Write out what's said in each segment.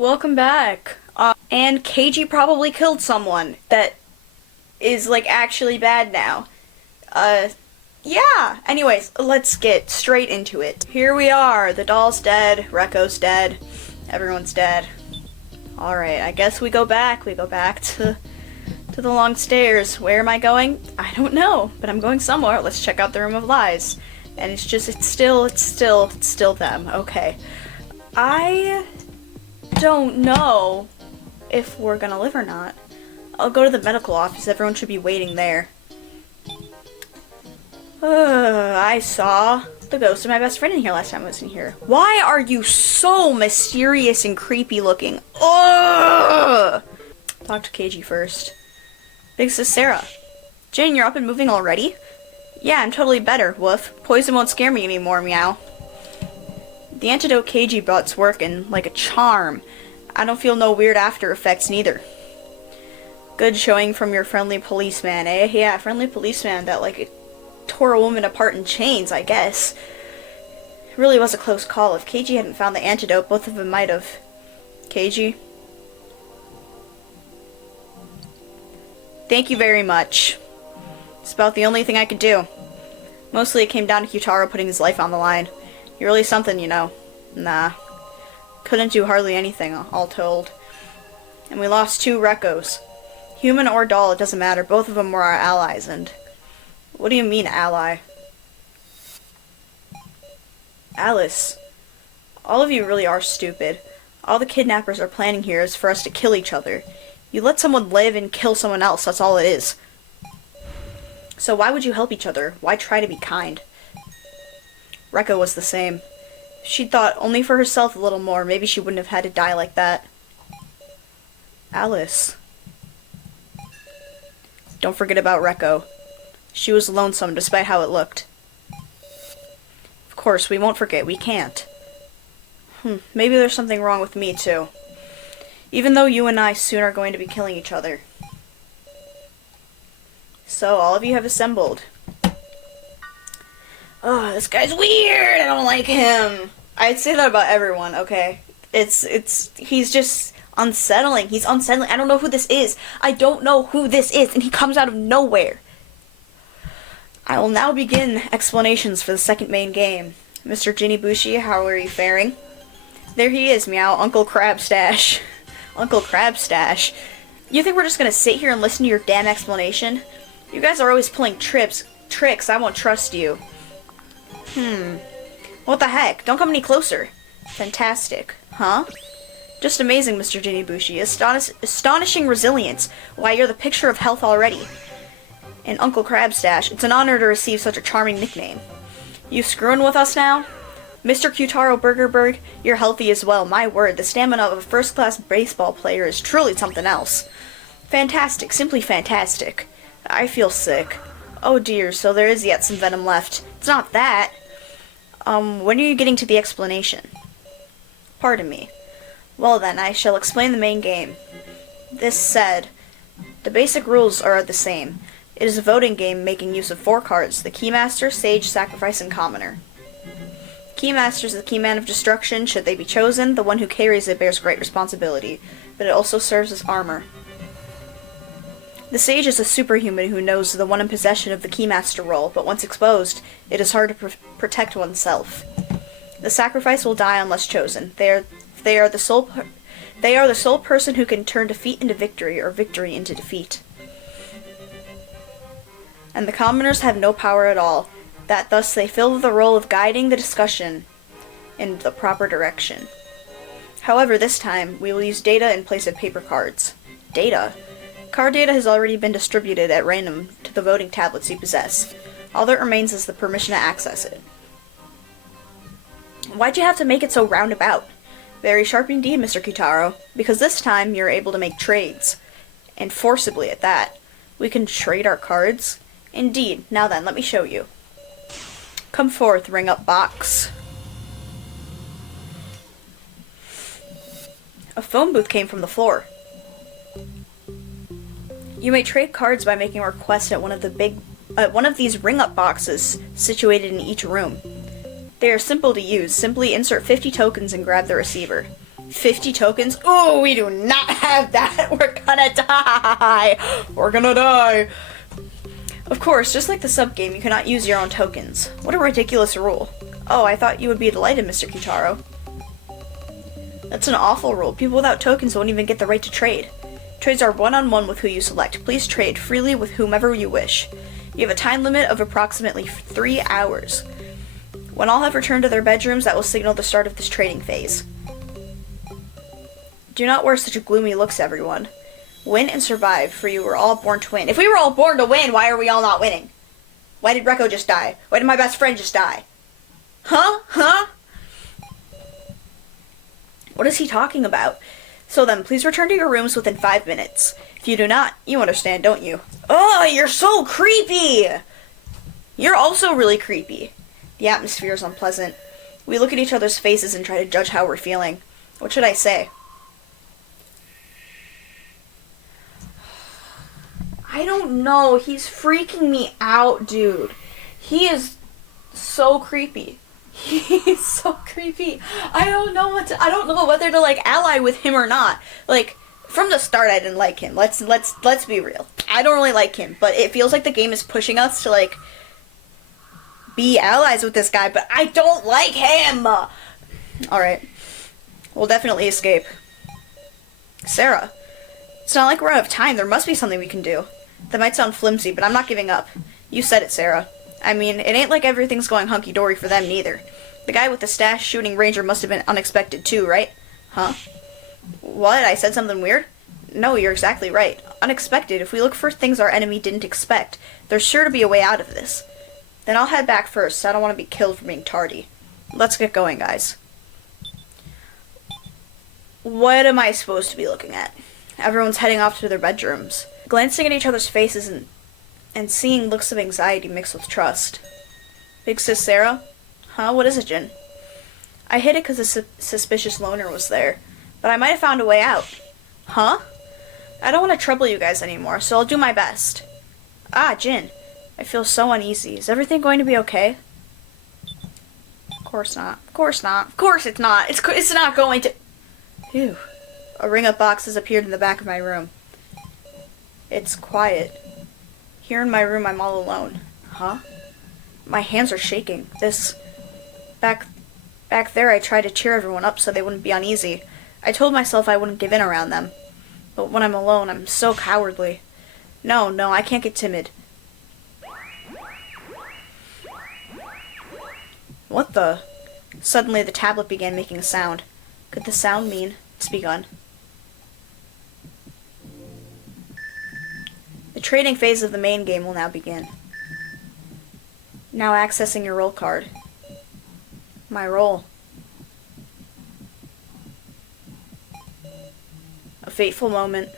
Welcome back. And KG probably killed someone that is, like, actually bad now. Yeah. Anyways, let's get straight into it. Here we are. The doll's dead. Reko's dead. Everyone's dead. Alright, I guess we go back. We go back to the long stairs. Where am I going? I don't know, but I'm going somewhere. Let's check out the Room of Lies. And it's still them. Okay. I don't know if we're gonna live or not. I'll go to the medical office. Everyone should be waiting there. I saw the ghost of my best friend in here last time I was in here. Why are you so mysterious and creepy looking? Ugh! Talk to KG first. Big sis Sarah. Jane, you're up and moving already? Yeah, I'm totally better, woof. Poison won't scare me anymore, meow. The antidote KG brought's working like a charm. I don't feel no weird after effects neither. Good showing from your friendly policeman, eh? Yeah, friendly policeman that, like, it tore a woman apart in chains, I guess. It really was a close call. If KG hadn't found the antidote, both of them might have. KG? Thank you very much. It's about the only thing I could do. Mostly it came down to Kyutaro putting his life on the line. You're really something, you know. Nah. Couldn't do hardly anything, all told. And we lost 2 Rekos. Human or doll, it doesn't matter. Both of them were our allies, and... What do you mean, ally? Alice. All of you really are stupid. All the kidnappers are planning here is for us to kill each other. You let someone live and kill someone else, that's all it is. So why would you help each other? Why try to be kind? Reko was the same. If she'd thought only for herself a little more, maybe she wouldn't have had to die like that. Alice. Don't forget about Reko. She was lonesome despite how it looked. Of course, we won't forget. We can't. Maybe there's something wrong with me, too. Even though you and I soon are going to be killing each other. So, all of you have assembled. Oh, this guy's weird! I don't like him! I'd say that about everyone, okay? He's just unsettling. He's unsettling. I don't know who this is. I don't know who this is, and he comes out of nowhere. I will now begin explanations for the second main game. Mr. Jinibushi, how are you faring? There he is, meow. Uncle Crabstash. Uncle Crabstash. You think we're just gonna sit here and listen to your damn explanation? You guys are always pulling tricks. I won't trust you. What the heck? Don't come any closer. Fantastic. Huh? Just amazing, Mr. Jinibushi. Astonishing resilience. Why, you're the picture of health already. And Uncle Crabstash, it's an honor to receive such a charming nickname. You screwing with us now? Mr. Kyutaro Burgerberg, you're healthy as well. My word, the stamina of a first-class baseball player is truly something else. Fantastic, simply fantastic. I feel sick. Oh dear, so there is yet some venom left. It's not that. When are you getting to the explanation? Pardon me. Well then, I shall explain the main game. This said, the basic rules are the same. It is a voting game making use of 4 cards, the Keymaster, Sage, Sacrifice, and Commoner. Keymaster is the Keyman of Destruction. Should they be chosen, the one who carries it bears great responsibility, but it also serves as armor. The Sage is a superhuman who knows the one in possession of the Keymaster role, but once exposed, it is hard to protect oneself. The Sacrifice will die unless chosen. They are the sole person who can turn defeat into victory or victory into defeat. And the Commoners have no power at all. Thus they fill the role of guiding the discussion in the proper direction. However, this time, we will use data in place of paper cards. Data? Card data has already been distributed at random to the voting tablets you possess. All that remains is the permission to access it. Why'd you have to make it so roundabout? Very sharp indeed, Mr. Kyutaro, because this time you're able to make trades. And forcibly at that. We can trade our cards? Indeed. Now then, let me show you. Come forth, ring-up box. A phone booth came from the floor. You may trade cards by making a request at one of these ring-up boxes situated in each room. They are simple to use. Simply insert 50 tokens and grab the receiver. 50 tokens? Oh, we do not have that. We're gonna die. We're gonna die. Of course, just like the sub-game, you cannot use your own tokens. What a ridiculous rule. Oh, I thought you would be delighted, Mr. Kitaro. That's an awful rule. People without tokens won't even get the right to trade. Trades are one-on-one with who you select. Please trade freely with whomever you wish. You have a time limit of approximately 3 hours. When all have returned to their bedrooms, that will signal the start of this trading phase. Do not wear such gloomy looks, everyone. Win and survive, for you were all born to win. If we were all born to win, why are we all not winning? Why did Rekko just die? Why did my best friend just die? Huh? What is he talking about? So then, please return to your rooms within 5 minutes. If you do not, you understand, don't you? Oh, you're so creepy! You're also really creepy. The atmosphere is unpleasant. We look at each other's faces and try to judge how we're feeling. What should I say? I don't know. He's freaking me out, dude. He is so creepy. He's so creepy. I don't know whether to like ally with him or not. Like from the start I didn't like him. Let's be real. I don't really like him, but it feels like the game is pushing us to like be allies with this guy, but I don't like him. All right. We'll definitely escape. Sarah, it's not like we're out of time. There must be something we can do. That might sound flimsy, but I'm not giving up. You said it, Sarah. I mean, it ain't like everything's going hunky-dory for them, neither. The guy with the stash shooting Ranger must have been unexpected, too, right? Huh? What? I said something weird? No, you're exactly right. Unexpected. If we look for things our enemy didn't expect, there's sure to be a way out of this. Then I'll head back first. I don't want to be killed for being tardy. Let's get going, guys. What am I supposed to be looking at? Everyone's heading off to their bedrooms. Glancing at each other's faces and seeing looks of anxiety mixed with trust. Big Sis Sarah? Huh? What is it, Jin? I hid it because a suspicious loner was there, but I might have found a way out. Huh? I don't want to trouble you guys anymore, so I'll do my best. Ah, Jin. I feel so uneasy. Is everything going to be okay? Of course not. Of course not. Of course it's not. It's not going to... Phew. A ring of boxes appeared in the back of my room. It's quiet. Here in my room, I'm all alone. Huh? My hands are shaking. Back there, I tried to cheer everyone up so they wouldn't be uneasy. I told myself I wouldn't give in around them. But when I'm alone, I'm so cowardly. No, I can't get timid. What the? Suddenly, the tablet began making a sound. Could the sound mean it's begun? The trading phase of the main game will now begin. Now accessing your roll card. My roll. A fateful moment.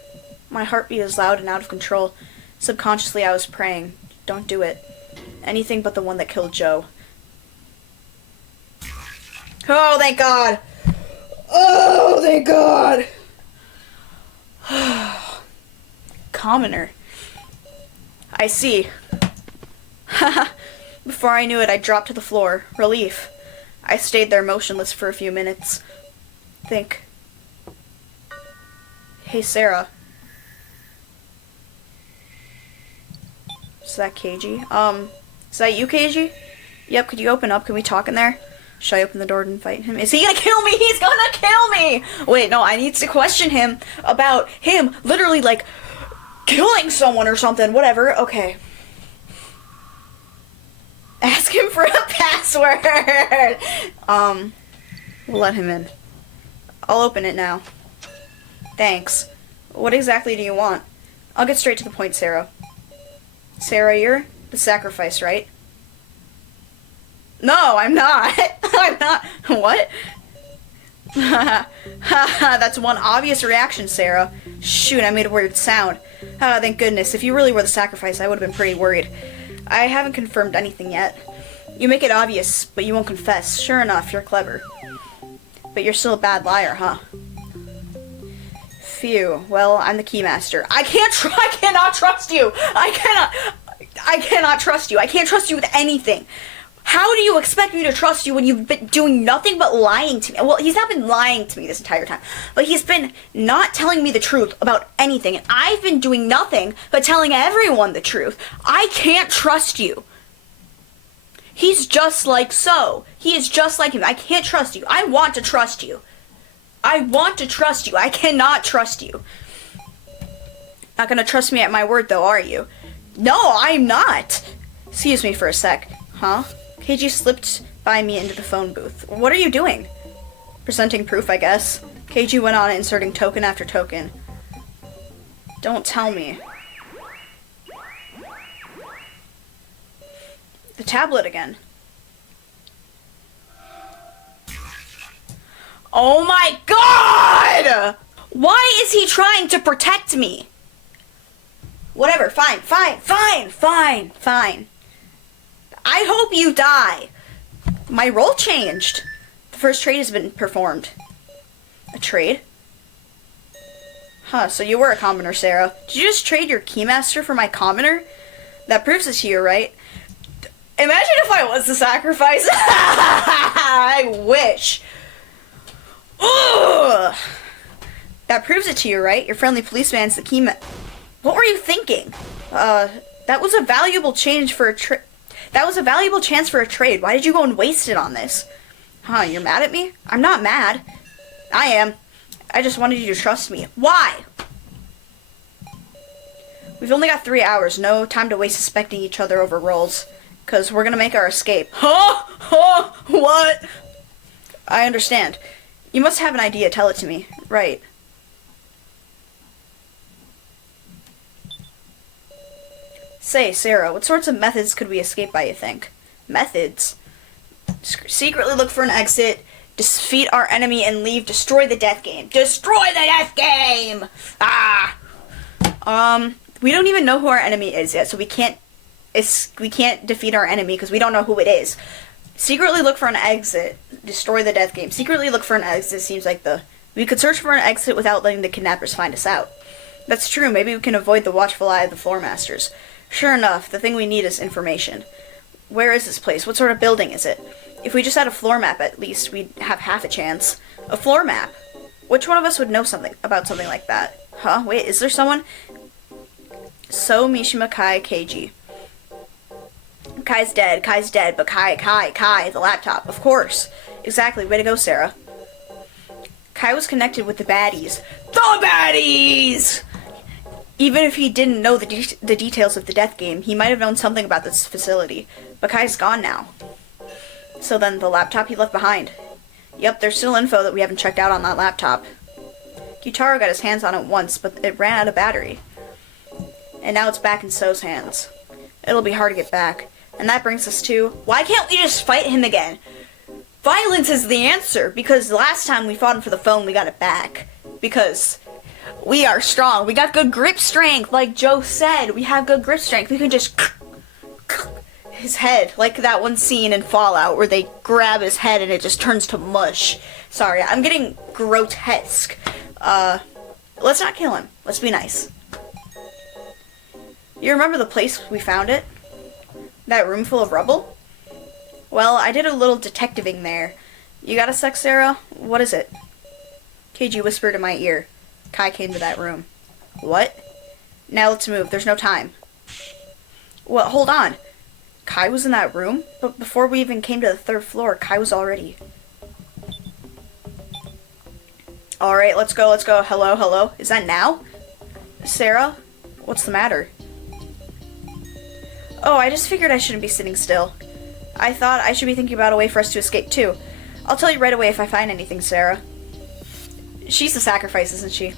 My heartbeat is loud and out of control. Subconsciously I was praying. Don't do it. Anything but the one that killed Joe. Oh, thank God! Oh, thank God! Commoner. I see. Haha. Before I knew it, I dropped to the floor. Relief. I stayed there motionless for a few minutes. Think. Hey, Sarah. Is that Keiji? Is that you, Keiji? Yep, could you open up? Can we talk in there? Should I open the door and fight him? Is he gonna kill me? He's gonna kill me! Wait, no, I need to question him about him literally, like, killing someone or something. Whatever. Okay. Ask him for a password! We'll let him in. I'll open it now. Thanks. What exactly do you want? I'll get straight to the point, Sarah. Sarah, you're the sacrifice, right? No, I'm not. I'm not. What? That's one obvious reaction, Sarah. Shoot, I made a weird sound. Ah, thank goodness. If you really were the sacrifice, I would have been pretty worried. I haven't confirmed anything yet. You make it obvious, but you won't confess. Sure enough, you're clever. But you're still a bad liar, huh? Phew. Well, I'm the keymaster. I cannot trust you! I cannot trust you. I can't trust you with anything. How do you expect me to trust you when you've been doing nothing but lying to me? Well, he's not been lying to me this entire time, but he's been not telling me the truth about anything, and I've been doing nothing but telling everyone the truth. I can't trust you. He's just like so. He is just like him. I can't trust you. I want to trust you. I want to trust you. I cannot trust you. Not gonna trust me at my word, though, are you? No, I'm not. Excuse me for a sec. Huh? KG slipped by me into the phone booth. What are you doing? Presenting proof, I guess. KG went on inserting token after token. Don't tell me. The tablet again. Oh my god! Why is he trying to protect me? Whatever, fine. I hope you die. My role changed. The first trade has been performed. A trade? Huh, so you were a commoner, Sarah. Did you just trade your Keymaster for my commoner? That proves it to you, right? Imagine if I was the sacrifice. I wish. Ugh. That proves it to you, right? Your friendly policeman's the key. What were you thinking? That was a valuable change for a That was a valuable chance for a trade. Why did you go and waste it on this? Huh, you're mad at me? I'm not mad. I am. I just wanted you to trust me. Why? We've only got 3 hours. No time to waste suspecting each other over roles. Because we're going to make our escape. Huh? Huh? What? I understand. You must have an idea. Tell it to me. Right. Say, Sarah, what sorts of methods could we escape by, you think? Methods? Secretly look for an exit, defeat our enemy, and leave. Destroy the death game. Destroy the death game! Ah! We don't even know who our enemy is yet, so we can't defeat our enemy because we don't know who it is. Secretly look for an exit. Destroy the death game. Secretly look for an exit seems like we could search for an exit without letting the kidnappers find us out. That's true. Maybe we can avoid the watchful eye of the floor masters. Sure enough, the thing we need is information. Where is this place? What sort of building is it? If we just had a floor map, at least, we'd have half a chance. A floor map? Which one of us would know something about something like that? Huh? Wait, is there someone? So, Mishima, Kai, KG. Kai's dead, but Kai, the laptop, of course. Exactly, way to go, Sarah. Kai was connected with the baddies. The baddies! Even if he didn't know the details of the death game, he might have known something about this facility. But Kai's gone now. So then, the laptop he left behind. Yep, there's still info that we haven't checked out on that laptop. Gyutaro got his hands on it once, but it ran out of battery. And now it's back in So's hands. It'll be hard to get back. And that brings us to, why can't we just fight him again? Violence is the answer, because the last time we fought him for the phone, we got it back. Because we are strong. We got good grip strength, like Joe said. We have good grip strength. We can just his head, like that one scene in Fallout where they grab his head and it just turns to mush. Sorry, I'm getting grotesque. Let's not kill him. Let's be nice. You remember the place we found it? That room full of rubble? Well, I did a little detectiving there. You got a sec, Sarah? What is it? KG whispered in my ear. Kai came to that room. What? Now let's move. There's no time. Well, hold on. Kai was in that room? But before we even came to the 3rd floor, Kai was already... Alright, let's go. Hello? Is that now? Sarah? What's the matter? Oh, I just figured I shouldn't be sitting still. I thought I should be thinking about a way for us to escape too. I'll tell you right away if I find anything, Sarah. She's the sacrifice, isn't she?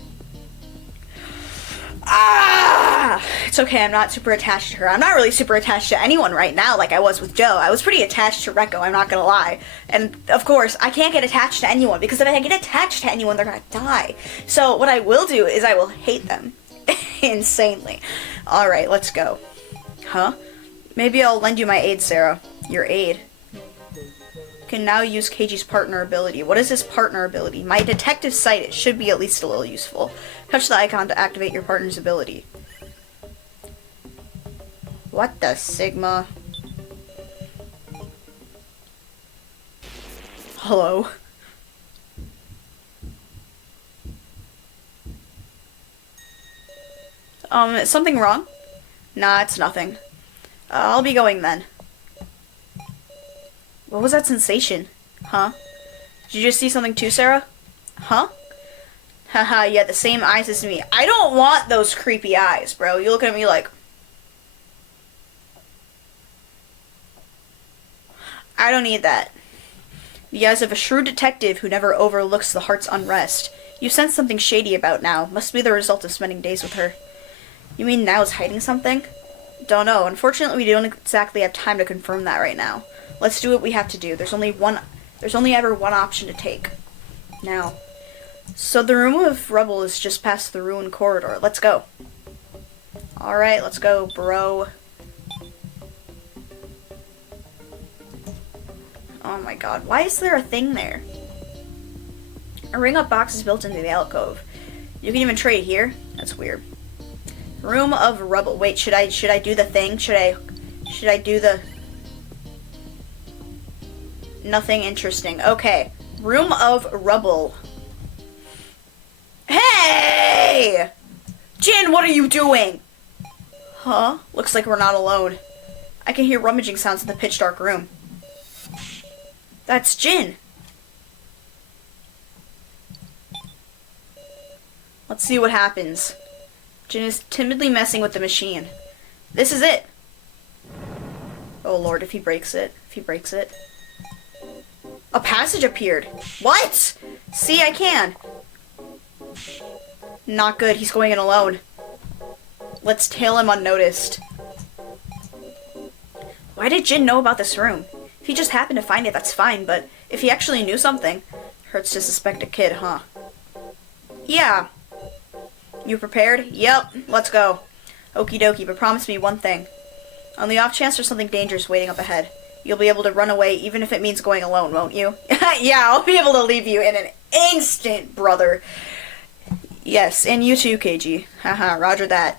Ah! It's okay, I'm not super attached to her. I'm not really super attached to anyone right now like I was with Joe. I was pretty attached to Rekko, I'm not gonna lie. And, of course, I can't get attached to anyone, because if I get attached to anyone, they're gonna die. So, what I will do is I will hate them. Insanely. Alright, let's go. Huh? Maybe I'll lend you my aid, Sarah. Your aid. Can now use KG's partner ability. What is his partner ability? My detective sight. It should be at least a little useful. Touch the icon to activate your partner's ability. What the Sigma? Hello? Is something wrong? Nah, it's nothing. I'll be going then. What was that sensation? Huh? Did you just see something too, Sarah? Huh? Haha, yeah, the same eyes as me. I don't want those creepy eyes, bro. You look at me like... I don't need that. The eyes of a shrewd detective who never overlooks the heart's unrest. You sense something shady about Now. Must be the result of spending days with her. You mean Now is hiding something? Don't know. Unfortunately, we don't exactly have time to confirm that right now. Let's do what we have to do. There's only ever one option to take. Now. So the room of rubble is just past the ruined corridor. Let's go. Alright, let's go, bro. Oh my god, why is there a thing there? A ring-up box is built into the alcove. You can even trade here? That's weird. Room of rubble. Wait, should I do the thing? Should I do the... Nothing interesting. Okay. Room of rubble. Hey! Jin, what are you doing? Huh? Looks like we're not alone. I can hear rummaging sounds in the pitch dark room. That's Jin. Let's see what happens. Jin is timidly messing with the machine. This is it. Oh lord, if he breaks it. A passage appeared. What? See, I can. Not good, he's going in alone. Let's tail him unnoticed. Why did Jin know about this room? If he just happened to find it, that's fine, but if he actually knew something... Hurts to suspect a kid, huh? Yeah. You prepared? Yep, let's go. Okie dokie, but promise me one thing. On the off chance there's something dangerous waiting up ahead, you'll be able to run away even if it means going alone, won't you? Yeah, I'll be able to leave you in an instant, brother. Yes, and you too, KG. Haha, roger that.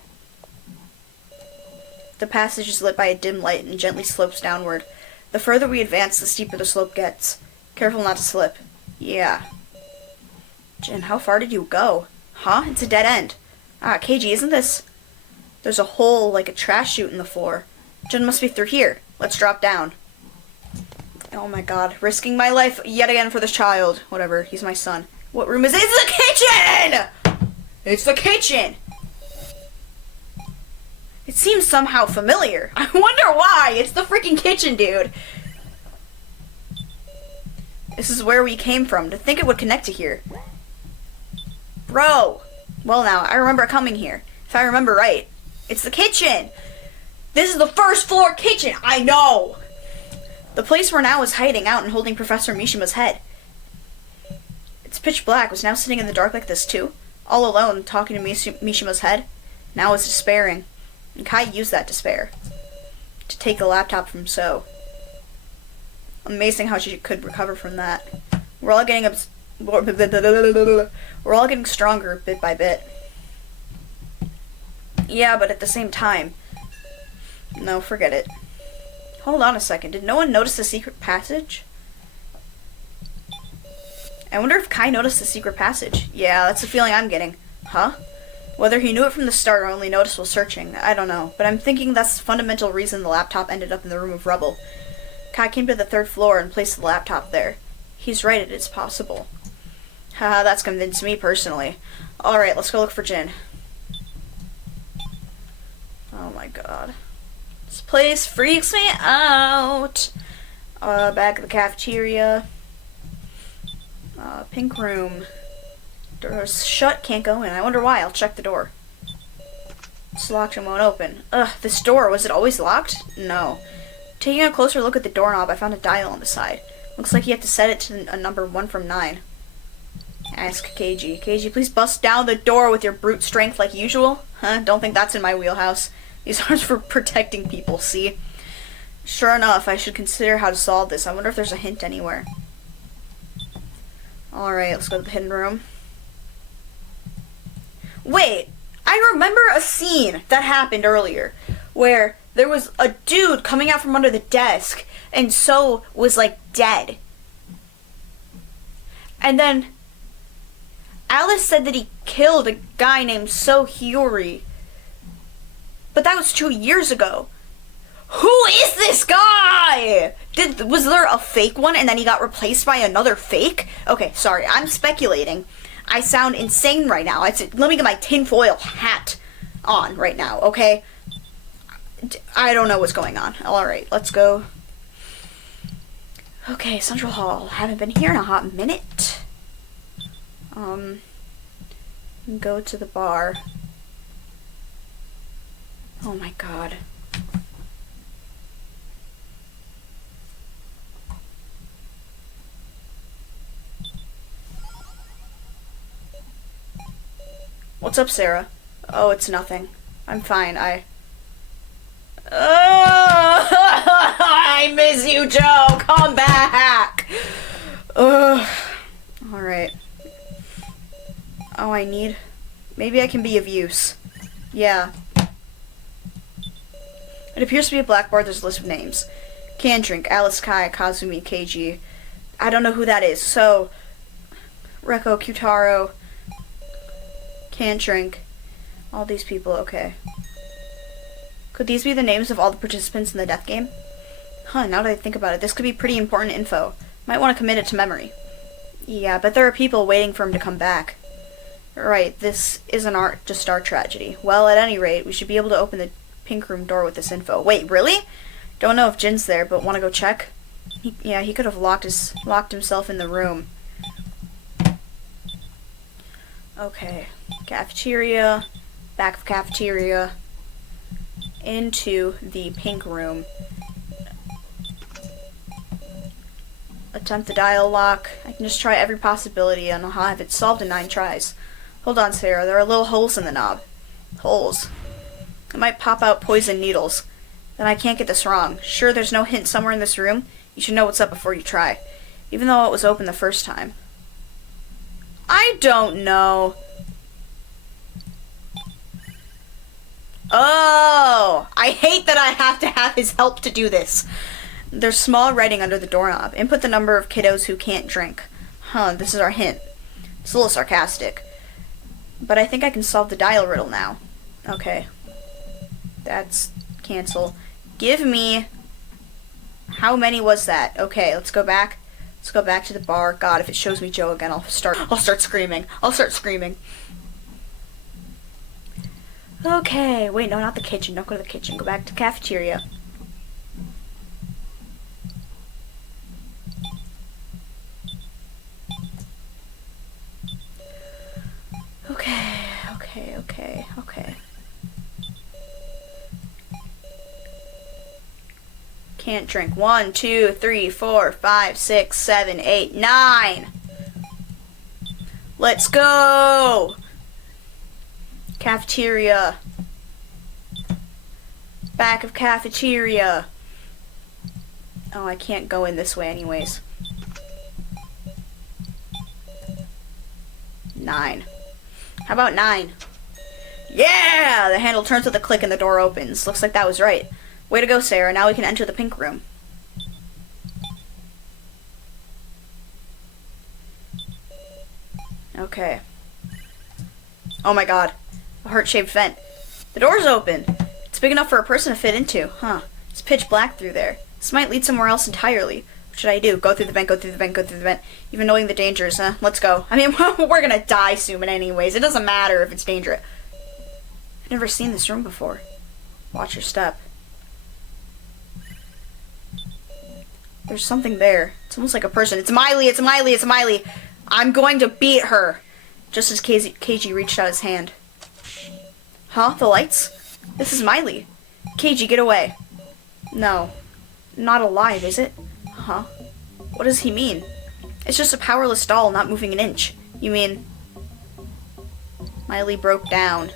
The passage is lit by a dim light and gently slopes downward. The further we advance, the steeper the slope gets. Careful not to slip. Yeah. Jin, how far did you go? Huh? It's a dead end. Ah, KG, isn't this... There's a hole like a trash chute in the floor. Jin must be through here. Let's drop down. Oh my god. Risking my life yet again for this child. Whatever, he's my son. What room is it? It's the kitchen! It's the kitchen! It seems somehow familiar. I wonder why. It's the freaking kitchen, dude. This is where we came from. To think it would connect to here. Bro. Well now, I remember coming here. If I remember right. It's the kitchen. This is the first floor kitchen. I know. The place where Now is hiding out and holding Professor Mishima's head. It's pitch black. Was Now sitting in the dark like this too? All alone, talking to Mishima's head? Now is despairing. And Kai used that despair to take the laptop from So. Amazing how she could recover from that. We're all getting stronger bit by bit. Yeah, but at the same time. No, forget it. Hold on a second. Did no one notice the secret passage? I wonder if Kai noticed the secret passage. Yeah, that's the feeling I'm getting. Huh? Whether he knew it from the start or only noticed while searching, I don't know. But I'm thinking that's the fundamental reason the laptop ended up in the room of rubble. Kai came to the 3rd floor and placed the laptop there. He's right, it is possible. Haha, that's convinced me personally. Alright, let's go look for Jin. Oh my god. This place freaks me out. Back at the cafeteria. Pink room. Door's shut, can't go in. I wonder why. I'll check the door. It's locked and won't open. Ugh, this door, was it always locked? No. Taking a closer look at the doorknob, I found a dial on the side. Looks like you have to set it to a number 1 from 9. Ask KG. KG, please bust down the door with your brute strength like usual? Huh? Don't think that's in my wheelhouse. These are for protecting people, see? Sure enough, I should consider how to solve this. I wonder if there's a hint anywhere. Alright, let's go to the hidden room. Wait! I remember a scene that happened earlier where there was a dude coming out from under the desk and So was like dead. And then Alice said that he killed a guy named So Hyori. But that was 2 years ago. Who is this guy? Was there a fake one and then he got replaced by another fake? Okay, sorry, I'm speculating. I sound insane right now. Let me get my tinfoil hat on right now, okay? I don't know what's going on. Alright, let's go. Okay, Central Hall. Haven't been here in a hot minute. Go to the bar. Oh my god. What's up, Sarah? Oh, it's nothing. I'm fine. I miss you, Joe. Come back. Ugh. Alright. Oh, maybe I can be of use. Yeah. It appears to be a blackboard. There's a list of names. Can drink. Alice, Kai, Kazumi, Keiji. I don't know who that is. So, Reko, Kyutaro. Can't drink. All these people, okay. Could these be the names of all the participants in the death game? Huh, now that I think about it, this could be pretty important info. Might want to commit it to memory. Yeah, but there are people waiting for him to come back. Right, this isn't just our tragedy. Well, at any rate, we should be able to open the pink room door with this info. Wait, really? Don't know if Jin's there, but want to go check? He could have locked himself in the room. Okay. Cafeteria. Back of cafeteria. Into the pink room. Attempt the dial lock. I can just try every possibility and I'll have it solved in 9 tries. Hold on, Sarah. There are little holes in the knob. Holes. It might pop out poison needles. Then I can't get this wrong. Sure there's no hint somewhere in this room? You should know what's up before you try. Even though it was open the first time. I don't know. Oh! I hate that I have to have his help to do this. There's small writing under the doorknob. Input the number of kiddos who can't drink. Huh, this is our hint. It's a little sarcastic. But I think I can solve the dial riddle now. Okay. That's cancel. Give me... How many was that? Okay, let's go back. Let's go back to the bar. God, if it shows me Joe again, I'll start screaming. I'll start screaming. Okay, wait, no, not the kitchen. Don't go to the kitchen. Go back to cafeteria. Okay. Can't drink. 1, 2, 3, 4, 5, 6, 7, 8, 9. Let's go! Cafeteria. Back of cafeteria. Oh, I can't go in this way anyways. 9. How about 9? Yeah! The handle turns with a click and the door opens. Looks like that was right. Way to go, Sarah. Now we can enter the pink room. Okay. Oh my god. A heart-shaped vent. The door's open. It's big enough for a person to fit into. Huh. It's pitch black through there. This might lead somewhere else entirely. What should I do? Go through the vent, go through the vent, go through the vent. Even knowing the dangers, huh? Let's go. I mean, we're gonna die soon anyways. It doesn't matter if it's dangerous. I've never seen this room before. Watch your step. There's something there. It's almost like a person. It's Miley, it's Miley, it's Miley. I'm going to beat her. Just as Keiji reached out his hand. Huh? The lights? This is Miley. Keiji, get away. No. Not alive, is it? Huh? What does he mean? It's just a powerless doll not moving an inch. You mean... Miley broke down.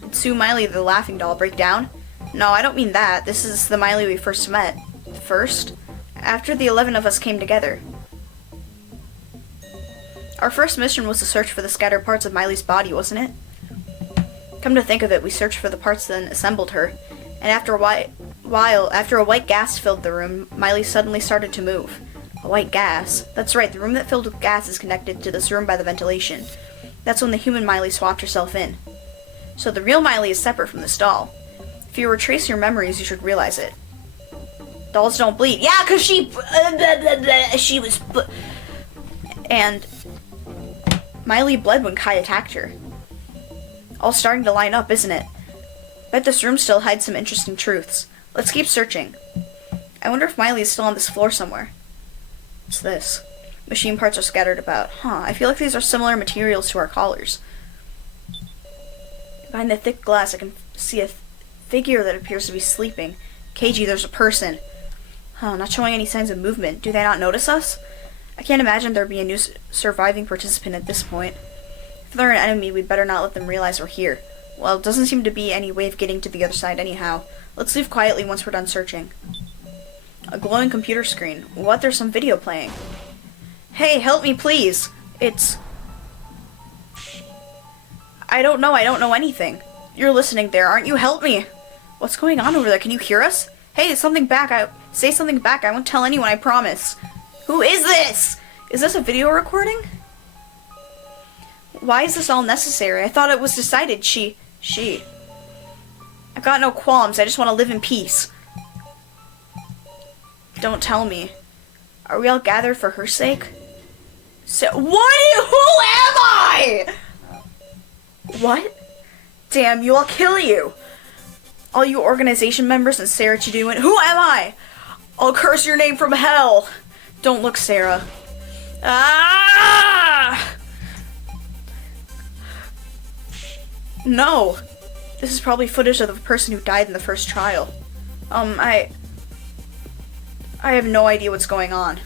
Did Sue Miley the laughing doll break down? No, I don't mean that. This is the Miley we first met. First? After the 11 of us came together. Our first mission was to search for the scattered parts of Miley's body, wasn't it? Come to think of it, we searched for the parts then assembled her. And after a while, after a white gas filled the room, Miley suddenly started to move. A white gas. That's right, the room that filled with gas is connected to this room by the ventilation. That's when the human Miley swapped herself in. So the real Miley is separate from this doll. If you retrace your memories, you should realize it. Dolls don't bleed. Yeah, because she was... And Miley bled when Kai attacked her. All starting to line up, isn't it? Bet this room still hides some interesting truths. Let's keep searching. I wonder if Miley is still on this floor somewhere. What's this? Machine parts are scattered about. I feel like these are similar materials to our collars. Behind the thick glass, I can see a figure that appears to be sleeping. Keiji, there's a person. Not showing any signs of movement. Do they not notice us? I can't imagine there'd be a new surviving participant at this point. If they're an enemy, we'd better not let them realize we're here. Well, it doesn't seem to be any way of getting to the other side anyhow. Let's leave quietly once we're done searching. A glowing computer screen. What? There's some video playing. Hey, help me please. It's... I don't know anything. You're listening there, aren't you? Help me. What's going on over there? Can you hear us? Hey, something back. Say something back. I won't tell anyone, I promise. Who is this? Is this a video recording? Why is this all necessary? I thought it was decided she... I've got no qualms. I just want to live in peace. Don't tell me. Are we all gathered for her sake? So, who am I? What? Damn you, I'll kill you. All you organization members and Sarah Chiduin. Who am I? I'll curse your name from hell. Don't look, Sarah. Ah! No. This is probably footage of the person who died in the first trial. I have no idea what's going on.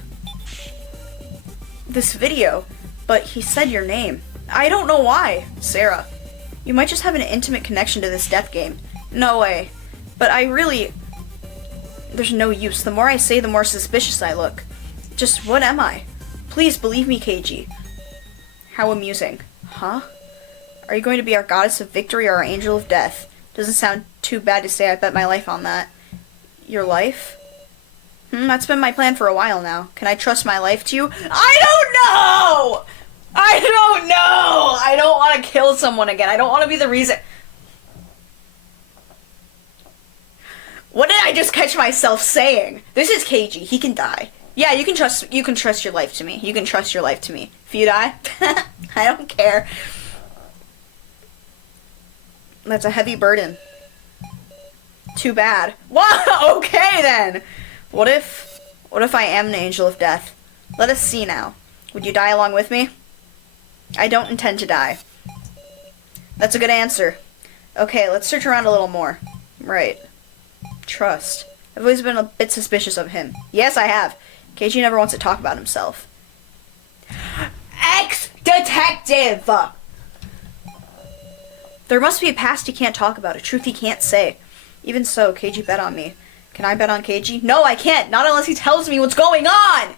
This video, but he said your name. I don't know why. Sarah, you might just have an intimate connection to this death game. No way. But there's no use. The more I say, the more suspicious I look. Just what am I? Please believe me, Keiji. How amusing. Huh? Are you going to be our goddess of victory or our angel of death? Doesn't sound too bad to say I bet my life on that. Your life? That's been my plan for a while now. Can I trust my life to you? I don't know! I don't want to kill someone again. I don't want to be the reason. What did I just catch myself saying? This is Keiji. He can die. Yeah, you can trust your life to me. You can trust your life to me. If you die, I don't care. That's a heavy burden. Too bad. Well, okay then. What if I am an angel of death? Let us see now. Would you die along with me? I don't intend to die. That's a good answer. Okay, let's search around a little more. Right. Trust. I've always been a bit suspicious of him. Yes, I have. Keiji never wants to talk about himself. Ex-detective! There must be a past he can't talk about, a truth he can't say. Even so, Keiji bet on me. Can I bet on Keiji? No, I can't. Not unless he tells me what's going on!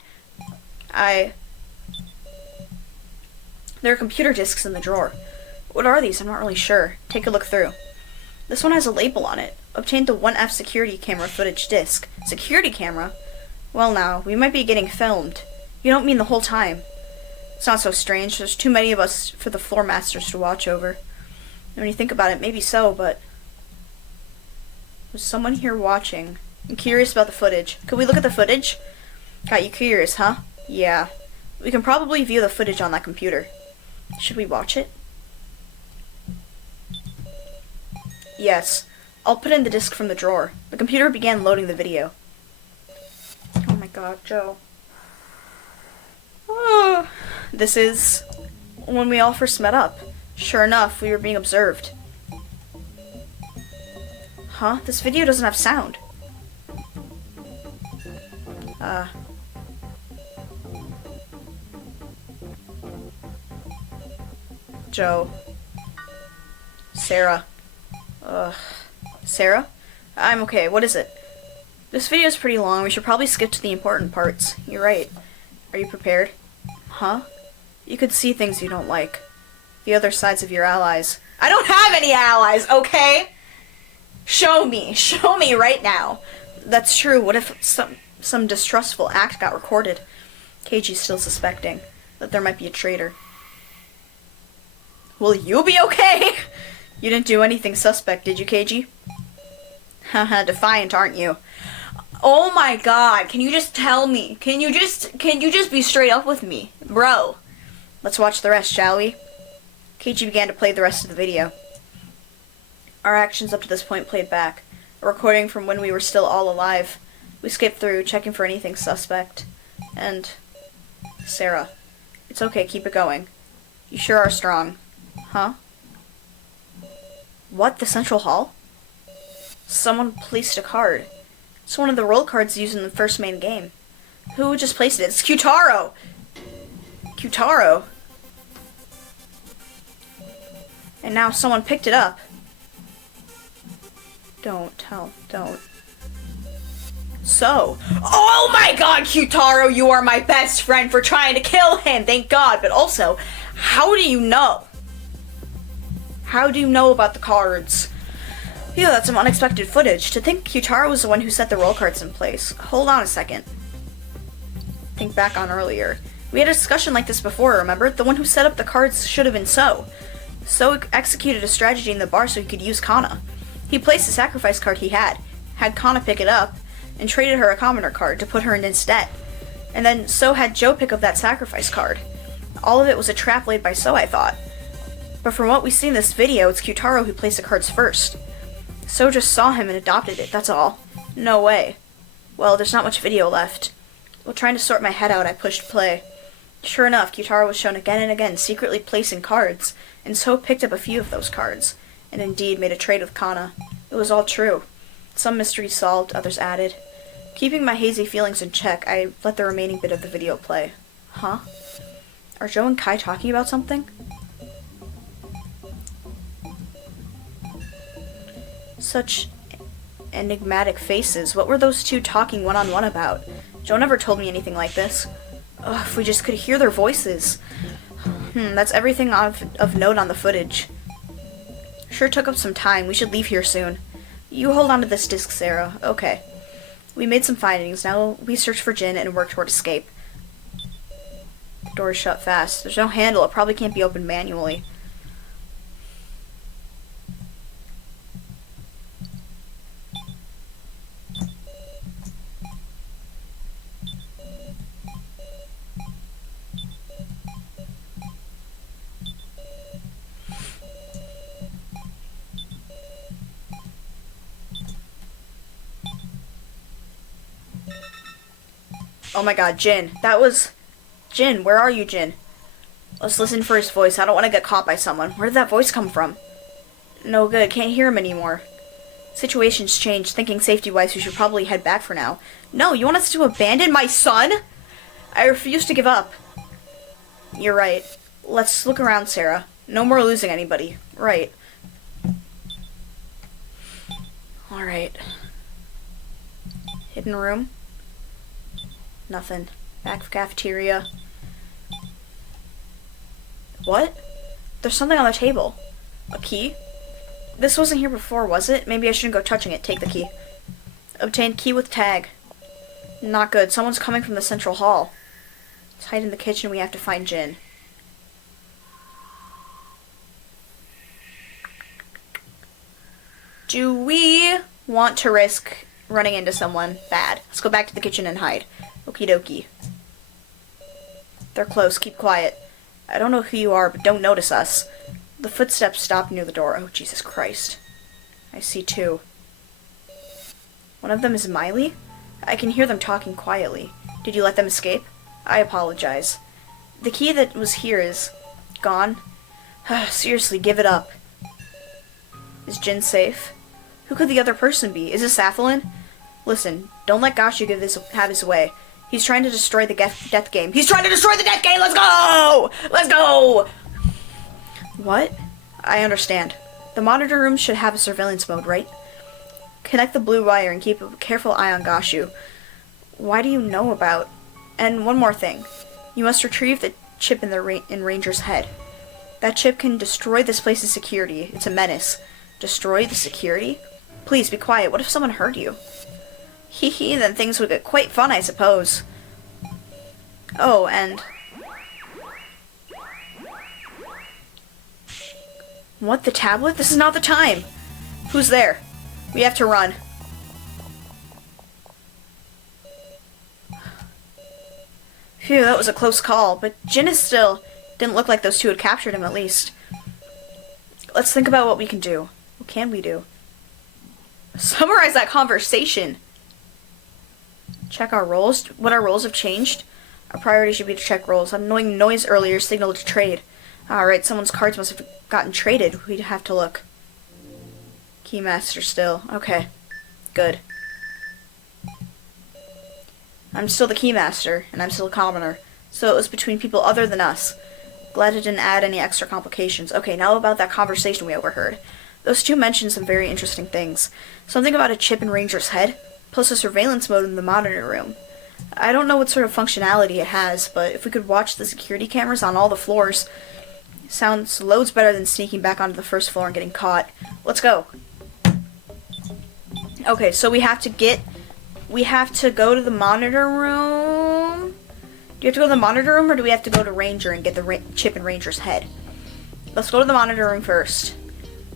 There are computer disks in the drawer. What are these? I'm not really sure. Take a look through. This one has a label on it. Obtained the 1F security camera footage disc. Security camera? Well now, we might be getting filmed. You don't mean the whole time. It's not so strange. There's too many of us for the floor masters to watch over. When you think about it, maybe so, but... Was someone here watching? I'm curious about the footage. Could we look at the footage? Got you curious, huh? Yeah. We can probably view the footage on that computer. Should we watch it? Yes. I'll put in the disc from the drawer. The computer began loading the video. Oh my god, Joe. Oh. This is when we all first met up. Sure enough, we were being observed. Huh? This video doesn't have sound. Joe. Sarah. Sarah? I'm okay. What is it? This video is pretty long. We should probably skip to the important parts. You're right. Are you prepared? Huh? You could see things you don't like. The other sides of your allies. I don't have any allies, okay? Show me. Show me right now. That's true. What if some distrustful act got recorded? Keiji's still suspecting that there might be a traitor. Will you be okay? You didn't do anything suspect, did you, Keiji? Haha, defiant, aren't you? Oh my god, can you just tell me? Can you just be straight up with me? Bro. Let's watch the rest, shall we? Keiichi began to play the rest of the video. Our actions up to this point played back, a recording from when we were still all alive. We skipped through, checking for anything suspect. And... Sarah. It's okay, keep it going. You sure are strong. Huh? What? The Central Hall? Someone placed a card. It's one of the roll cards used in the first main game. Who just placed it? It's Kyutaro! Kyutaro? And now someone picked it up. Don't. So. Oh my god, Kyutaro, you are my best friend for trying to kill him, thank god. But also, how do you know? How do you know about the cards? Phew, that's some unexpected footage. To think Kyutaro was the one who set the roll cards in place. Hold on a second. Think back on earlier. We had a discussion like this before, remember? The one who set up the cards should have been So. So executed a strategy in the bar so he could use Kana. He placed the sacrifice card he had Kana pick it up, and traded her a commoner card to put her in instead. And then So had Joe pick up that sacrifice card. All of it was a trap laid by So, I thought. But from what we see in this video, it's Kyutaro who placed the cards first. So just saw him and adopted it, that's all. No way. Well, there's not much video left. While trying to sort my head out, I pushed play. Sure enough, Kyutaro was shown again and again secretly placing cards, and So picked up a few of those cards, and indeed made a trade with Kana. It was all true. Some mysteries solved, others added. Keeping my hazy feelings in check, I let the remaining bit of the video play. Huh? Are Joe and Kai talking about something? Such enigmatic faces. What were those two talking one-on-one about? Joe never told me anything like this. Ugh, if we just could hear their voices. That's everything of note on the footage. Sure took up some time. We should leave here soon. You hold on to this disc, Sarah. Okay. We made some findings. Now we search for Jin and work toward escape. The door is shut fast. There's no handle. It probably can't be opened manually. Oh my god, Jin. That was... Jin, where are you, Jin? Let's listen for his voice. I don't want to get caught by someone. Where did that voice come from? No good. Can't hear him anymore. Situation's changed. Thinking safety-wise, we should probably head back for now. No, you want us to abandon my son? I refuse to give up. You're right. Let's look around, Sarah. No more losing anybody. Right. Alright. Hidden room. Nothing. Back of cafeteria. What? There's something on the table. A key? This wasn't here before, was it? Maybe I shouldn't go touching it. Take the key. Obtain key with tag. Not good. Someone's coming from the central hall. Let's hide in the kitchen. We have to find Jin. Do we want to risk running into someone bad? Let's go back to the kitchen and hide. Okie dokie. They're close. Keep quiet. I don't know who you are, but don't notice us. The footsteps stopped near the door. Oh, Jesus Christ. I see two. One of them is Miley? I can hear them talking quietly. Did you let them escape? I apologize. The key that was here is... gone? Seriously, give it up. Is Jin safe? Who could the other person be? Is this Athelin? Listen, don't let Gashu have his way. He's trying to destroy the death game. He's trying to destroy the death game! Let's go! Let's go! What? I understand. The monitor room should have a surveillance mode, right? Connect the blue wire and keep a careful eye on Gashu. Why do you know about... And one more thing. You must retrieve the chip in Ranger's head. That chip can destroy this place's security. It's a menace. Destroy the security? Please, be quiet. What if someone heard you? Hee hee, then things would get quite fun, I suppose. Oh, and... What, the tablet? This is not the time! Who's there? We have to run. Phew, that was a close call, but Jin is still... Didn't look like those two had captured him, at least. Let's think about what we can do. What can we do? Summarize that conversation! Check our roles. What our roles have changed? Our priority should be to check roles. An annoying noise earlier signaled to trade. Alright, someone's cards must have gotten traded. We'd have to look. Keymaster still. Okay. Good. I'm still the Keymaster, and I'm still a commoner. So it was between people other than us. Glad it didn't add any extra complications. Okay, now about that conversation we overheard. Those two mentioned some very interesting things. Something about a chip in Ranger's head, plus a surveillance mode in the monitor room. I don't know what sort of functionality it has, but if we could watch the security cameras on all the floors, sounds loads better than sneaking back onto the first floor and getting caught. Let's go. Okay, so we have to go to the monitor room. Do you have to go to the monitor room, or do we have to go to Ranger and get the chip in Ranger's head? Let's go to the monitor room first.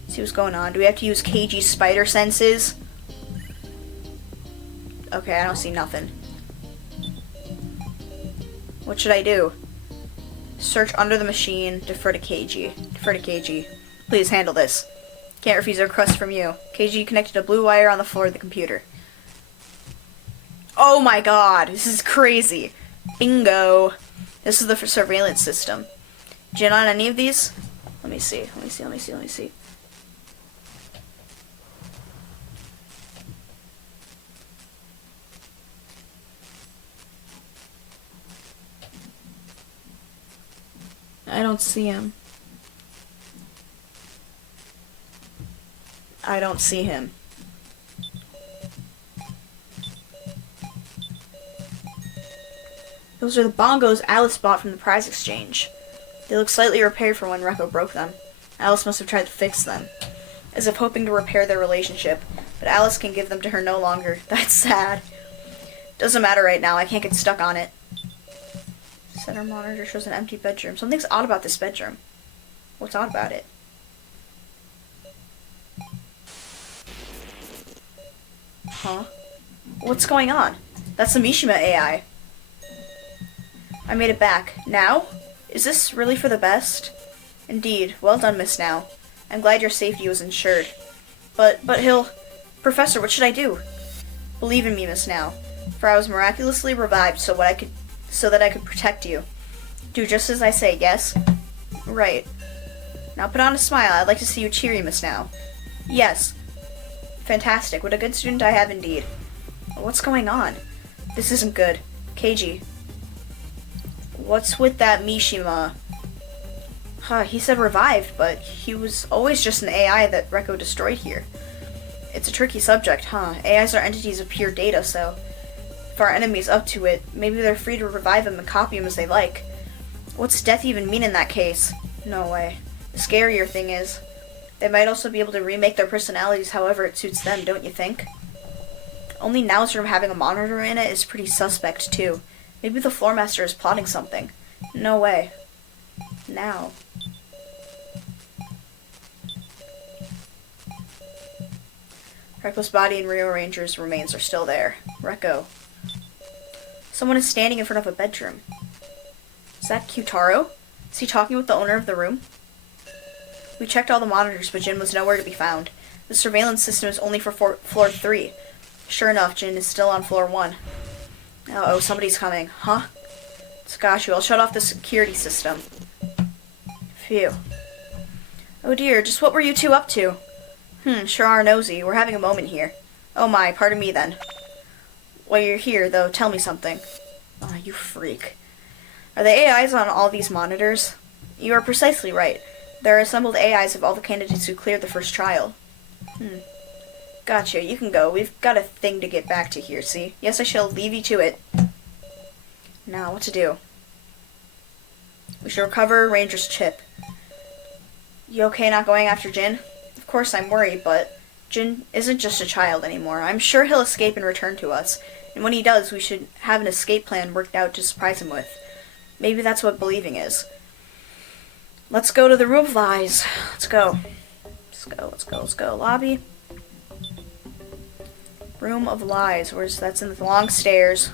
See what's going on. Do we have to use KG's spider senses? Okay, I don't see nothing. What should I do? Search under the machine. Defer to KG. Defer to KG. Please handle this. Can't refuse a request from you. KG connected a blue wire on the floor of the computer. Oh my god, this is crazy. Bingo. This is the surveillance system. Jin on any of these? Let me see. I don't see him. I don't see him. Those are the bongos Alice bought from the prize exchange. They look slightly repaired from when Rekko broke them. Alice must have tried to fix them, as if hoping to repair their relationship, but Alice can give them to her no longer. That's sad. Doesn't matter right now, I can't get stuck on it. Center monitor shows an empty bedroom. Something's odd about this bedroom. What's odd about it? Huh? What's going on? That's the Mishima AI. I made it back. Now? Is this really for the best? Indeed. Well done, Miss Now. I'm glad your safety was ensured. But he'll... Professor, what should I do? Believe in me, Miss Now. For I was miraculously revived so that I could protect you. Do just as I say, yes? Right. Now put on a smile. I'd like to see you cheery, Miss Now. Yes. Fantastic. What a good student I have indeed. What's going on? This isn't good. KG. What's with that Mishima? He said revived, but he was always just an AI that Rekko destroyed here. It's a tricky subject, huh? AIs are entities of pure data, so if our enemy's up to it, maybe they're free to revive him and copy him as they like. What's death even mean in that case? No way. The scarier thing is, they might also be able to remake their personalities however it suits them, don't you think? Only Now's room having a monitor in it is pretty suspect, too. Maybe the floor master is plotting something. No way. Now. Rekko's body and Rio Ranger's remains are still there. Rekko. Someone is standing in front of a bedroom. Is that Kyutaro? Is he talking with the owner of the room? We checked all the monitors, but Jin was nowhere to be found. The surveillance system is only for floor 3. Sure enough, Jin is still on floor 1. Uh-oh, somebody's coming. Huh? Tsukashu, I'll shut off the security system. Phew. Oh dear, just what were you two up to? Sure are nosy. We're having a moment here. Oh my, pardon me then. While you're here, though, tell me something. Ah, you freak. Are the AIs on all these monitors? You are precisely right. There are assembled AIs of all the candidates who cleared the first trial. Gotcha, you can go. We've got a thing to get back to here, see? Yes, I shall leave you to it. Now, what to do? We should recover Ranger's chip. You okay not going after Jin? Of course I'm worried, but Jin isn't just a child anymore. I'm sure he'll escape and return to us. And when he does, we should have an escape plan worked out to surprise him with. Maybe that's what believing is. Let's go to the room of lies. Let's go. Let's go. Lobby. Room of lies. That's in the long stairs.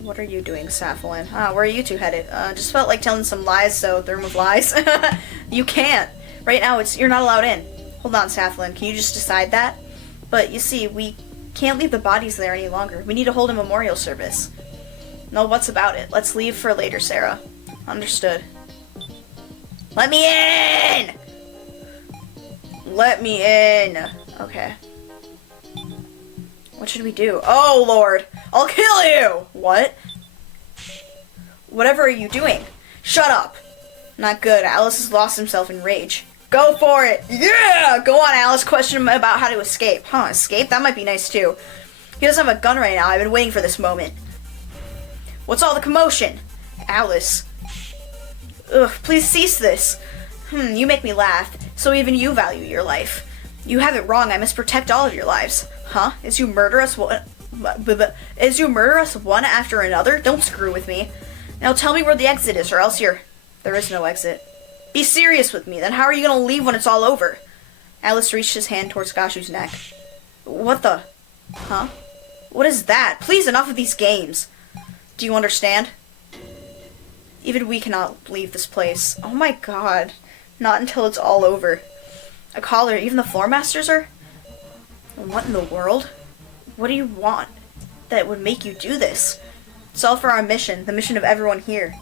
What are you doing, Safalin? Where are you two headed? Just felt like telling some lies, so the room of lies. You can't. Right now, you're not allowed in. Hold on, Safalin. Can you just decide that? But you see, we can't leave the bodies there any longer. We need to hold a memorial service. No, what's about it? Let's leave for later, Sarah. Understood. Let me in! Let me in. Okay. What should we do? Oh, Lord. I'll kill you! What? Whatever are you doing? Shut up. Not good. Alice has lost himself in rage. Go for it. Yeah! Go on, Alice. Question him about how to escape. Escape? That might be nice, too. He doesn't have a gun right now. I've been waiting for this moment. What's all the commotion? Alice. Ugh, please cease this. You make me laugh. So even you value your life. You have it wrong. I must protect all of your lives. As you murder us one after another? Don't screw with me. Now tell me where the exit is, or else there is no exit. Be serious with me, then how are you gonna leave when it's all over? Alice reached his hand towards Gashu's neck. What the? What is that? Please, enough of these games. Do you understand? Even we cannot leave this place. Oh my god. Not until it's all over. A collar, even the floor masters are? What in the world? What do you want that would make you do this? It's all for our mission, the mission of everyone here.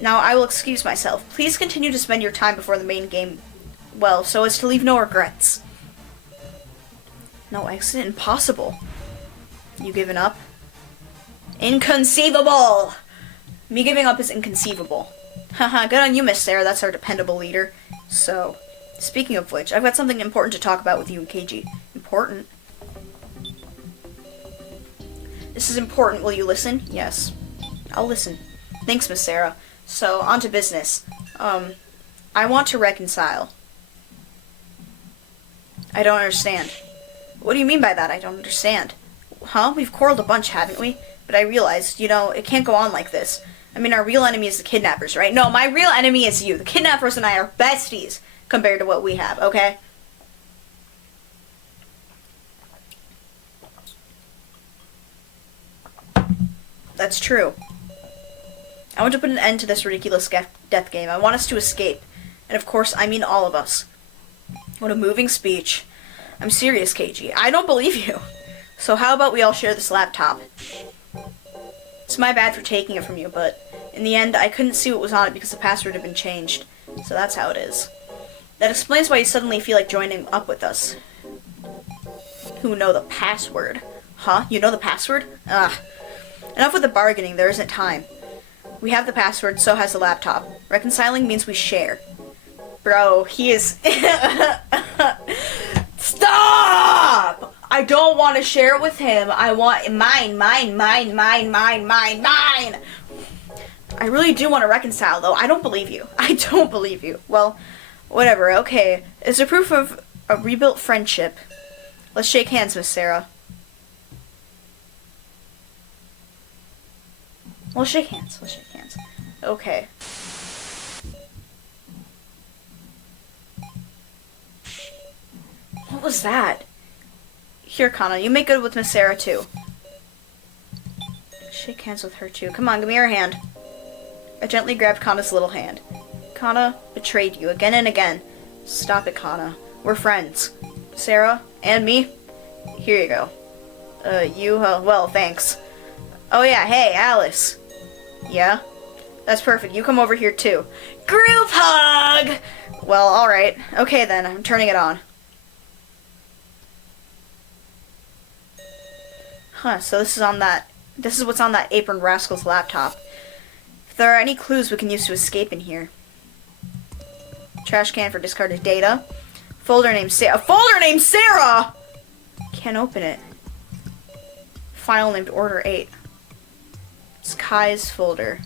Now I will excuse myself. Please continue to spend your time before the main game well, so as to leave no regrets. No exit? Impossible. You giving up? Inconceivable! Me giving up is inconceivable. Haha, good on you, Miss Sarah. That's our dependable leader. So, speaking of which, I've got something important to talk about with you and Keiji. Important? This is important. Will you listen? Yes. I'll listen. Thanks, Miss Sarah. So, on to business. I want to reconcile. I don't understand. What do you mean by that? I don't understand. We've quarreled a bunch, haven't we? But I realized, it can't go on like this. I mean, our real enemy is the kidnappers, right? No, my real enemy is you. The kidnappers and I are besties compared to what we have, okay? That's true. I want to put an end to this ridiculous death game. I want us to escape. And of course, I mean all of us. What a moving speech. I'm serious, Keiji. I don't believe you. So how about we all share this laptop? It's my bad for taking it from you, but in the end, I couldn't see what was on it because the password had been changed. So that's how it is. That explains why you suddenly feel like joining up with us. Who know the password? You know the password? Enough with the bargaining, there isn't time. We have the password, so has the laptop. Reconciling means we share. Bro, he is... Stop! I don't want to share it with him. I want mine. I really do want to reconcile, though. I don't believe you. Well, whatever, okay. As a proof of a rebuilt friendship, let's shake hands, Miss Sarah. Let's shake hands. Okay. What was that? Here, Kana, you make good with Miss Sarah, too. Shake hands with her, too. Come on, give me your hand. I gently grabbed Kana's little hand. Kana betrayed you again and again. Stop it, Kana. We're friends. Sarah, and me? Here you go. Well, thanks. Oh yeah, hey, Alice. Yeah? That's perfect. You come over here, too. Group hug! Well, alright. Okay, then. I'm turning it on. So this is what's on that Apron Rascal's laptop. If there are any clues we can use to escape in here. Trash can for discarded data. Folder named Sarah! Can't open it. File named Order 8. It's Kai's folder.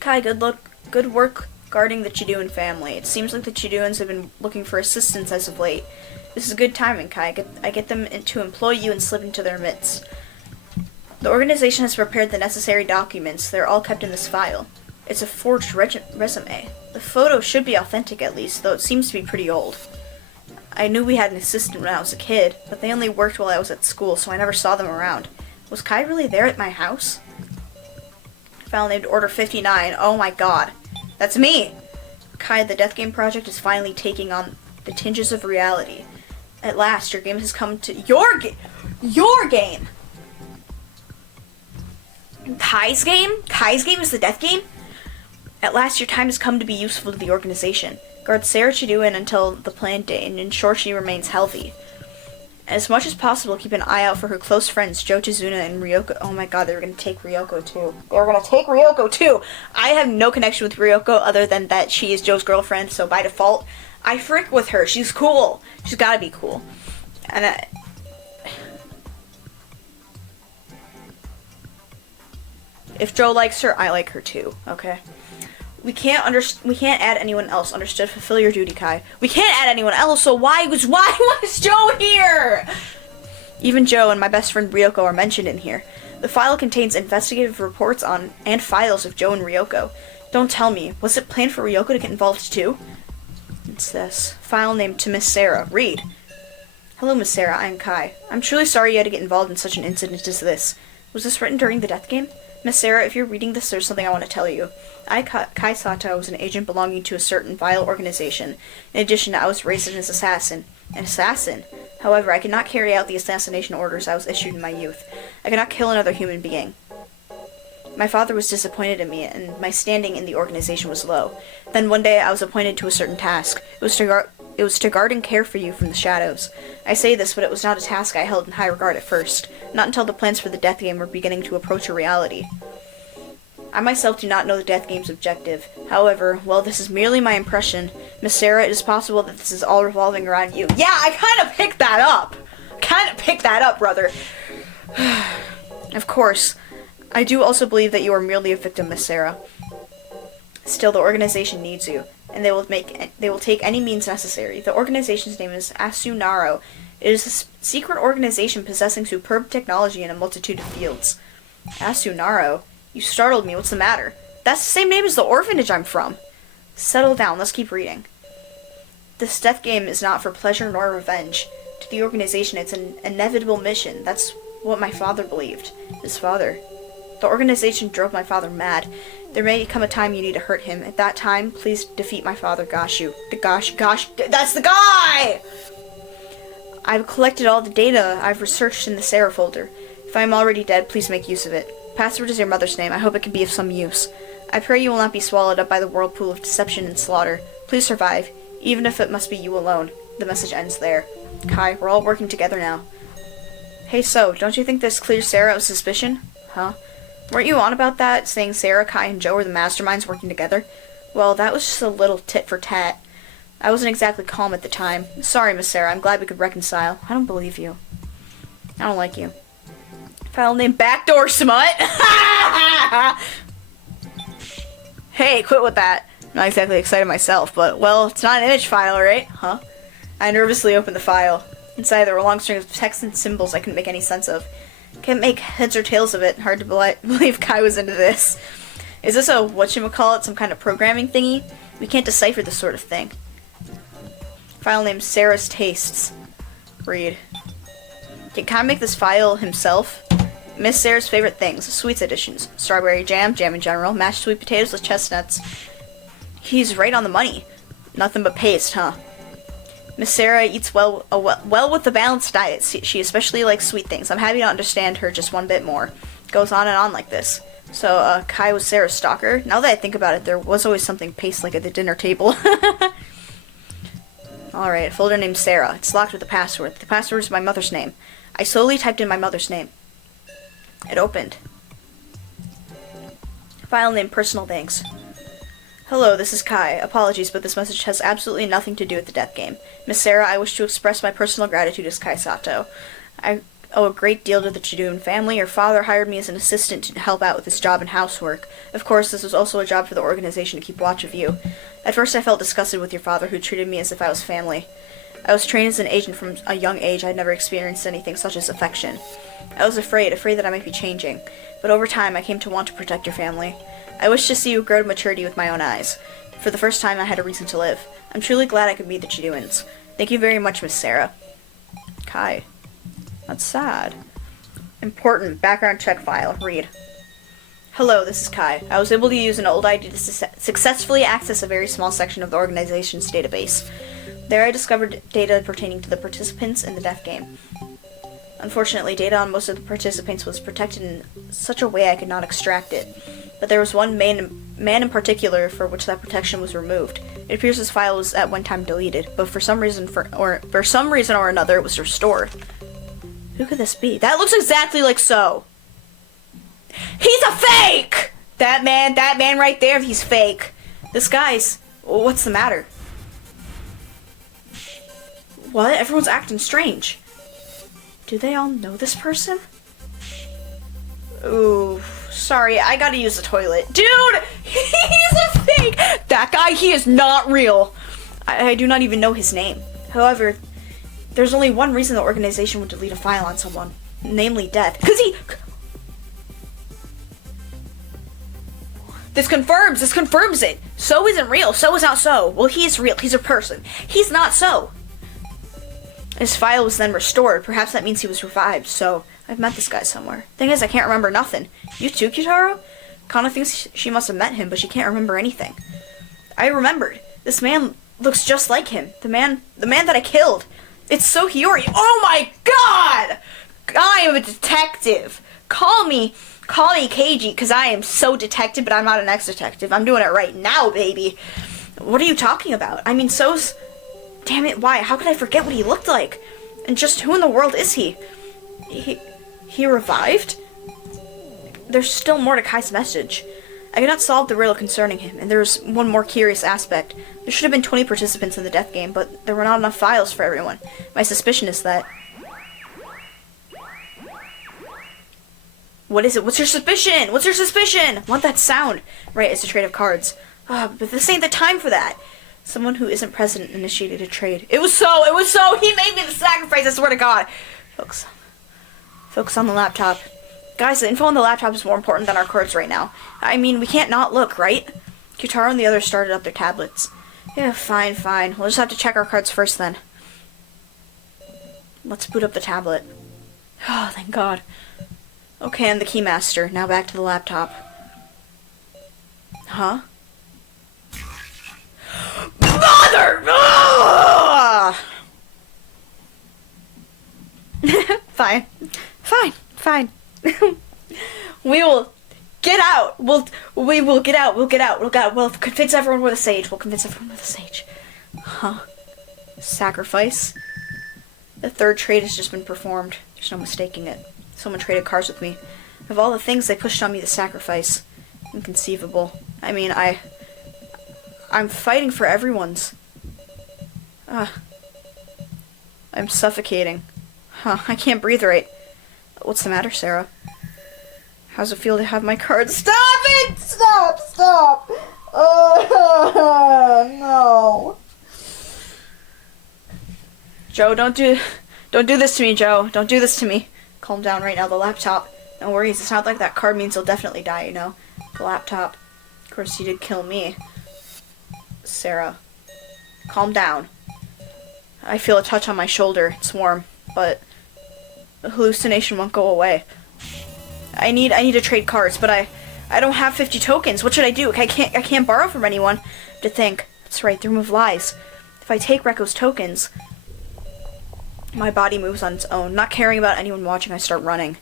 Kai, good work guarding the Chidoon family. It seems like the Chidoons have been looking for assistance as of late. This is good timing, Kai. I get them to employ you and slip into their midst. The organization has prepared the necessary documents. They're all kept in this file. It's a forged resume. The photo should be authentic at least, though it seems to be pretty old. I knew we had an assistant when I was a kid, but they only worked while I was at school, so I never saw them around. Was Kai really there at my house? File named Order 59. Oh my god. That's me! Kai, the Death Game project is finally taking on the tinges of reality. At last, your game has come to... Your game! Kai's game? Kai's game is the Death Game? At last, your time has come to be useful to the organization. Guard Sarah Chidu in until the planned date and ensure she remains healthy. As much as possible, keep an eye out for her close friends, Jo Tizuna and Ryoko. Oh my god, they were going to take Ryoko too. They were going to take Ryoko too! I have no connection with Ryoko other than that she is Joe's girlfriend, so by default, I frick with her. She's cool. She's got to be cool. And if Joe likes her, I like her too, okay? We can't add anyone else. Understood? Fulfill your duty, Kai. We can't add anyone else, so why was Joe here? Even Joe and my best friend Ryoko are mentioned in here. The file contains investigative reports on and files of Joe and Ryoko. Don't tell me. Was it planned for Ryoko to get involved too? It's this. File named to Miss Sarah. Read. Hello, Miss Sarah. I'm Kai. I'm truly sorry you had to get involved in such an incident as this. Was this written during the Death Game? Miss Sarah, if you're reading this, there's something I want to tell you. Kai Sato was an agent belonging to a certain vile organization. In addition, I was raised as an assassin. An assassin? However, I could not carry out the assassination orders I was issued in my youth. I could not kill another human being. My father was disappointed in me, and my standing in the organization was low. Then one day I was appointed to a certain task. It was to guard and care for you from the shadows. I say this, but it was not a task I held in high regard at first, not until the plans for the Death Game were beginning to approach a reality. I myself do not know the Death Game's objective. However, while this is merely my impression, Miss Sarah, it is possible that this is all revolving around you. Yeah, I kind of picked that up! Brother. Of course. I do also believe that you are merely a victim, Miss Sarah. Still, the organization needs you, and they will take any means necessary. The organization's name is Asunaro. It is a secret organization possessing superb technology in a multitude of fields. Asunaro? You startled me. What's the matter? That's the same name as the orphanage I'm from. Settle down. Let's keep reading. This Death Game is not for pleasure nor revenge. To the organization, it's an inevitable mission. That's what my father believed. His father. The organization drove my father mad. There may come a time you need to hurt him. At that time, please defeat my father, Gashu. Gosh, that's the guy! I've collected all the data I've researched in the Sarah folder. If I'm already dead, please make use of it. Password is your mother's name. I hope it can be of some use. I pray you will not be swallowed up by the whirlpool of deception and slaughter. Please survive, even if it must be you alone. The message ends there. Kai, we're all working together now. Hey, so, don't you think this clears Sarah of suspicion? Huh? Weren't you on about that, saying Sarah, Kai, and Joe were the masterminds working together? Well, that was just a little tit for tat. I wasn't exactly calm at the time. Sorry, Miss Sarah, I'm glad we could reconcile. I don't believe you. I don't like you. File name Backdoor Smut? Hey, quit with that. I'm not exactly excited myself, but, well, it's not an image file, right? Huh? I nervously opened the file. Inside there were a long string of text and symbols I couldn't make any sense of. Can't make heads or tails of it. Hard to believe Kai was into this. Is this a whatchamacallit, some kind of programming thingy? We can't decipher this sort of thing. File name Sarah's Tastes. Read. Can Kai make this file himself? Miss Sarah's favorite things. Sweets additions. Strawberry jam, jam in general, mashed sweet potatoes with chestnuts. He's right on the money. Nothing but paste, huh? Miss Sarah eats well with the balanced diet. She especially likes sweet things. I'm happy to understand her just one bit more. Goes on and on like this. So, Kai was Sarah's stalker? Now that I think about it, there was always something paste-like at the dinner table. Alright, a folder named Sarah. It's locked with a password. The password is my mother's name. I slowly typed in my mother's name. It opened. File name Personal Thanks. Hello, this is Kai. Apologies, but this message has absolutely nothing to do with the Death Game. Miss Sarah, I wish to express my personal gratitude as Kai Sato. I owe a great deal to the Chidoon family. Your father hired me as an assistant to help out with his job and housework. Of course, this was also a job for the organization to keep watch of you. At first I felt disgusted with your father, who treated me as if I was family. I was trained as an agent from a young age. I'd never experienced anything such as affection. I was afraid that I might be changing. But over time, I came to want to protect your family. I wish to see you grow to maturity with my own eyes. For the first time, I had a reason to live. I'm truly glad I could meet the Chiduans. Thank you very much, Miss Sarah. Kai. That's sad. Important. Background check file. Read. Hello, this is Kai. I was able to use an old ID to successfully access a very small section of the organization's database. There I discovered data pertaining to the participants in the death game. Unfortunately, data on most of the participants was protected in such a way I could not extract it. But there was one man in particular for which that protection was removed. It appears this file was at one time deleted, but for some reason or another it was restored. Who could this be? That looks exactly like So. He's a fake! That man right there, he's fake. This guy's... What's the matter? What? Everyone's acting strange. Do they all know this person? Ooh, sorry, I gotta use the toilet. Dude, he's a fake! That guy, he is not real. I do not even know his name. However, there's only one reason the organization would delete a file on someone. Namely death. This confirms it. So isn't real. So is not So. Well, he's real. He's a person. He's not So. His file was then restored. Perhaps that means he was revived. So, I've met this guy somewhere. Thing is, I can't remember nothing. You too, Kyutaro? Kana thinks she must have met him, but she can't remember anything. I remembered. This man looks just like him. The man that I killed. It's So Hiyori. Oh my god! I am a detective. Call me Keiji, because I am so detective, but I'm not an ex-detective. I'm doing it right now, baby. What are you talking about? I mean, So's... Damn it, why? How could I forget what he looked like? And just who in the world is he? He revived? There's still more to Kai's message. I cannot solve the riddle concerning him, and there's one more curious aspect. There should have been 20 participants in the death game, but there were not enough files for everyone. My suspicion is that... What is it? What's your suspicion? What's your suspicion? Want that sound? Right, it's a trade of cards. But this ain't the time for that. Someone who isn't present initiated a trade. It was So! He made me the sacrifice, I swear to God! Focus on the laptop. Guys, the info on the laptop is more important than our cards right now. I mean, we can't not look, right? Kyutaro and the others started up their tablets. Yeah, fine. We'll just have to check our cards first then. Let's boot up the tablet. Oh, thank God. Okay, I'm the keymaster. Now back to the laptop. Huh? Mother! Fine. We will get out. We will get out. We'll convince everyone with a sage. Huh? Sacrifice? The third trade has just been performed. There's no mistaking it. Someone traded cards with me. Of all the things they pushed on me, the sacrifice. Inconceivable. I mean, I'm fighting for everyone's. I'm suffocating. Huh, I can't breathe right. What's the matter, Sarah? How's it feel to have my cards? Stop it! Stop! No. Joe, don't do this to me, Joe. Don't do this to me. Calm down right now, the laptop. No worries, it's not like that card means he'll definitely die, you know? The laptop. Of course, he did kill me. Sarah. Calm down. I feel a touch on my shoulder. It's warm, but the hallucination won't go away. I need to trade cards, but I don't have 50 tokens. What should I do? I can't borrow from anyone. To think. That's right, the room of lies. If I take Reko's tokens, my body moves on its own. Not caring about anyone watching, I start running.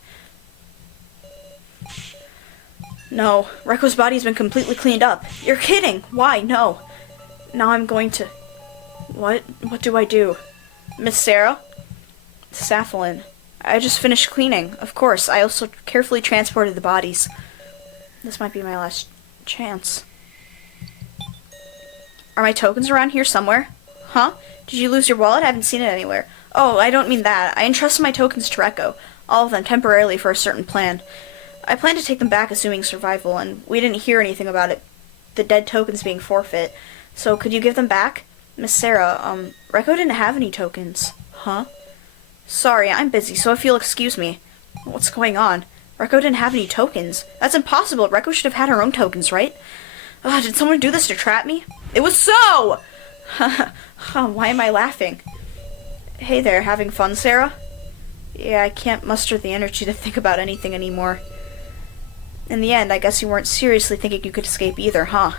No, Reko's body's been completely cleaned up. You're kidding. Why? No. Now I'm going to... What do I do? Miss Sarah? Safalin. I just finished cleaning. Of course, I also carefully transported the bodies. This might be my last chance. Are my tokens around here somewhere? Huh? Did you lose your wallet? I haven't seen it anywhere. Oh, I don't mean that. I entrusted my tokens to Reko. All of them, temporarily for a certain plan. I plan to take them back assuming survival, and we didn't hear anything about it. The dead tokens being forfeit. So, could you give them back? Miss Sarah, Rekko didn't have any tokens. Huh? Sorry, I'm busy, so if you'll excuse me. What's going on? Rekko didn't have any tokens. That's impossible. Rekko should have had her own tokens, right? Did someone do this to trap me? It was so! Why am I laughing? Hey there, having fun, Sarah? Yeah, I can't muster the energy to think about anything anymore. In the end, I guess you weren't seriously thinking you could escape either, huh?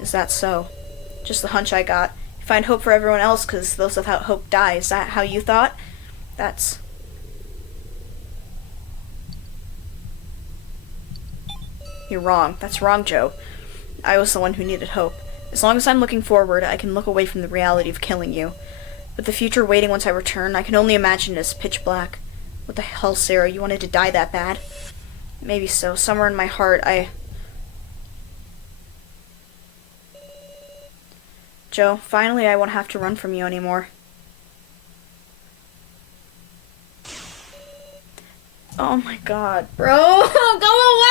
Is that so? Just the hunch I got. You find hope for everyone else because those without hope die. Is that how you thought? That's... You're wrong. That's wrong, Joe. I was the one who needed hope. As long as I'm looking forward, I can look away from the reality of killing you. But the future waiting once I return, I can only imagine it as pitch black. What the hell, Sarah? You wanted to die that bad? Maybe so. Somewhere in my heart, Joe, finally I won't have to run from you anymore. Oh my god, bro! Go away!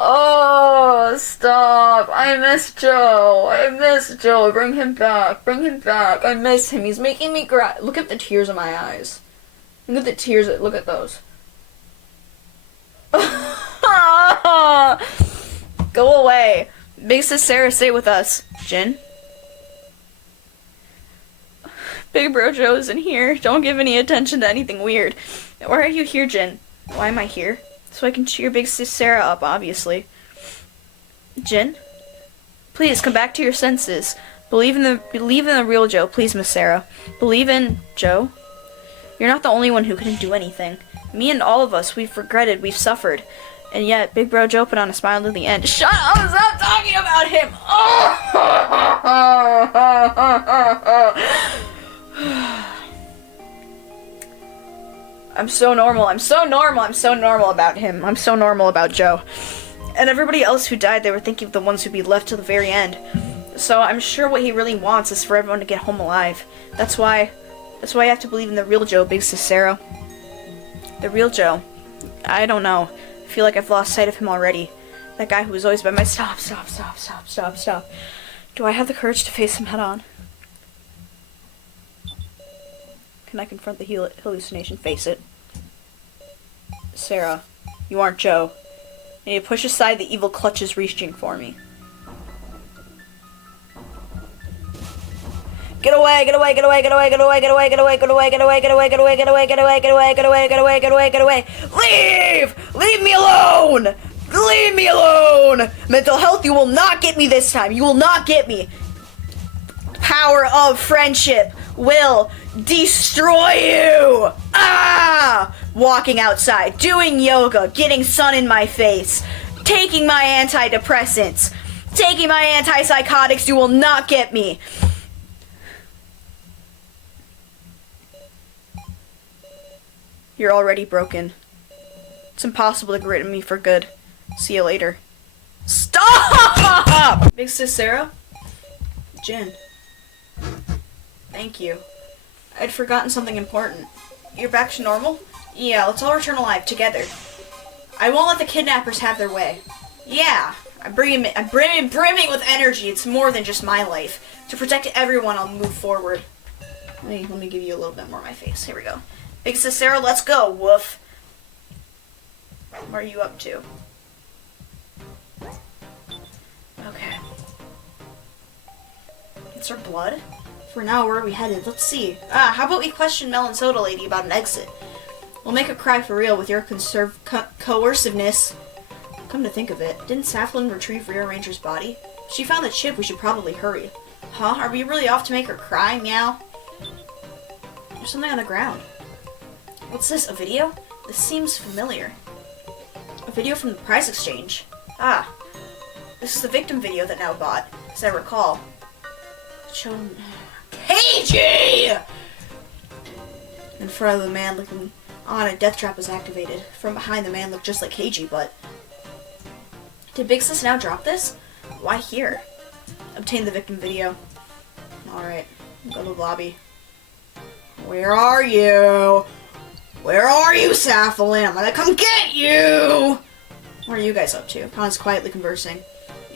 Oh, stop. I miss Joe. I miss Joe. Bring him back. Bring him back. I miss him. He's making me cry. Look at the tears in my eyes. Look at the tears. Look at those. Go away. Big Sis Sarah, stay with us. Jin? Big Bro Joe isn't here. Don't give any attention to anything weird. Why are you here, Jin? Why am I here? So I can cheer Big Sis Sarah up, obviously. Jin? Please, come back to your senses. Believe in the real Joe, please, Miss Sarah. Believe in Joe. You're not the only one who couldn't do anything. Me and all of us, we've regretted, we've suffered. And yet, Big Bro Joe put on a smile to the end. Shut up! Stop talking about him! I'm so normal. I'm so normal. I'm so normal about him. I'm so normal about Joe. And everybody else who died, they were thinking of the ones who'd be left till the very end. So I'm sure what he really wants is for everyone to get home alive. That's why you have to believe in the real Joe, Big Sis Sarah. The real Joe. I don't know. I feel like I've lost sight of him already. That guy who was always by my... Stop. Do I have the courage to face him head on? Can I confront the hallucination? Face it. Sarah, you aren't Joe. You need to push aside the evil clutches reaching for me. Get away, get away, get away, get away, get away, get away, get away, get away, get away, get away, get away, get away, get away, get away, get away, get away, get away, get away. Leave! Leave me alone! Leave me alone! Mental health, you will not get me this time. You will not get me. Power of friendship will destroy you! Ah! Walking outside, doing yoga, getting sun in my face, taking my antidepressants, taking my antipsychotics, you will not get me. You're already broken. It's impossible to get rid of me for good. See you later. Stop! Big Sis Sarah? Jin. Thank you. I'd forgotten something important. You're back to normal? Yeah, let's all return alive together. I won't let the kidnappers have their way. Yeah, I'm brimming with energy. It's more than just my life. To protect everyone, I'll move forward. Let me give you a little bit more of my face. Here we go. Big Sis Sarah, let's go, woof. What are you up to? Okay. It's her blood? For now, where are we headed? Let's see. How about we question Melon Soda Lady about an exit? We'll make her cry for real with your coerciveness. Come to think of it, didn't Saflin retrieve Rear Ranger's body? If she found the chip, we should probably hurry. Huh? Are we really off to make her cry? Meow? There's something on the ground. What's this, a video? This seems familiar. A video from the prize exchange. Ah. This is the victim video that now bought, as I recall. Shown... KG! In front of the man looking on, a death trap was activated. From behind, the man looked just like KG, but... Did Big Sis now drop this? Why here? Obtain the victim video. Alright, go to the lobby. Where are you? Where are you, Saflin? I'm gonna come get you! What are you guys up to? Khan's quietly conversing.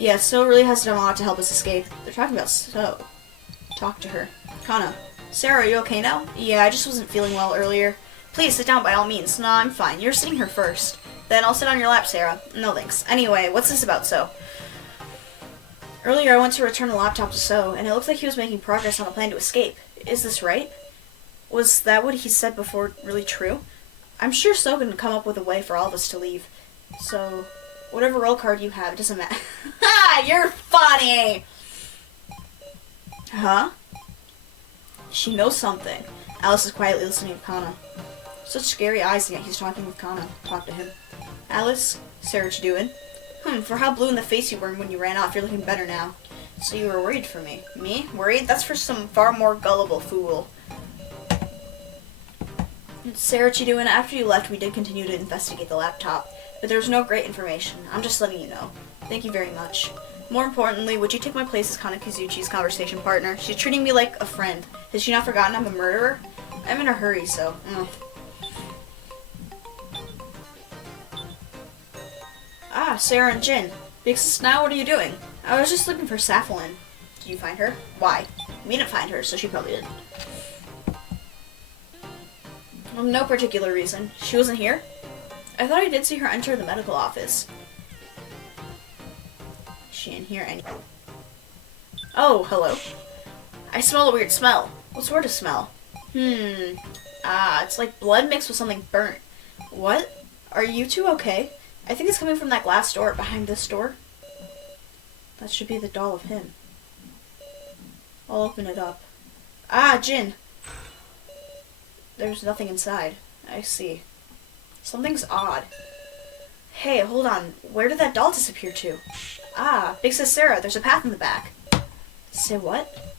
Yeah, So really has done a lot to help us escape. They're talking about So. Talk to her. Kana. Sarah, are you okay now? Yeah, I just wasn't feeling well earlier. Please sit down by all means. No, I'm fine. You're sitting here first. Then I'll sit on your lap, Sarah. No thanks. Anyway, what's this about So? Earlier I went to return the laptop to So, and it looked like he was making progress on a plan to escape. Is this right? Was that what he said before really true? I'm sure So can come up with a way for all of us to leave. So, whatever role card you have, it doesn't matter. Ha! You're funny! Huh? She knows something. Alice is quietly listening to Kana. Such scary eyes, and yet he's talking with Kana. Talk to him. Alice? Sarah, what you doing? For how blue in the face you were when you ran off, you're looking better now. So you were worried for me. Me? Worried? That's for some far more gullible fool. Sarah, what you doing? After you left, we did continue to investigate the laptop, but there was no great information. I'm just letting you know. Thank you very much. More importantly, would you take my place as Kana Kazuchi's conversation partner? She's treating me like a friend. Has she not forgotten I'm a murderer? I'm in a hurry, so... Ah, Sarah and Jin. Big sis, now what are you doing? I was just looking for Safalin. Did you find her? Why? We didn't find her, so she probably didn't. No particular reason. She wasn't here? I thought I did see her enter the medical office. She didn't hear anything. Oh, hello. I smell a weird smell. What sort of smell? It's like blood mixed with something burnt. What? Are you two okay? I think it's coming from that glass door behind this door. That should be the doll of him. I'll open it up. Ah, Jin. There's nothing inside. I see. Something's odd. Hey, hold on. Where did that doll disappear to? Ah, Big Sis Sarah, there's a path in the back. Say what?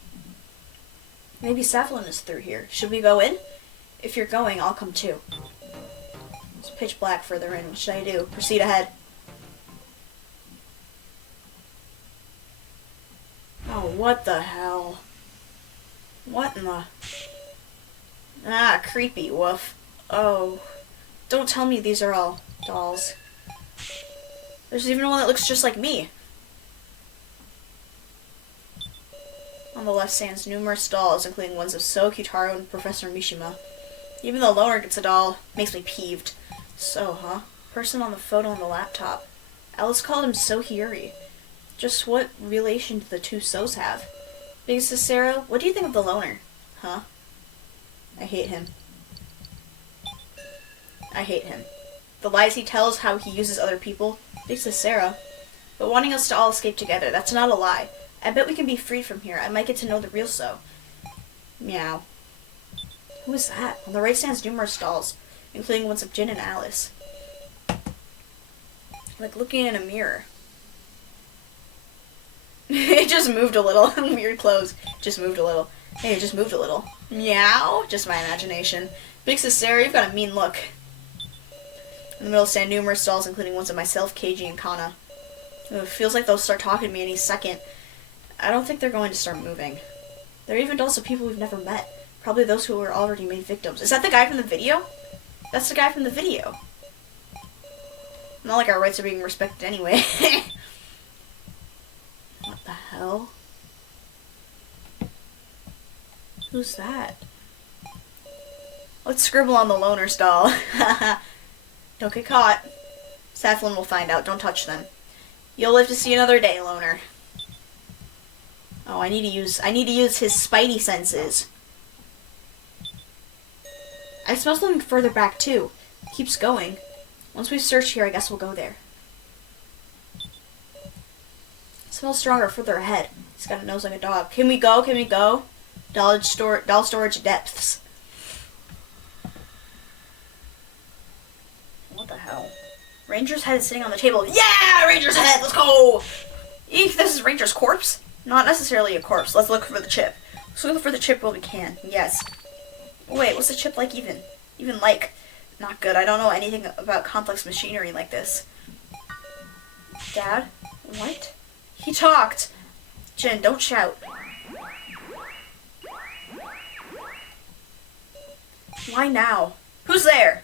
Maybe Safalin is through here. Should we go in? If you're going, I'll come too. It's pitch black further in. What should I do? Proceed ahead. Oh, what the hell? What in the... Ah, creepy, woof. Oh. Don't tell me these are all dolls. There's even one that looks just like me. On the left stands numerous dolls, including ones of So, Kyutaro, and Professor Mishima. Even the loner gets a doll. Makes me peeved. So, huh? Person on the photo on the laptop. Alice called him So Hiyuri. Just what relation do the two So's have? Big Sis Sarah, what do you think of the loner? Huh? I hate him. I hate him. The lies he tells, how he uses other people. Big Sis Sarah. But wanting us to all escape together, that's not a lie. I bet we can be freed from here. I might get to know the real So. Meow. Who is that? On the right stands numerous dolls, including ones of Jin and Alice. Like looking in a mirror. It just moved a little. Weird clothes. Just moved a little. Hey, it just moved a little. Meow. Just my imagination. Big Sis Sarah, you've got a mean look. In the middle stand numerous dolls, including ones of myself, Keiji, and Kana. It feels like they'll start talking to me any second. I don't think they're going to start moving. There are even dolls of people we've never met. Probably those who were already made victims. Is that the guy from the video? That's the guy from the video. Not like our rights are being respected anyway. What the hell? Who's that? Let's scribble on the loner's doll. Don't get caught. Safalin will find out. Don't touch them. You'll live to see another day, loner. Oh, I need to use his spidey senses. I smell something further back too. Keeps going. Once we search here, I guess we'll go there. It smells stronger further ahead. He's got a nose like a dog. Can we go? Can we go? Doll storage depths. What the hell? Ranger's head is sitting on the table. Yeah! Ranger's head! Let's go! Eek, this is Ranger's corpse? Not necessarily a corpse. Let's look for the chip. Let's look for the chip while we can. Yes. Wait, what's the chip like even? Even like? Not good. I don't know anything about complex machinery like this. Dad? What? He talked! Jin, don't shout. Why now? Who's there?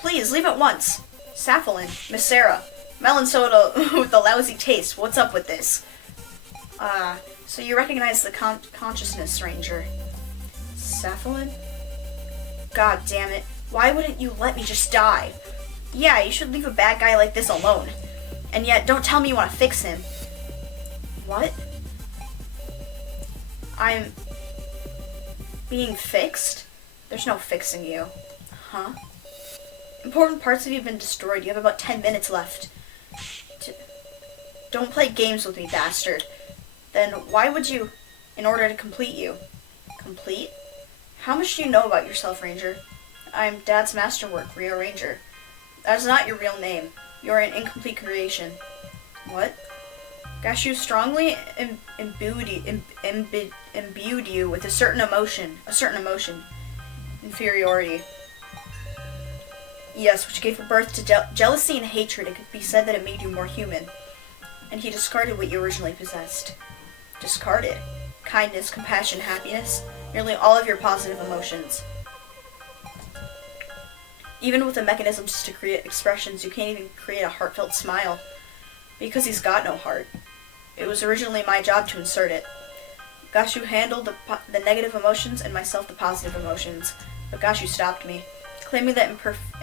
Please, leave at once. Safalin. Miss Sarah. Melon soda with a lousy taste. What's up with this? So you recognize the consciousness ranger. Cephalin? God damn it. Why wouldn't you let me just die? Yeah, you should leave a bad guy like this alone. And yet, don't tell me you want to fix him. What? I'm being fixed? There's no fixing you. Huh? Important parts of you have been destroyed. You have about 10 minutes left. Don't play games with me, bastard. Then why would you, in order to complete you? Complete? How much do you know about yourself, Ranger? I'm Dad's masterwork, Rio Ranger. That is not your real name. You are an incomplete creation. What? Gashu strongly imbued you with a certain emotion. Inferiority. Yes, which gave birth to jealousy and hatred. It could be said that it made you more human. And he discarded what you originally possessed. Discarded? Kindness, compassion, happiness. Nearly all of your positive emotions. Even with the mechanisms to create expressions, you can't even create a heartfelt smile. Because he's got no heart. It was originally my job to insert it. Gashu handled the negative emotions and myself the positive emotions. But Gashu stopped me. Claiming that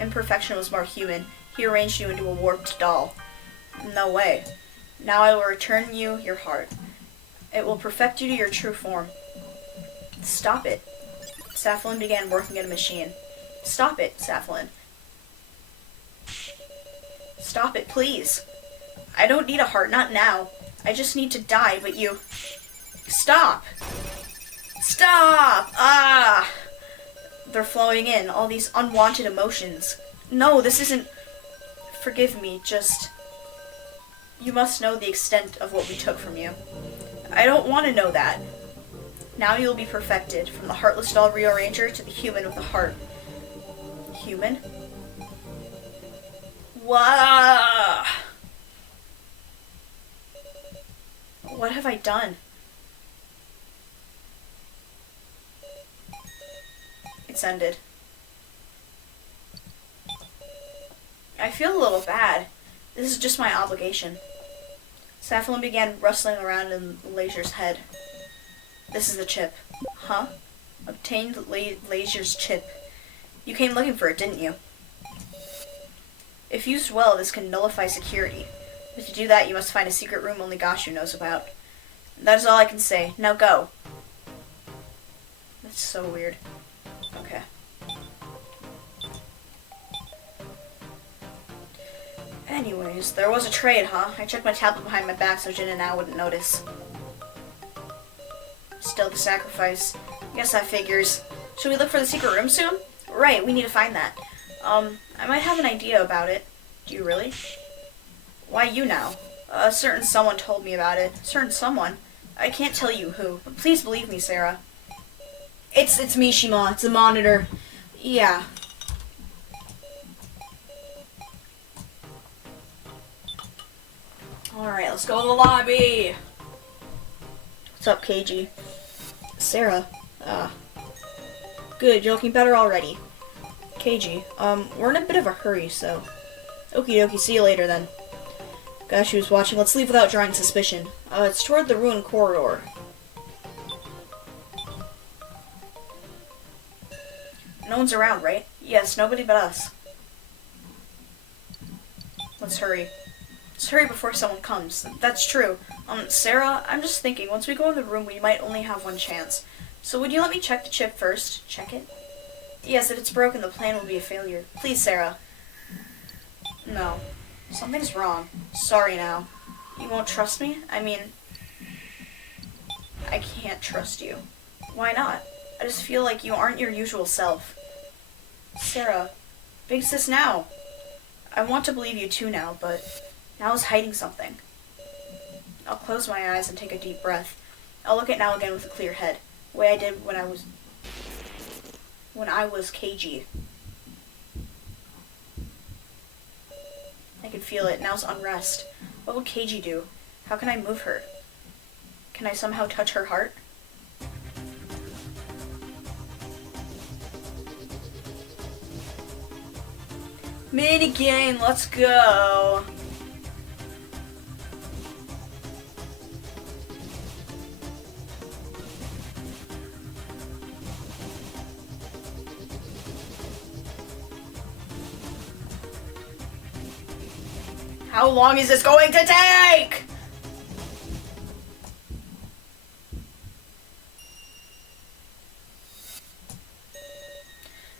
imperfection was more human, he arranged you into a warped doll. No way. Now I will return you your heart. It will perfect you to your true form. Stop it. Cephalin began working at a machine. Stop it, Cephalin. Stop it, please. I don't need a heart, not now. I just need to die, but you... Stop! Stop! Ah! They're flowing in, all these unwanted emotions. No, this isn't... Forgive me, just... You must know the extent of what we took from you. I don't want to know that. Now you will be perfected, from the heartless doll Rio Ranger to the human with a heart. Human? Wow! What have I done? It's ended. I feel a little bad. This is just my obligation. Cephalin began rustling around in Lazier's head. This is the chip. Huh? Obtained Lazier's chip. You came looking for it, didn't you? If used well, this can nullify security. But to do that, you must find a secret room only Gashu knows about. That is all I can say. Now go. That's so weird. Okay. Anyways, there was a trade, huh? I checked my tablet behind my back so Jin and Al wouldn't notice. Still the sacrifice. Guess that figures. Should we look for the secret room soon? Right, we need to find that. I might have an idea about it. Do you really? Why you now? A certain someone told me about it. Certain someone? I can't tell you who, but please believe me, Sarah. It's Mishima. It's a monitor. Yeah. Alright, let's go to the lobby. What's up, KG? Sarah. Good, you're looking better already. KG, we're in a bit of a hurry, so... Okie dokie, see you later then. Gashu's watching. Let's leave without drawing suspicion. It's toward the ruined corridor. No one's around, right? Yes, nobody but us. Let's hurry. Let's hurry before someone comes. That's true. Sarah, I'm just thinking, once we go in the room, we might only have one chance. So would you let me check the chip first? Check it? Yes, if it's broken, the plan will be a failure. Please, Sarah. No. Something's wrong. Sorry now. You won't trust me? I mean... I can't trust you. Why not? I just feel like you aren't your usual self. Sarah, big sis now. I want to believe you too now, but Now is hiding something. I'll close my eyes and take a deep breath. I'll look at Now again with a clear head, the way I did when I was KG. I can feel it. Now's unrest. What would KG do? How can I move her? Can I somehow touch her heart? Mini game, let's go. How long is this going to take?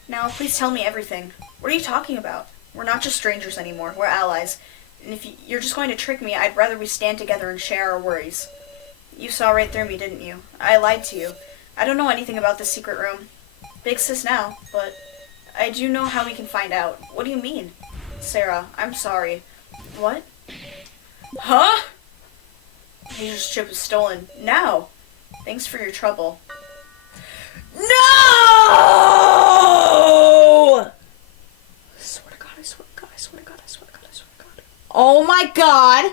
Now, please tell me everything. What are you talking about? We're not just strangers anymore. We're allies. And if you're just going to trick me, I'd rather we stand together and share our worries. You saw right through me, didn't you? I lied to you. I don't know anything about this secret room. Big sis now, but I do know how we can find out. What do you mean? Sarah, I'm sorry. What? Huh? His chip was stolen. Now. Thanks for your trouble. No! I swear to God, I swear to God, I swear to God, I swear to God, I swear to God. Oh my God!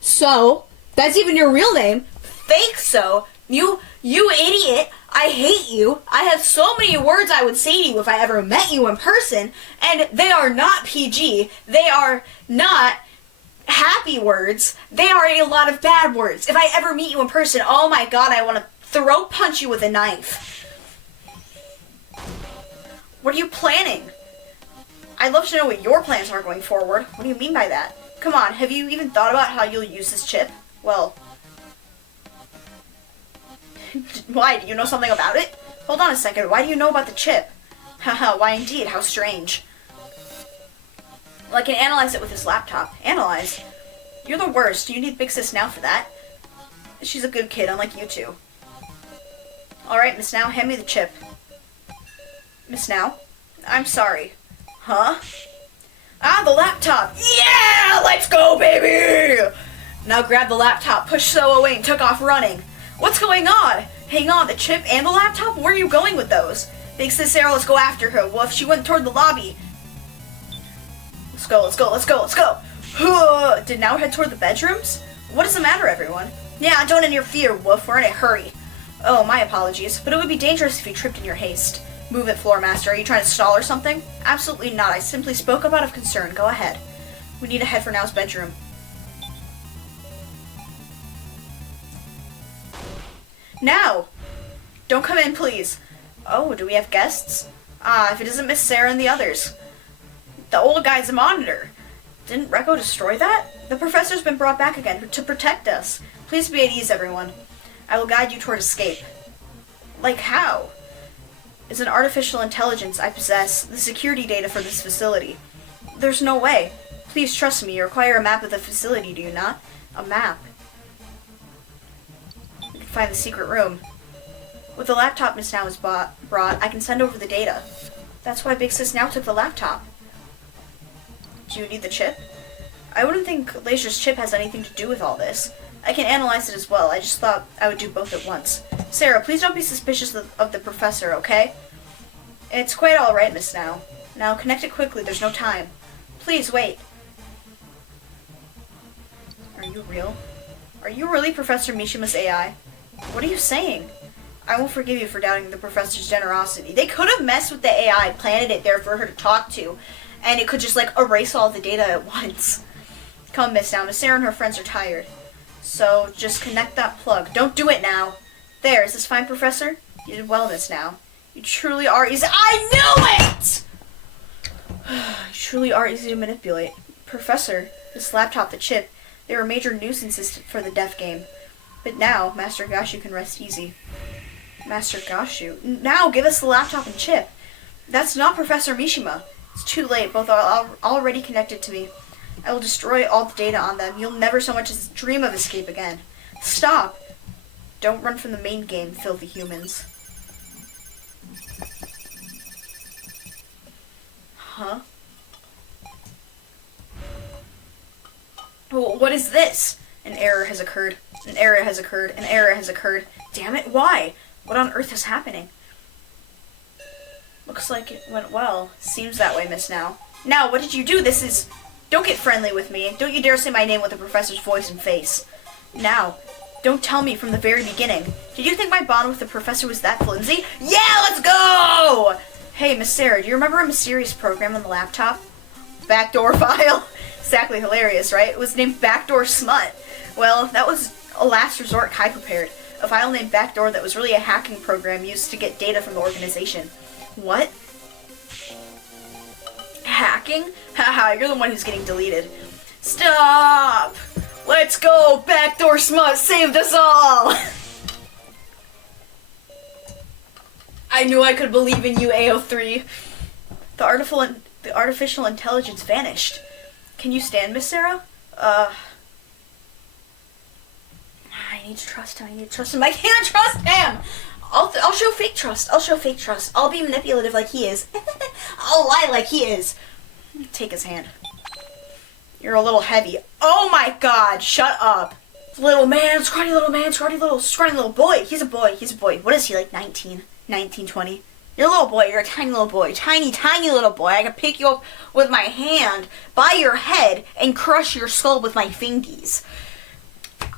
So, that's even your real name? Fake so? You idiot! I hate you. I have so many words I would say to you if I ever met you in person, and they are not PG. They are not happy words. They are a lot of bad words. If I ever meet you in person, oh my God, I want to throat punch you with a knife. What are you planning? I'd love to know what your plans are going forward. What do you mean by that? Come on, have you even thought about how you'll use this chip? Well, why? Do you know something about it? Hold on a second. Why do you know about the chip? Haha, why indeed? How strange. Well, I can analyze it with his laptop. Analyze? You're the worst. You need Big Sis Now for that. She's a good kid, unlike you two. Alright, Miss Now, hand me the chip. Miss Now? I'm sorry. Huh? Ah, the laptop! Yeah! Let's go, baby! Now grab the laptop, pushed So away, and took off running. What's going on? Hang on, the chip and the laptop? Where are you going with those? Big Sis Sarah, let's go after her. Well, if she went toward the lobby. Let's go, let's go, let's go, let's go. Did Now head toward the bedrooms? What is the matter, everyone? Yeah, don't interfere, Woof. We're in a hurry. Oh, my apologies, but it would be dangerous if you tripped in your haste. Move it, Floor Master. Are you trying to stall or something? Absolutely not. I simply spoke up out of concern. Go ahead. We need to head for Now's bedroom. Now! Don't come in, please. Oh, do we have guests? Ah, if it isn't Miss Sarah and the others. The old guy's a monitor. Didn't Rekko destroy that? The professor's been brought back again to protect us. Please be at ease, everyone. I will guide you toward escape. Like how? It's an artificial intelligence I possess the security data for this facility. There's no way. Please trust me. You require a map of the facility, do you not? A map. We can find the secret room. With the laptop Miss Now is brought, I can send over the data. That's why Big Sis Now took the laptop. Do you need the chip? I wouldn't think Laser's chip has anything to do with all this. I can analyze it as well. I just thought I would do both at once. Sarah, please don't be suspicious of the professor, okay? It's quite alright, Miss Now. Now, connect it quickly. There's no time. Please, wait. Are you real? Are you really Professor Mishima's AI? What are you saying? I won't forgive you for doubting the professor's generosity. They could have messed with the AI, planted it there for her to talk to, and it could just, like, erase all the data at once. Come, Miss Now. Miss Sarah and her friends are tired. So, just connect that plug. Don't do it now. There, is this fine, Professor? You did well, Miss Now. You truly are easy— I knew it! You truly are easy to manipulate. Professor, this laptop, the chip, they were major nuisances for the death game. But now, Master Gashu can rest easy. Master Gashu? Now, give us the laptop and chip. That's not Professor Mishima. It's too late. Both are already connected to me. I will destroy all the data on them. You'll never so much as dream of escape again. Stop! Don't run from the main game, filthy humans. Huh? Well, what is this? An error has occurred. An error has occurred. An error has occurred. Damn it, why? What on earth is happening? Looks like it went well. Seems that way, Miss Now. Now, what did you do? This is— Don't get friendly with me. Don't you dare say my name with the professor's voice and face. Now, don't tell me from the very beginning. Did you think my bond with the professor was that flimsy? Yeah, let's go! Hey, Miss Sarah, do you remember a mysterious program on the laptop? Backdoor file? Exactly hilarious, right? It was named Backdoor Smut. Well, that was a last resort Kai prepared. A file named Backdoor that was really a hacking program used to get data from the organization. What? Hacking? Haha, you're the one who's getting deleted. Stop! Let's go! Backdoor smut saved us all! I knew I could believe in you, AO3. The artificial intelligence vanished. Can you stand, Miss Sarah? I need to trust him. I can't trust him! I'll show fake trust. I'll be manipulative like he is. I'll lie like he is. Take his hand. You're a little heavy. Oh my god, shut up. Little man, scrawny little boy. He's a boy. What is he, like 19, 20? You're a little boy. You're a tiny little boy. Tiny little boy. I can pick you up with my hand by your head and crush your skull with my fingies.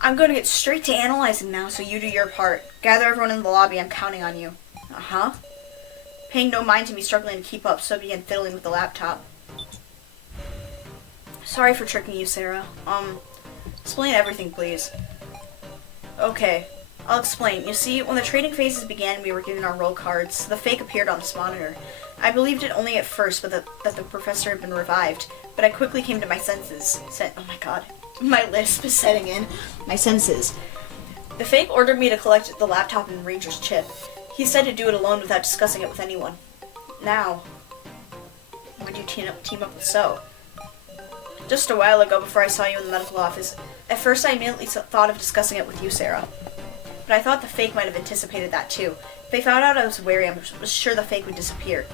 I'm going to get straight to analyzing now, so you do your part. Gather everyone in the lobby. I'm counting on you. Uh-huh. Paying no mind to me struggling to keep up, so began fiddling with the laptop. Sorry for tricking you, Sarah. Explain everything, please. Okay, I'll explain. You see, when the trading phases began, we were given our role cards. The fake appeared on this monitor. I believed it only at first, but that the professor had been revived. But I quickly came to my senses. Oh my god. My lisp is setting in. My senses. The fake ordered me to collect the laptop and Ranger's chip. He said to do it alone without discussing it with anyone. Now, why did you team up with So? Just a while ago, before I saw you in the medical office. At first, I immediately thought of discussing it with you, Sarah. But I thought the fake might have anticipated that too. If they found out I was wary, I was sure the fake would disappear.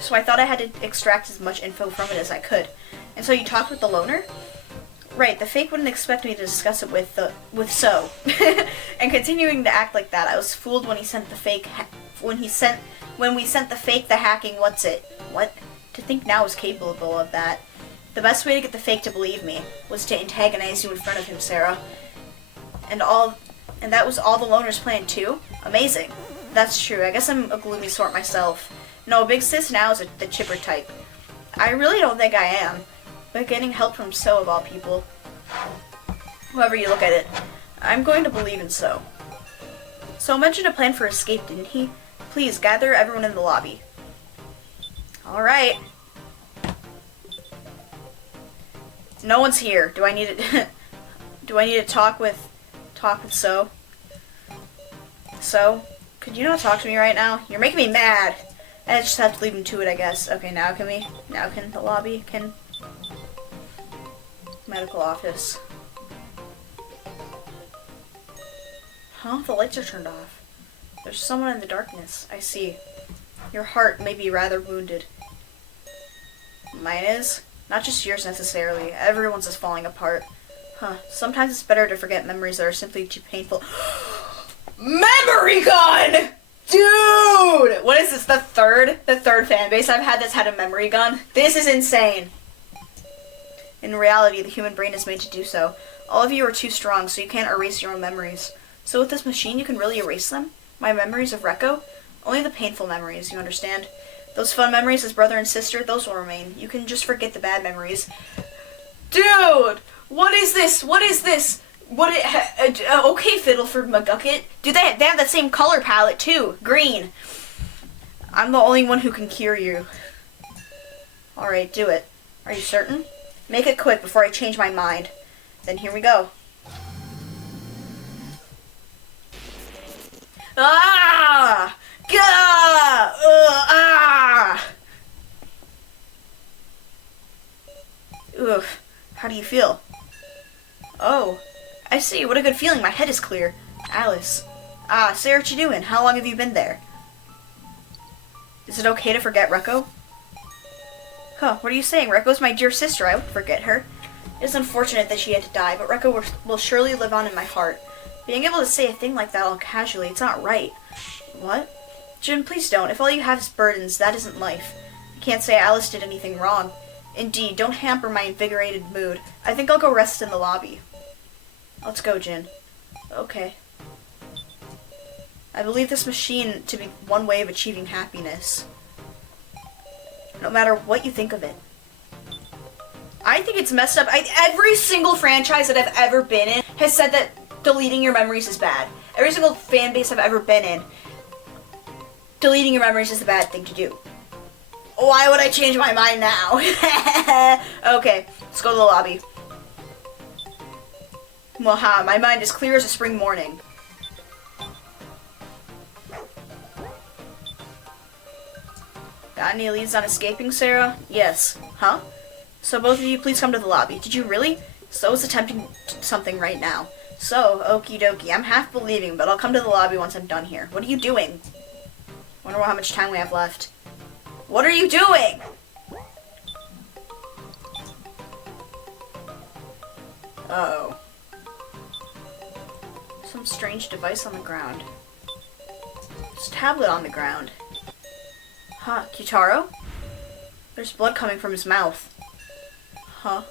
So I thought I had to extract as much info from it as I could. And so you talked with the loner? Right, the fake wouldn't expect me to discuss it with So. And continuing to act like that, I was fooled when he sent the fake when we sent the fake the hacking what? To think now was capable of that. The best way to get the fake to believe me was to antagonize you in front of him, Sarah. And that was all the loner's plan too? Amazing. That's true. I guess I'm a gloomy sort myself. No, Big Sis now is the chipper type. I really don't think I am. But getting help from So of all people. However you look at it, I'm going to believe in So. So mentioned a plan for escape, didn't he? Please gather everyone in the lobby. Alright. No one's here. Do I need to talk with So? So, could you not talk to me right now? You're making me mad. I just have to leave him to it, I guess. Okay, now can the lobby, medical office. Huh? The lights are turned off. There's someone in the darkness. I see. Your heart may be rather wounded. Mine is? Not just yours necessarily. Everyone's is falling apart. Huh. Sometimes it's better to forget memories that are simply too painful. Memory gun! Dude! What is this? The third fan base I've had that's had a memory gun? This is insane. In reality, the human brain is made to do so. All of you are too strong, so you can't erase your own memories. So with this machine, you can really erase them? My memories of Rekko? Only the painful memories, you understand? Those fun memories as brother and sister, those will remain. You can just forget the bad memories. Dude! What is this? Okay, Fiddleford McGucket. Dude, they have that same color palette, too. Green. I'm the only one who can cure you. Alright, do it. Are you certain? Make it quick before I change my mind. Then here we go. Ah! Gah! Ah! Oof. How do you feel? Oh, I see. What a good feeling. My head is clear. Alice. Ah, Sarah, what you doing? How long have you been there? Is it okay to forget Rekko? Huh, what are you saying? Rekko's my dear sister. I wouldn't forget her. It is unfortunate that she had to die, but Rekko will surely live on in my heart. Being able to say a thing like that all casually, it's not right. What? Jin, please don't. If all you have is burdens, that isn't life. You can't say Alice did anything wrong. Indeed, don't hamper my invigorated mood. I think I'll go rest in the lobby. Let's go, Jin. Okay. I believe this machine to be one way of achieving happiness. No matter what you think of it. I think it's messed up. Every single franchise that I've ever been in has said that deleting your memories is bad. Every single fan base I've ever been in, deleting your memories is a bad thing to do. Why would I change my mind now? Okay, let's go to the lobby. Waha, my mind is clear as a spring morning. Got any leads on escaping, Sarah? Yes. Huh? So both of you please come to the lobby. Did you really? So is attempting something right now. So, okie dokie. I'm half believing, but I'll come to the lobby once I'm done here. What are you doing? Wonder how much time we have left. What are you doing? Uh-oh. Some strange device on the ground. There's a tablet on the ground. Huh, Kyutaro? There's blood coming from his mouth. Huh?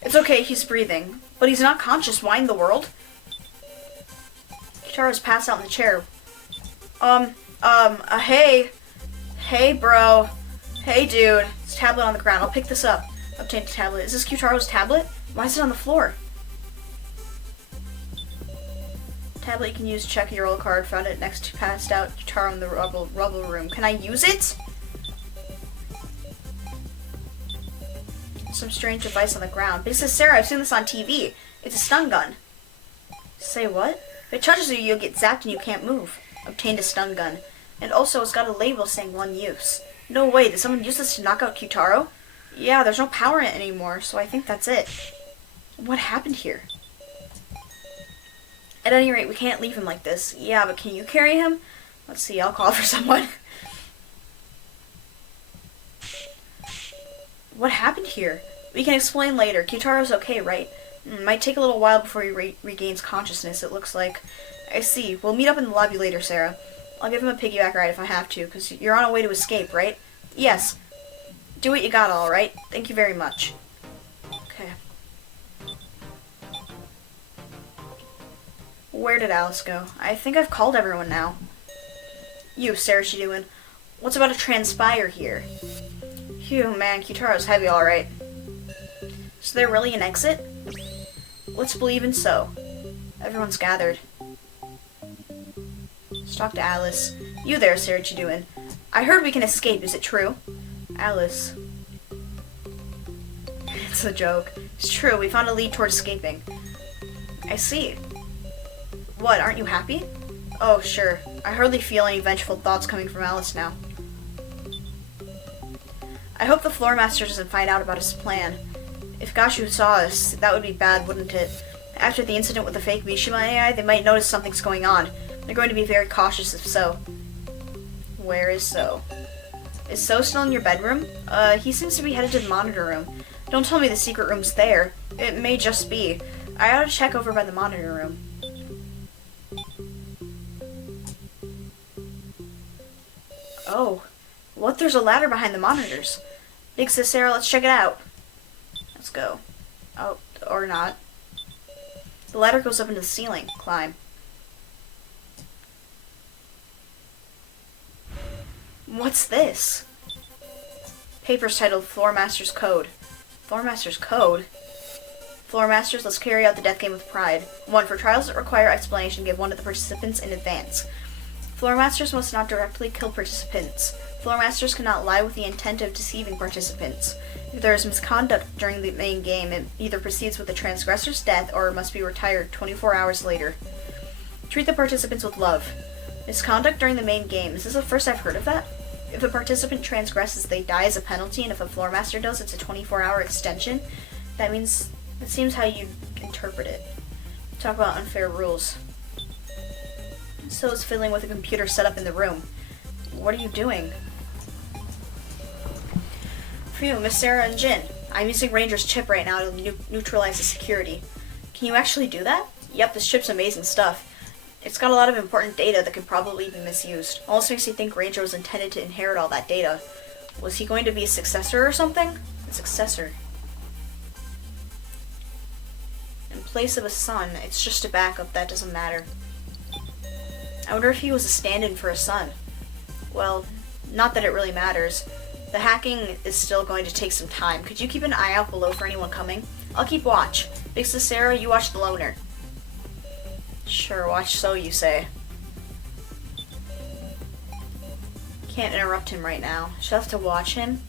It's okay, he's breathing. But he's not conscious. Why in the world? Kyutaro's passed out in the chair. Hey. Hey, bro. Hey, dude. It's a tablet on the ground. I'll pick this up. Obtain the tablet. Is this Kyutaro's tablet? Why is it on the floor? Tablet you can use to check your old card. Found it next to passed out Kyutaro in the rubble room. Can I use it? Some strange device on the ground. But it says, Sarah, I've seen this on TV. It's a stun gun. Say what? If it touches you, you'll get zapped and you can't move. Obtained a stun gun. And also, it's got a label saying 1 use. No way, did someone use this to knock out Kyutaro? Yeah, there's no power in it anymore, so I think that's it. What happened here? At any rate, we can't leave him like this. Yeah, but can you carry him? Let's see, I'll call for someone. What happened here? We can explain later. Kyutaro's okay, right? Might take a little while before he regains consciousness, it looks like. I see. We'll meet up in the lobby later, Sarah. I'll give him a piggyback ride if I have to, because you're on a way to escape, right? Yes. Do what you got, alright? Thank you very much. Okay. Where did Alice go? I think I've called everyone now. You, Sarah Shidoin. What's about to transpire here? Phew, man, Kyutaro's heavy, alright. Is there really an exit? Let's believe in so. Everyone's gathered. Let's talk to Alice. You there, Sarah Chidoin. I heard we can escape, is it true? Alice. It's a joke. It's true, we found a lead toward escaping. I see. What, aren't you happy? Oh, sure. I hardly feel any vengeful thoughts coming from Alice now. I hope the floor master doesn't find out about his plan. If Gashu saw us, that would be bad, wouldn't it? After the incident with the fake Mishima AI, they might notice something's going on. They're going to be very cautious if so. Where is So? Is So still in your bedroom? He seems to be headed to the monitor room. Don't tell me the secret room's there. It may just be. I ought to check over by the monitor room. Oh. What? There's a ladder behind the monitors. Big Sis Sarah, let's check it out. Let's go. Oh, or not. The ladder goes up into the ceiling. Climb. What's this? Papers titled Floor Master's Code. Floor Master's Code? Floor Masters, let's carry out the death game with pride. 1. For trials that require explanation, give one to the participants in advance. Floor Masters must not directly kill participants. Floor Masters cannot lie with the intent of deceiving participants. If there is misconduct during the main game, it either proceeds with the transgressor's death or must be retired 24 hours later. Treat the participants with love. Misconduct during the main game. Is this the first I've heard of that? If a participant transgresses, they die as a penalty, and if a floor master does, it's a 24-hour extension. That seems how you interpret it. Talk about unfair rules. So is fiddling with a computer set up in the room. What are you doing? Phew, Miss Sarah and Jin. I'm using Ranger's chip right now to neutralize the security. Can you actually do that? Yep, this chip's amazing stuff. It's got a lot of important data that could probably be misused. Almost makes you think Ranger was intended to inherit all that data. Was he going to be a successor or something? A successor. In place of a son, it's just a backup, that doesn't matter. I wonder if he was a stand-in for a son. Well, not that it really matters. The hacking is still going to take some time. Could you keep an eye out below for anyone coming? I'll keep watch. Big Sis Sarah, you watch the loner. Sure, watch So, you say. Can't interrupt him right now. Should I have to watch him?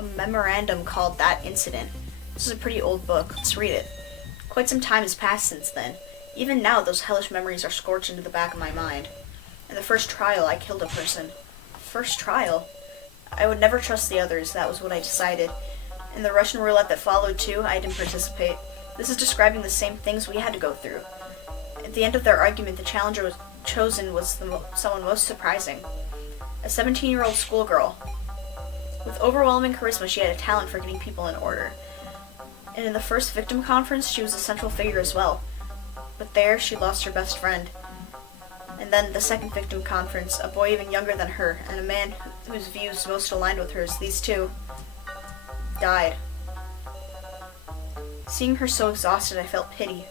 A memorandum called That Incident. This is a pretty old book. Let's read it. Quite some time has passed since then. Even now, those hellish memories are scorched into the back of my mind. In the first trial, I killed a person. First trial? I would never trust the others. That was what I decided. In the Russian roulette that followed, too, I didn't participate. This is describing the same things we had to go through. At the end of their argument, the challenger was chosen was someone most surprising. A 17-year-old schoolgirl. With overwhelming charisma, she had a talent for getting people in order. And in the first victim conference, she was a central figure as well. But there, she lost her best friend. And then the second victim conference, a boy even younger than her, and a man whose views most aligned with hers, these two, died. Seeing her so exhausted, I felt pity.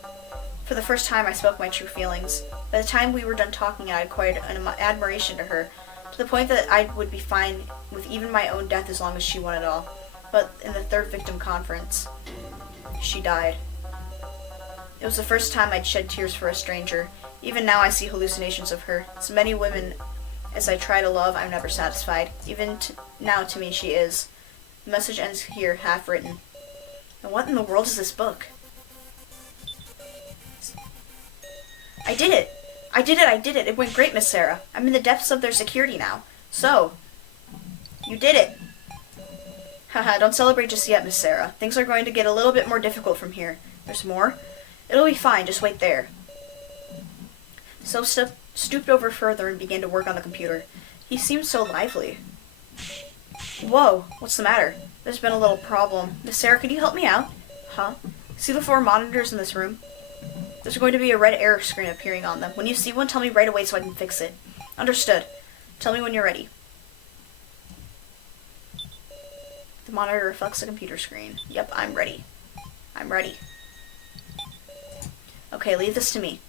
For the first time, I spoke my true feelings. By the time we were done talking, I acquired an admiration to her, to the point that I would be fine with even my own death as long as she won it all. But in the third victim conference, she died. It was the first time I'd shed tears for a stranger. Even now I see hallucinations of her. As many women as I try to love, I'm never satisfied. Even now to me she is. The message ends here, half written. And what in the world is this book? I did it! I did it! It went great, Miss Sarah. I'm in the depths of their security now. So, you did it! Haha, don't celebrate just yet, Miss Sarah. Things are going to get a little bit more difficult from here. There's more? It'll be fine, just wait there. So stooped over further and began to work on the computer. He seemed so lively. Whoa, what's the matter? There's been a little problem. Miss Sarah, could you help me out? Huh? See the 4 monitors in this room? There's going to be a red error screen appearing on them. When you see one, tell me right away so I can fix it. Understood. Tell me when you're ready. The monitor reflects the computer screen. Yep, I'm ready. I'm ready. Okay, leave this to me.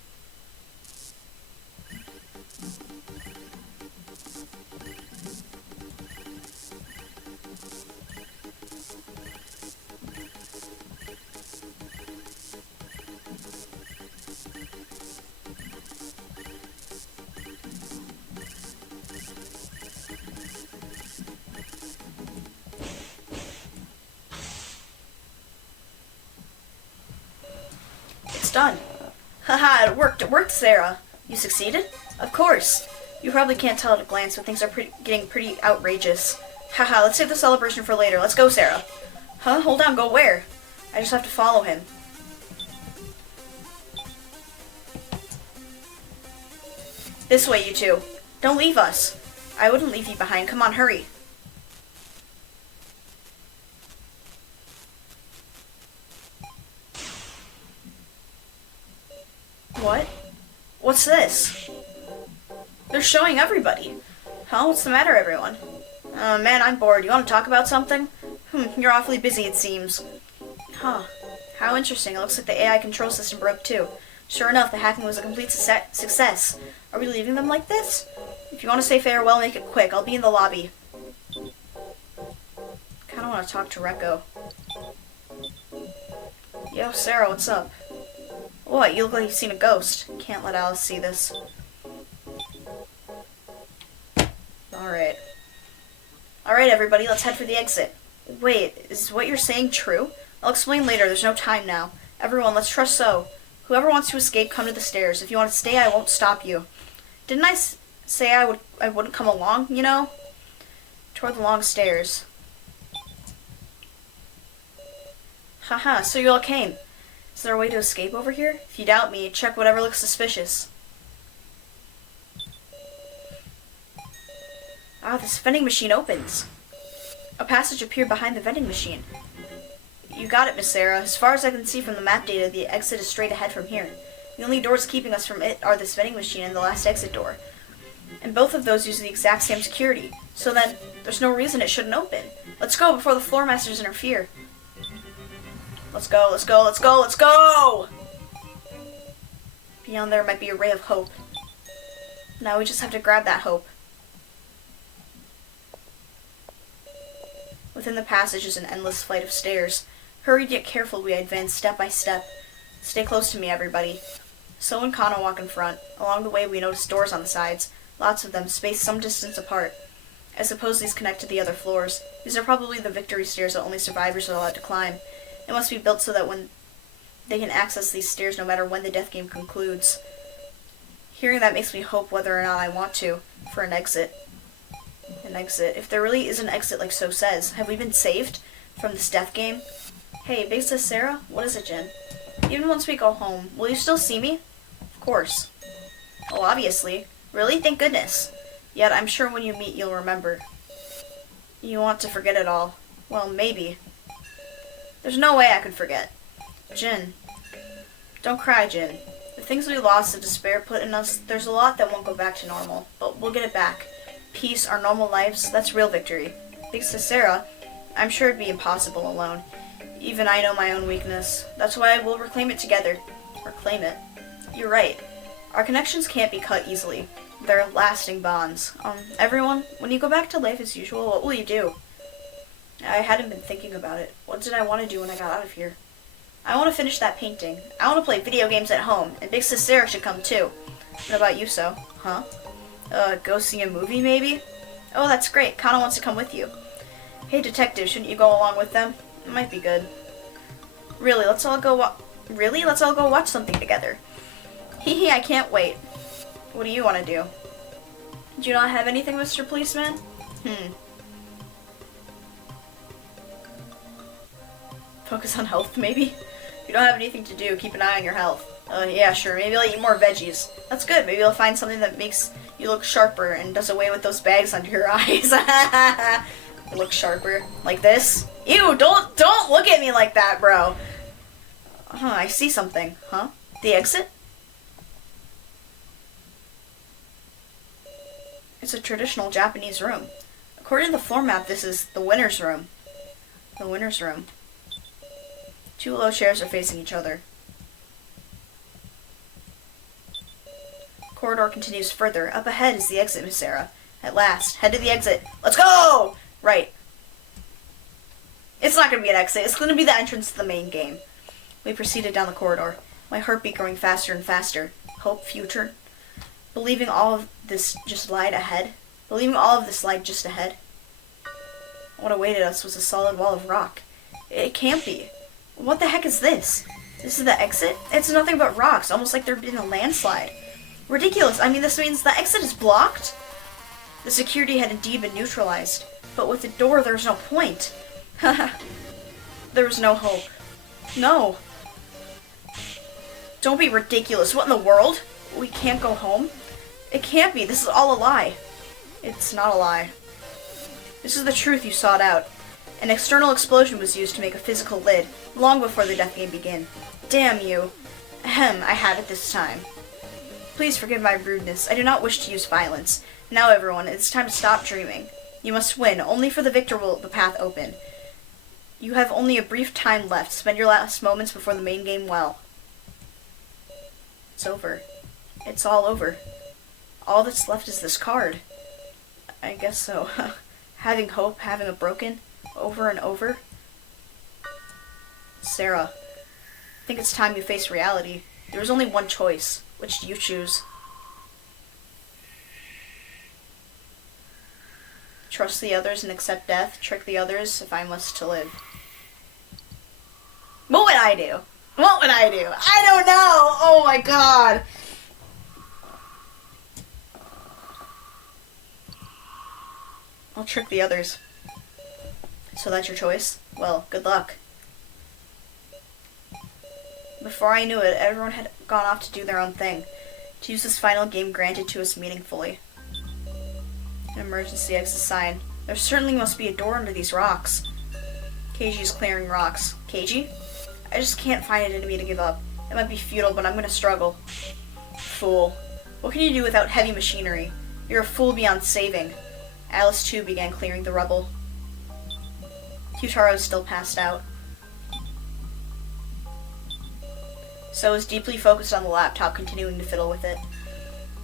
It's done. Haha, it worked, Sarah. You succeeded? Of course. You probably can't tell at a glance, but things are getting pretty outrageous. Haha, let's save the celebration for later. Let's go, Sarah. Huh? Hold on, go where? I just have to follow him. This way, you two. Don't leave us. I wouldn't leave you behind. Come on, hurry. What? What's this? They're showing everybody. Huh? What's the matter, everyone? Man, I'm bored. You want to talk about something? You're awfully busy, it seems. Huh. How interesting. It looks like the AI control system broke, too. Sure enough, the hacking was a complete success. Are we leaving them like this? If you want to say farewell, make it quick. I'll be in the lobby. Kinda want to talk to Rekko. Yo, Sarah, what's up? What? You look like you've seen a ghost. Can't let Alice see this. Alright. Alright, everybody, let's head for the exit. Wait, is what you're saying true? I'll explain later. There's no time now. Everyone, let's trust So. Whoever wants to escape, come to the stairs. If you want to stay, I won't stop you. Didn't I say I wouldn't come along, you know? Toward the long stairs. Haha, so you all came. Is there a way to escape over here? If you doubt me, check whatever looks suspicious. Ah, this vending machine opens. A passage appeared behind the vending machine. You got it, Miss Sarah. As far as I can see from the map data, the exit is straight ahead from here. The only doors keeping us from it are this vending machine and the last exit door. And both of those use the exact same security. So then, there's no reason it shouldn't open. Let's go before the floor masters interfere. Let's go, let's go, let's go, let's go! Beyond there might be a ray of hope. Now we just have to grab that hope. Within the passage is an endless flight of stairs. Hurried yet careful, we advance step by step. Stay close to me, everybody. So and Kana walk in front. Along the way, we notice doors on the sides. Lots of them, spaced some distance apart. I suppose these connect to the other floors. These are probably the victory stairs that only survivors are allowed to climb. They must be built so that when they can access these stairs no matter when the death game concludes. Hearing that makes me hope whether or not I want to, for an exit. An exit. If there really is an exit like So says, have we been saved from this death game? Hey, Big Sis Sarah? What is it, Jin? Even once we go home, will you still see me? Of course. Oh, obviously. Really? Thank goodness. Yet I'm sure when you meet you'll remember. You want to forget it all. Well, maybe. There's no way I could forget. Jin. Don't cry, Jin. The things we lost, the despair put in us, there's a lot that won't go back to normal. But we'll get it back. Peace, our normal lives, that's real victory. Thanks to Sarah, I'm sure it'd be impossible alone. Even I know my own weakness. That's why we'll reclaim it together. Reclaim it. You're right. Our connections can't be cut easily. They're lasting bonds. Everyone, when you go back to life as usual, what will you do? I hadn't been thinking about it. What did I want to do when I got out of here? I want to finish that painting. I want to play video games at home, and Big Sis Sarah should come too. What about you, So? Huh? Go see a movie, maybe? Oh, that's great. Kana wants to come with you. Hey, detective, shouldn't you go along with them? It might be good. Really, let's all go watch something together. Hee, I can't wait. What do you want to do? Do you not have anything, Mr. Policeman? Focus on health, maybe? If you don't have anything to do, keep an eye on your health. Yeah, sure. Maybe I'll eat more veggies. That's good. Maybe I'll find something that makes you look sharper and does away with those bags under your eyes. Look sharper. Like this? Ew, don't look at me like that, bro. I see something. Huh? The exit? It's a traditional Japanese room. According to the floor map, this is the winner's room. The winner's room. Two low chairs are facing each other. Corridor continues further. Up ahead is the exit, Miss Sarah. At last, head to the exit. Let's go! Right. It's not going to be an exit. It's going to be the entrance to the main game. We proceeded down the corridor. My heartbeat growing faster and faster. Hope, future. Believing all of this just lied ahead. Believing all of this lied just ahead. What awaited us was a solid wall of rock. It can't be. What the heck is this? This is the exit? It's nothing but rocks, almost like there'd been a landslide. Ridiculous. I mean, this means the exit is blocked? The security had indeed been neutralized. But with the door, there was no point. There was no hope. No. Don't be ridiculous. What in the world? We can't go home? It can't be. This is all a lie. It's not a lie. This is the truth you sought out. An external explosion was used to make a physical lid, long before the death game began. Damn you. Ahem, I have it this time. Please forgive my rudeness. I do not wish to use violence. Now, everyone, it's time to stop dreaming. You must win. Only for the victor will the path open. You have only a brief time left. Spend your last moments before the main game well. It's over. It's all over. All that's left is this card. I guess so. Having hope, having it broken, over and over. Sarah, I think it's time you face reality. There is only one choice. Which do you choose? Trust the others and accept death. Trick the others if I must to live. What would I do? What would I do? I don't know! Oh my god! I'll trick the others. So that's your choice? Well, good luck. Before I knew it, everyone had gone off to do their own thing. To use this final game granted to us meaningfully. An emergency exit sign. There certainly must be a door under these rocks. Keiji's clearing rocks. Keiji? I just can't find it in me to give up. It might be futile, but I'm gonna struggle. Fool. What can you do without heavy machinery? You're a fool beyond saving. Alice, too, began clearing the rubble. Kyutaro is still passed out. So is deeply focused on the laptop, continuing to fiddle with it.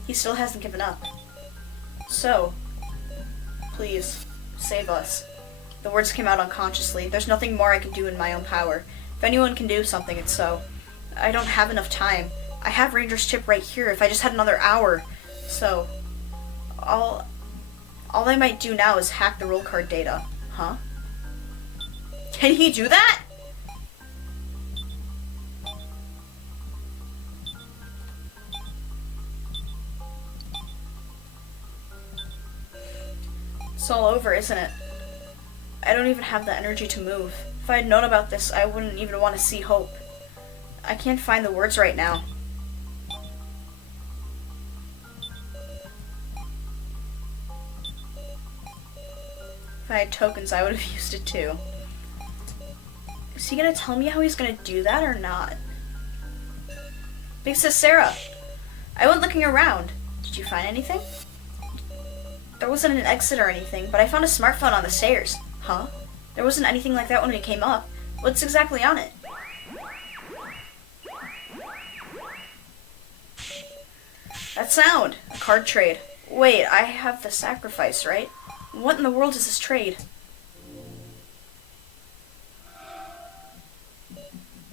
He still hasn't given up. So, please, save us. The words came out unconsciously. There's nothing more I can do in my own power. If anyone can do something, it's So. I don't have enough time. I have Ranger's chip right here if I just had another hour. So, I'll All I might do now is hack the roll card data. Huh? Can he do that? It's all over, isn't it? I don't even have the energy to move. If I had known about this, I wouldn't even want to see Hope. I can't find the words right now. If I had tokens, I would have used it too. Is he gonna tell me how he's gonna do that or not? Big Sis Sarah, I went looking around. Did you find anything? There wasn't an exit or anything, but I found a smartphone on the stairs. Huh? There wasn't anything like that when it came up. What's exactly on it? That sound! A card trade. Wait, I have the sacrifice, right? What in the world is this trade?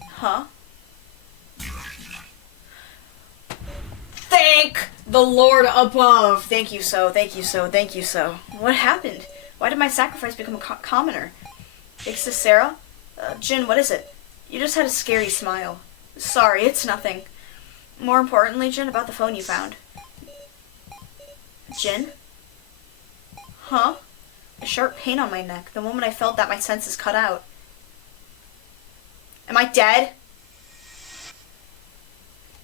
Huh? Thank the Lord above! Thank you so, thank you so, thank you so. What happened? Why did my sacrifice become a commoner? Big Sis Sarah? Jin, what is it? You just had a scary smile. Sorry, it's nothing. More importantly, Jin, about the phone you found. Jin? Huh? A sharp pain on my neck. The moment I felt that, my senses cut out. Am I dead?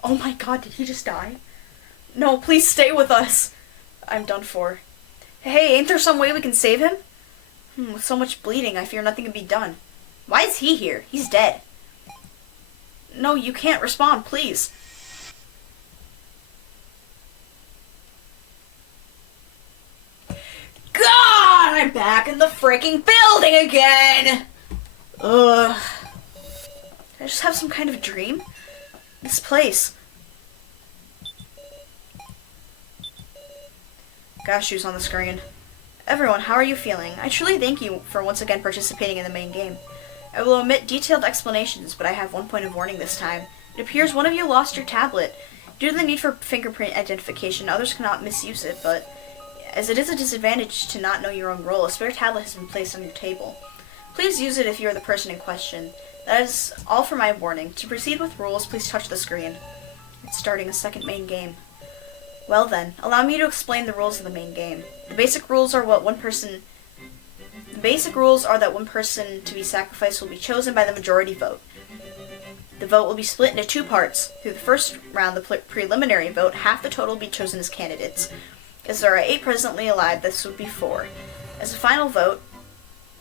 Oh my god, did he just die? No, please stay with us. I'm done for. Hey, ain't there some way we can save him? With so much bleeding, I fear nothing can be done. Why is he here? He's dead. No, you can't respond, please. God, I'm back in the freaking building again! Ugh. Did I just have some kind of dream? This place. Gashu's on the screen. Everyone, how are you feeling? I truly thank you for once again participating in the main game. I will omit detailed explanations, but I have one point of warning this time. It appears one of you lost your tablet. Due to the need for fingerprint identification, others cannot misuse it, but as it is a disadvantage to not know your own role, a spare tablet has been placed on your table. Please use it if you are the person in question. That is all for my warning. To proceed with rules, please touch the screen. It's starting a second main game. Well then, allow me to explain the rules of the main game. The basic rules are that one person to be sacrificed will be chosen by the majority vote. The vote will be split into two parts. Through the first round, the preliminary vote, half the total will be chosen as candidates. As there are 8 presently alive, this would be 4. As a final vote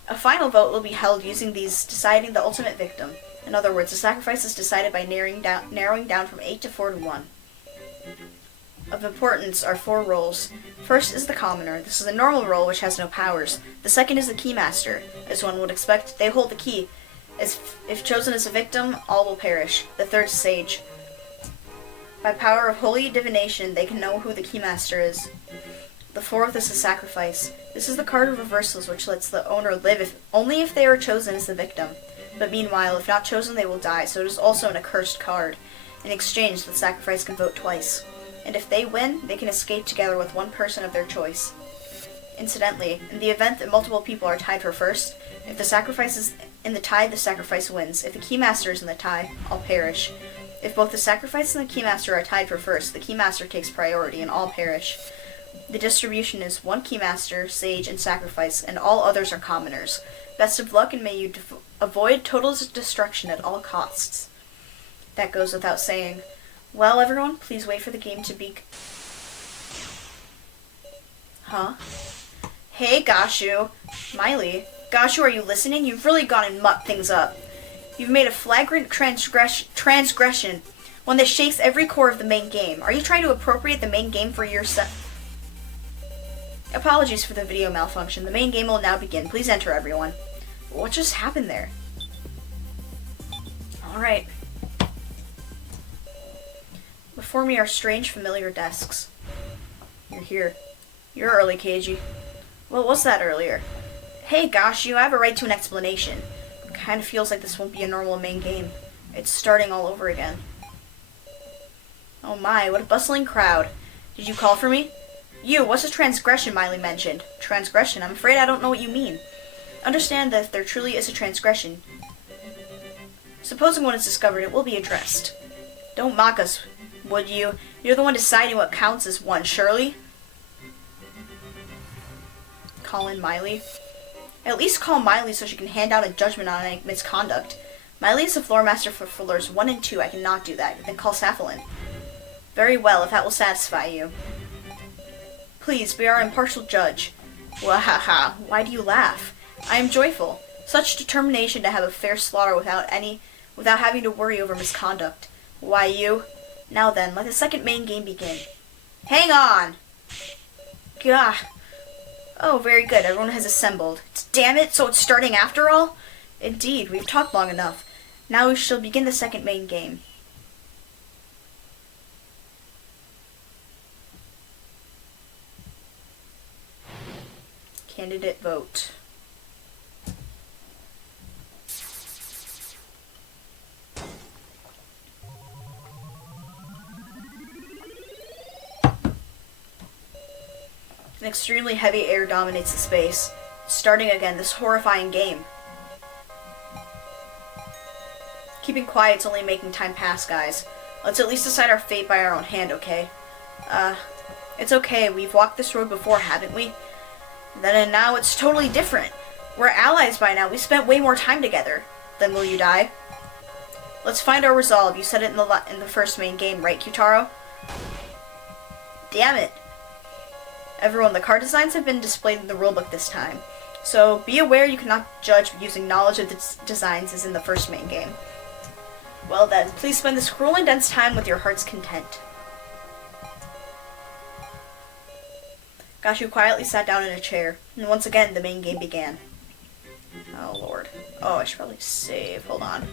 will be held using these deciding the ultimate victim. In other words, the sacrifice is decided by narrowing down from 8 to 4 to 1. Of importance are 4 roles. First is the commoner. This is a normal role which has no powers. The second is the keymaster. As one would expect, they hold the key. If chosen as a victim, all will perish. The third is sage. By power of holy divination, they can know who the keymaster is. The fourth is the sacrifice. This is the card of reversals which lets the owner live only if they are chosen as the victim. But meanwhile, if not chosen, they will die, so it is also an accursed card. In exchange, the sacrifice can vote twice. And if they win, they can escape together with one person of their choice. Incidentally, in the event that multiple people are tied for first, if the sacrifice is in the tie, the sacrifice wins. If the keymaster is in the tie, all perish. If both the sacrifice and the keymaster are tied for first, the keymaster takes priority and all perish. The distribution is 1 keymaster, sage, and sacrifice, and all others are commoners. Best of luck, and may you avoid total destruction at all costs. That goes without saying. Well, everyone, please wait for the game to be... Huh? Hey, Gashu. Miley. Gashu, are you listening? You've really gone and mucked things up. You've made a flagrant transgression, one that shakes every core of the main game. Are you trying to appropriate the main game for yourself? Apologies for the video malfunction. The main game will now begin. Please enter, everyone. What just happened there? Alright. Before me are strange, familiar desks. You're here. You're early, Keiji. What was that earlier? Hey, Gashu, I have a right to an explanation. It kind of feels like this won't be a normal main game. It's starting all over again. Oh my, what a bustling crowd. Did you call for me? You, what's a transgression Miley mentioned? Transgression? I'm afraid I don't know what you mean. Understand that if there truly is a transgression, supposing one is discovered, it will be addressed. Don't mock us, would you? You're the one deciding what counts as one, surely? Call in Miley. At least call Miley so she can hand out a judgment on any misconduct. Miley is the floor master for floors 1 and 2. I cannot do that. Then call Safalin. Very well, if that will satisfy you. Please, be our impartial judge. Wahaha, why do you laugh? I am joyful. Such determination to have a fair slaughter without having to worry over misconduct. Why you? Now then, let the second main game begin. Hang on! Gah. Oh, very good. Everyone has assembled. Damn it, so it's starting after all? Indeed, we've talked long enough. Now we shall begin the second main game. Candidate vote. An extremely heavy air dominates the space. Starting again, this horrifying game. Keeping quiet's only making time pass, guys. Let's at least decide our fate by our own hand, okay? It's okay. We've walked this road before, haven't we? Then and now it's totally different. We're allies by now. We spent way more time together. Then will you die? Let's find our resolve. You said it in the first main game, right, Q-Taro? Damn it. Everyone, the card designs have been displayed in the rulebook this time. So be aware you cannot judge using knowledge of the designs as in the first main game. Well then, please spend this cruel and dense time with your heart's content. Gashu quietly sat down in a chair, and once again the main game began. Oh lord. Oh, I should probably save. Hold on.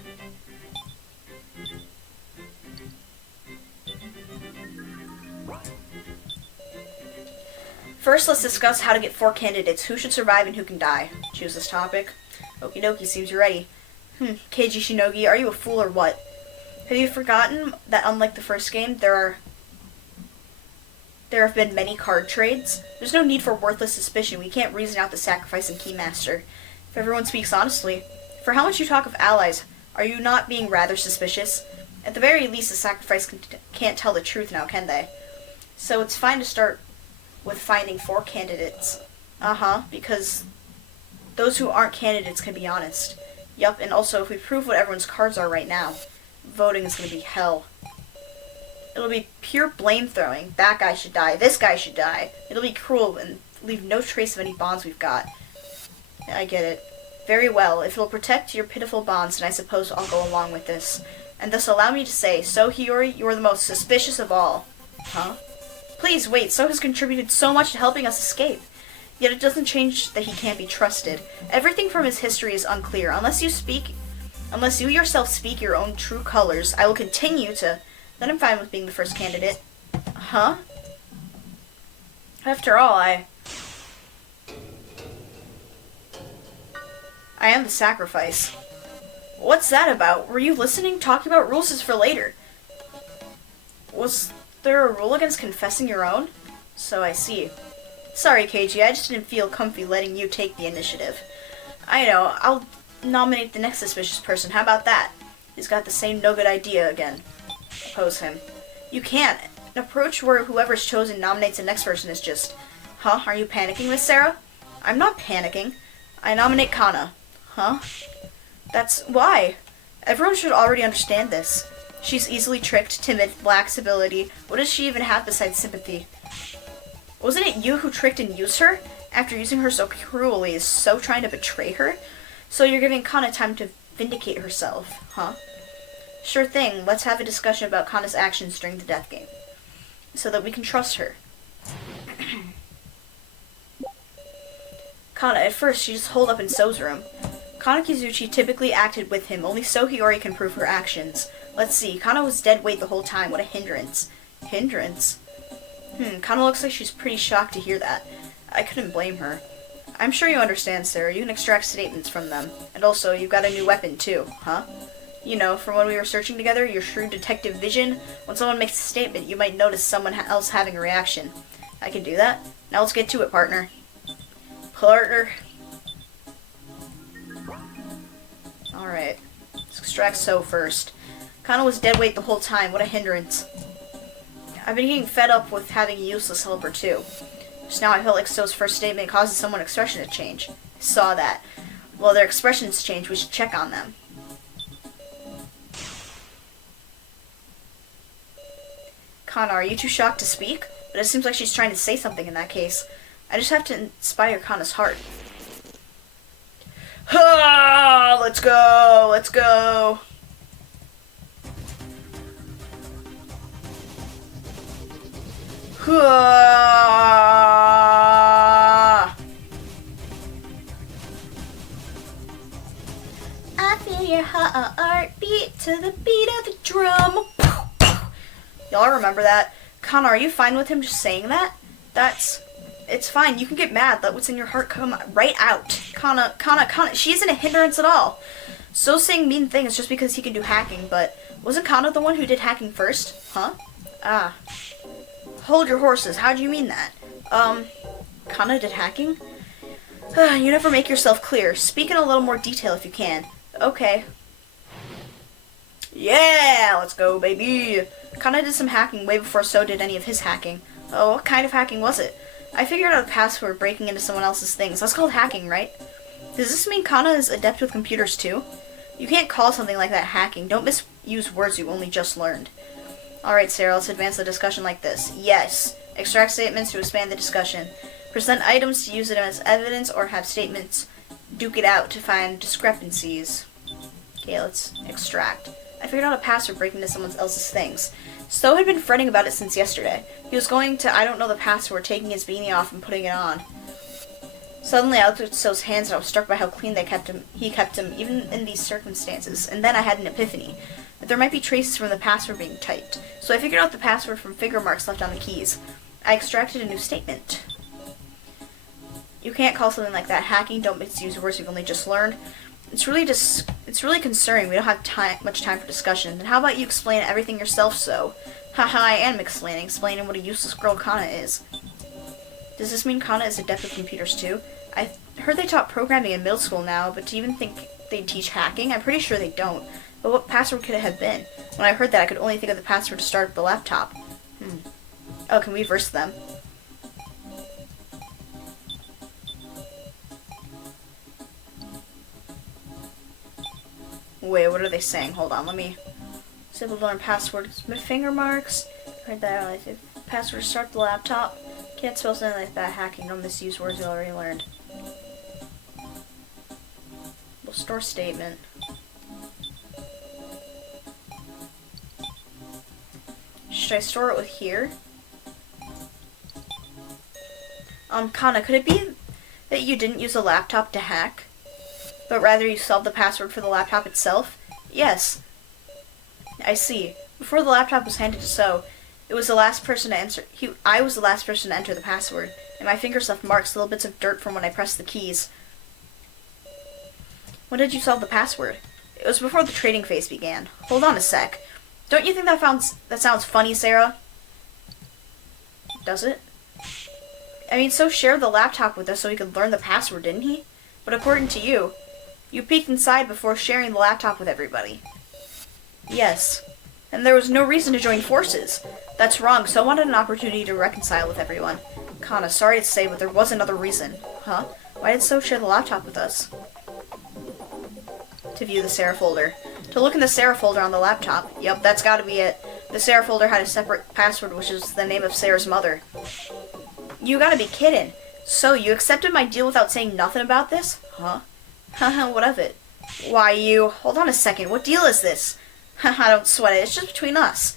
First, let's discuss how to get 4 candidates. Who should survive and who can die? Choose this topic. Okie dokie, seems you're ready. Keiji Shinogi, are you a fool or what? Have you forgotten that unlike the first game, there have been many card trades? There's no need for worthless suspicion. We can't reason out the sacrifice in Keymaster. If everyone speaks honestly. For how much you talk of allies, are you not being rather suspicious? At the very least, the sacrifice can't tell the truth now, can they? So it's fine to start with finding 4 candidates. Because those who aren't candidates can be honest. Yup, and also if we prove what everyone's cards are right now, voting is going to be hell. It'll be pure blame throwing. That guy should die. This guy should die. It'll be cruel and leave no trace of any bonds we've got. I get it. Very well. If it'll protect your pitiful bonds, then I suppose I'll go along with this. And thus allow me to say, So Hiyori, you are the most suspicious of all. Huh? Please wait. So has contributed so much to helping us escape. Yet it doesn't change that he can't be trusted. Everything from his history is unclear. Unless you yourself speak your own true colors, I will continue to... Then I'm fine with being the first candidate. Huh? After all, I am the sacrifice. What's that about? Were you listening? Talking about rules is for later. Was there a rule against confessing your own? So I see. Sorry, Keiji, I just didn't feel comfy letting you take the initiative. I know, I'll nominate the next suspicious person. How about that? He's got the same no-good idea again. Oppose him. You can't. An approach where whoever's chosen nominates the next person is just... Huh? Are you panicking, Miss Sarah? I'm not panicking. I nominate Kana. Huh? That's... Why? Everyone should already understand this. She's easily tricked, timid, lacks ability. What does she even have besides sympathy? Wasn't it you who tricked and used her? After using her so cruelly, is so trying to betray her? So you're giving Kana time to vindicate herself, huh? Sure thing, let's have a discussion about Kana's actions during the death game. So that we can trust her. Kana, at first, she just holed up in So's room. Kana Kizuchi typically acted with him, only So Hiyori can prove her actions. Let's see, Kana was dead weight the whole time, what a hindrance. Hindrance? Kana looks like she's pretty shocked to hear that. I couldn't blame her. I'm sure you understand, Sarah. You can extract statements from them. And also, you've got a new weapon, too, huh? You know, from when we were searching together, your shrewd detective vision. When someone makes a statement, you might notice someone else having a reaction. I can do that. Now let's get to it, partner. Partner. Alright. Let's extract So first. Kana was dead weight the whole time. What a hindrance. I've been getting fed up with having a useless helper, too. Just now I felt like So's first statement causes someone's expression to change. I saw that. Well, their expressions change. We should check on them. Kana, are you too shocked to speak? But it seems like she's trying to say something in that case. I just have to inspire Kana's heart. Ah, let's go! Let's go! I feel your heart beat to the beat of the drum. Y'all remember that? Kana, are you fine with him just saying that? It's fine. You can get mad. Let what's in your heart come right out. Kana, she isn't a hindrance at all. So saying mean things just because he can do hacking, but wasn't Kana the one who did hacking first? Huh? Ah. Hold your horses. How do you mean that? Kana did hacking? You never make yourself clear. Speak in a little more detail if you can. Okay. Yeah, let's go, baby. Kana did some hacking way before So did any of his hacking. Oh, what kind of hacking was it? I figured out a password breaking into someone else's things. That's called hacking, right? Does this mean Kana is adept with computers too? You can't call something like that hacking. Don't misuse words you only just learned. Alright, Sarah, let's advance the discussion like this. Yes. Extract statements to expand the discussion. Present items to use it as evidence or have statements duke it out to find discrepancies. Okay, let's extract. I figured out a password breaking into someone else's things. So had been fretting about it since yesterday. He was going to I don't know the password, taking his beanie off and putting it on. Suddenly I looked at So's hands and I was struck by how clean he kept him, even in these circumstances. And then I had an epiphany. That there might be traces from the password being typed. So I figured out the password from finger marks left on the keys. I extracted a new statement. You can't call something like that hacking. Don't misuse words you've only just learned. It's really concerning. We don't have much time for discussion. And how about you explain everything yourself, So? Haha, I am explaining what a useless girl Kana is. Does this mean Kana is adept with computers too? I heard they taught programming in middle school now, but to even think they'd teach hacking? I'm pretty sure they don't. But what password could it have been? When I heard that, I could only think of the password to start up the laptop. Oh, can we verse them? Wait, what are they saying? Hold on, let me... Simple to learn passwords with finger marks. Heard that, like, password to start the laptop. Can't spell something like that hacking. Don't misuse words you already learned. We'll store statement. Should I store it with here? Kana, could it be that you didn't use a laptop to hack, but rather you solved the password for the laptop itself? Yes. I see. Before the laptop was handed to So, it was the last person to answer. I was the last person to enter the password, and my fingers left marks, little bits of dirt from when I pressed the keys. When did you solve the password? It was before the trading phase began. Hold on a sec. Don't you think that sounds funny, Sarah? Does it? I mean, So shared the laptop with us so he could learn the password, didn't he? But according to you, you peeked inside before sharing the laptop with everybody. Yes. And there was no reason to join forces. That's wrong, So wanted an opportunity to reconcile with everyone. Kana, sorry to say, but there was another reason. Huh? Why did So share the laptop with us? To view the Sarah folder. To look in the Sarah folder on the laptop. Yep, that's gotta be it. The Sarah folder had a separate password, which is the name of Sarah's mother. You gotta be kidding. So, you accepted my deal without saying nothing about this? Huh? Haha, what of it? Why, you... Hold on a second, what deal is this? Haha, don't sweat it, it's just between us.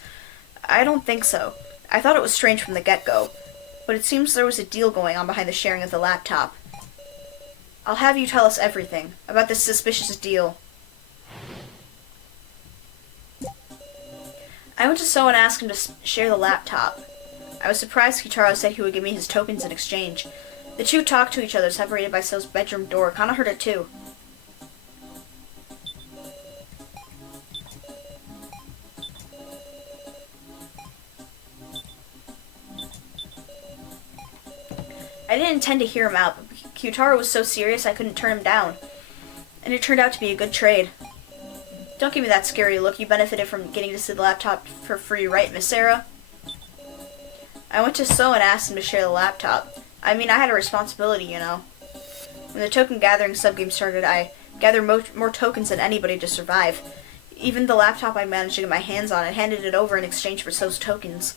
I don't think so. I thought it was strange from the get-go. But it seems there was a deal going on behind the sharing of the laptop. I'll have you tell us everything about this suspicious deal. I went to So and asked him to share the laptop. I was surprised Kitaro said he would give me his tokens in exchange. The two talked to each other, separated by So's bedroom door. Kana heard it too. didn't intend to hear him out, but Kyutaro was so serious I couldn't turn him down. And it turned out to be a good trade. Don't give me that scary look. You benefited from getting to see the laptop for free, right, Miss Sarah? I went to So and asked him to share the laptop. I mean, I had a responsibility, you know. When the token gathering subgame started, I gathered more tokens than anybody to survive. Even the laptop I managed to get my hands on, I handed it over in exchange for So's tokens.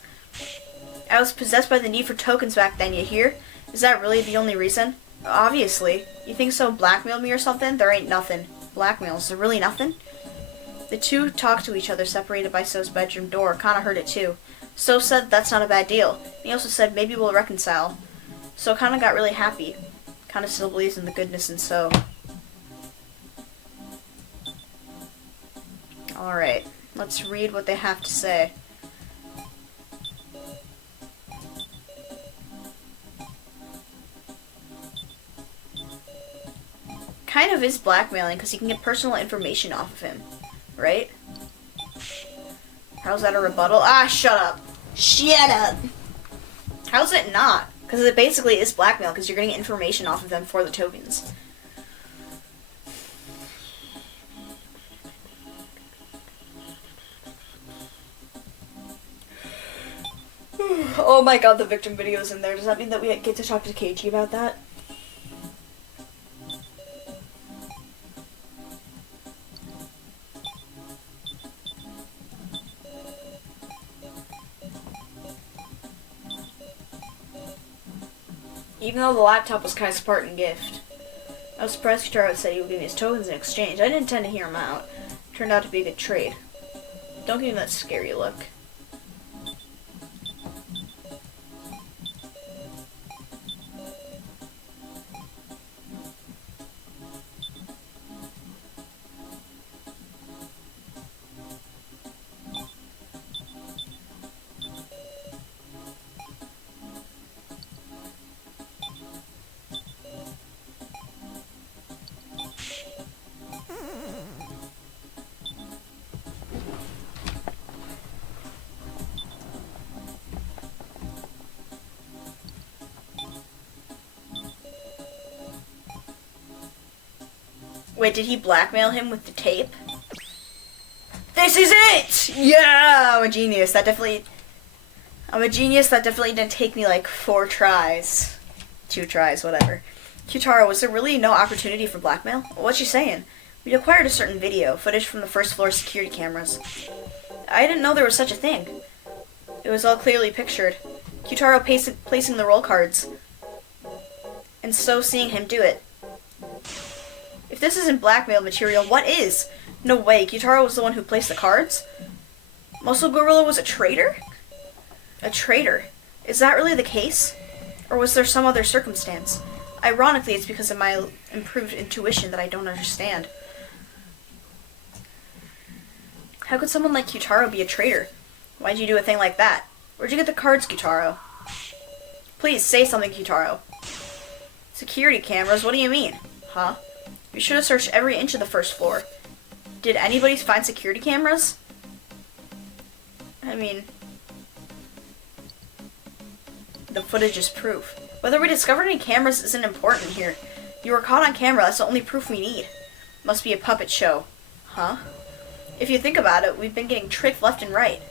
I was possessed by the need for tokens back then, you hear? Is that really the only reason? Obviously. You think So blackmailed me or something? There ain't nothing. Blackmail, is there really nothing? The two talked to each other, separated by So's bedroom door. Kana heard it too. So said that's not a bad deal. He also said maybe we'll reconcile. So Kana got really happy. Kana still believes in the goodness in So. Alright, let's read what they have to say. Kind of is blackmailing because you can get personal information off of him, right? How's that a rebuttal? Ah, shut up. Shut up. How's it not? Because it basically is blackmail because you're getting information off of them for the tokens. Oh my god, the victim video's in there. Does that mean that we get to talk to Keiji about that? Even though the laptop was kind of Spartan gift. I was surprised Kyutaro said he would give me his tokens in exchange. I didn't intend to hear him out. It turned out to be a good trade. Don't give me that scary look. Wait, did he blackmail him with the tape? This is it! Yeah! I'm a genius. I'm a genius. That definitely didn't take me like 4 tries. 2 tries, whatever. Kyutaro, was there really no opportunity for blackmail? What's she saying? We acquired a certain video, footage from the first floor security cameras. I didn't know there was such a thing. It was all clearly pictured. Kyutaro placing the roll cards. And So seeing him do it. If this isn't blackmail material, what is? No way, Kyutaro was the one who placed the cards? Muscle Gorilla was a traitor? A traitor? Is that really the case? Or was there some other circumstance? Ironically, it's because of my improved intuition that I don't understand. How could someone like Kyutaro be a traitor? Why'd you do a thing like that? Where'd you get the cards, Kyutaro? Please, say something, Kyutaro. Security cameras? What do you mean? Huh? We should have searched every inch of the first floor. Did anybody find security cameras? I mean, the footage is proof. Whether we discovered any cameras isn't important here. You were caught on camera, that's the only proof we need. Must be a puppet show. Huh? If you think about it, we've been getting tricked left and right.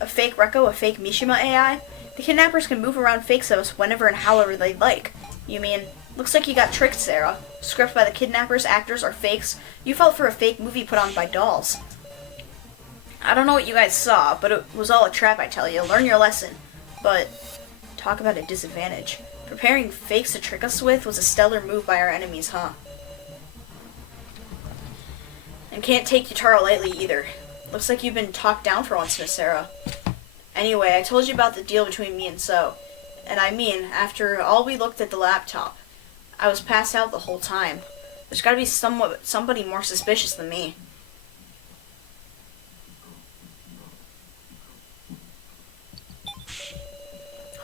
A fake Rekko, a fake Mishima AI. The kidnappers can move around fakes of us whenever and however they'd like. You mean, looks like you got tricked, Sarah. Script by the kidnappers, actors, or fakes. You fell for a fake movie put on by dolls. I don't know what you guys saw, but it was all a trap, I tell you. Learn your lesson. But, talk about a disadvantage. Preparing fakes to trick us with was a stellar move by our enemies, huh? And can't take Kyutaro lightly either. Looks like you've been talked down for once, Miss Sarah. Anyway, I told you about the deal between me and So. And I mean, after all we looked at the laptop, I was passed out the whole time. There's gotta be somebody more suspicious than me.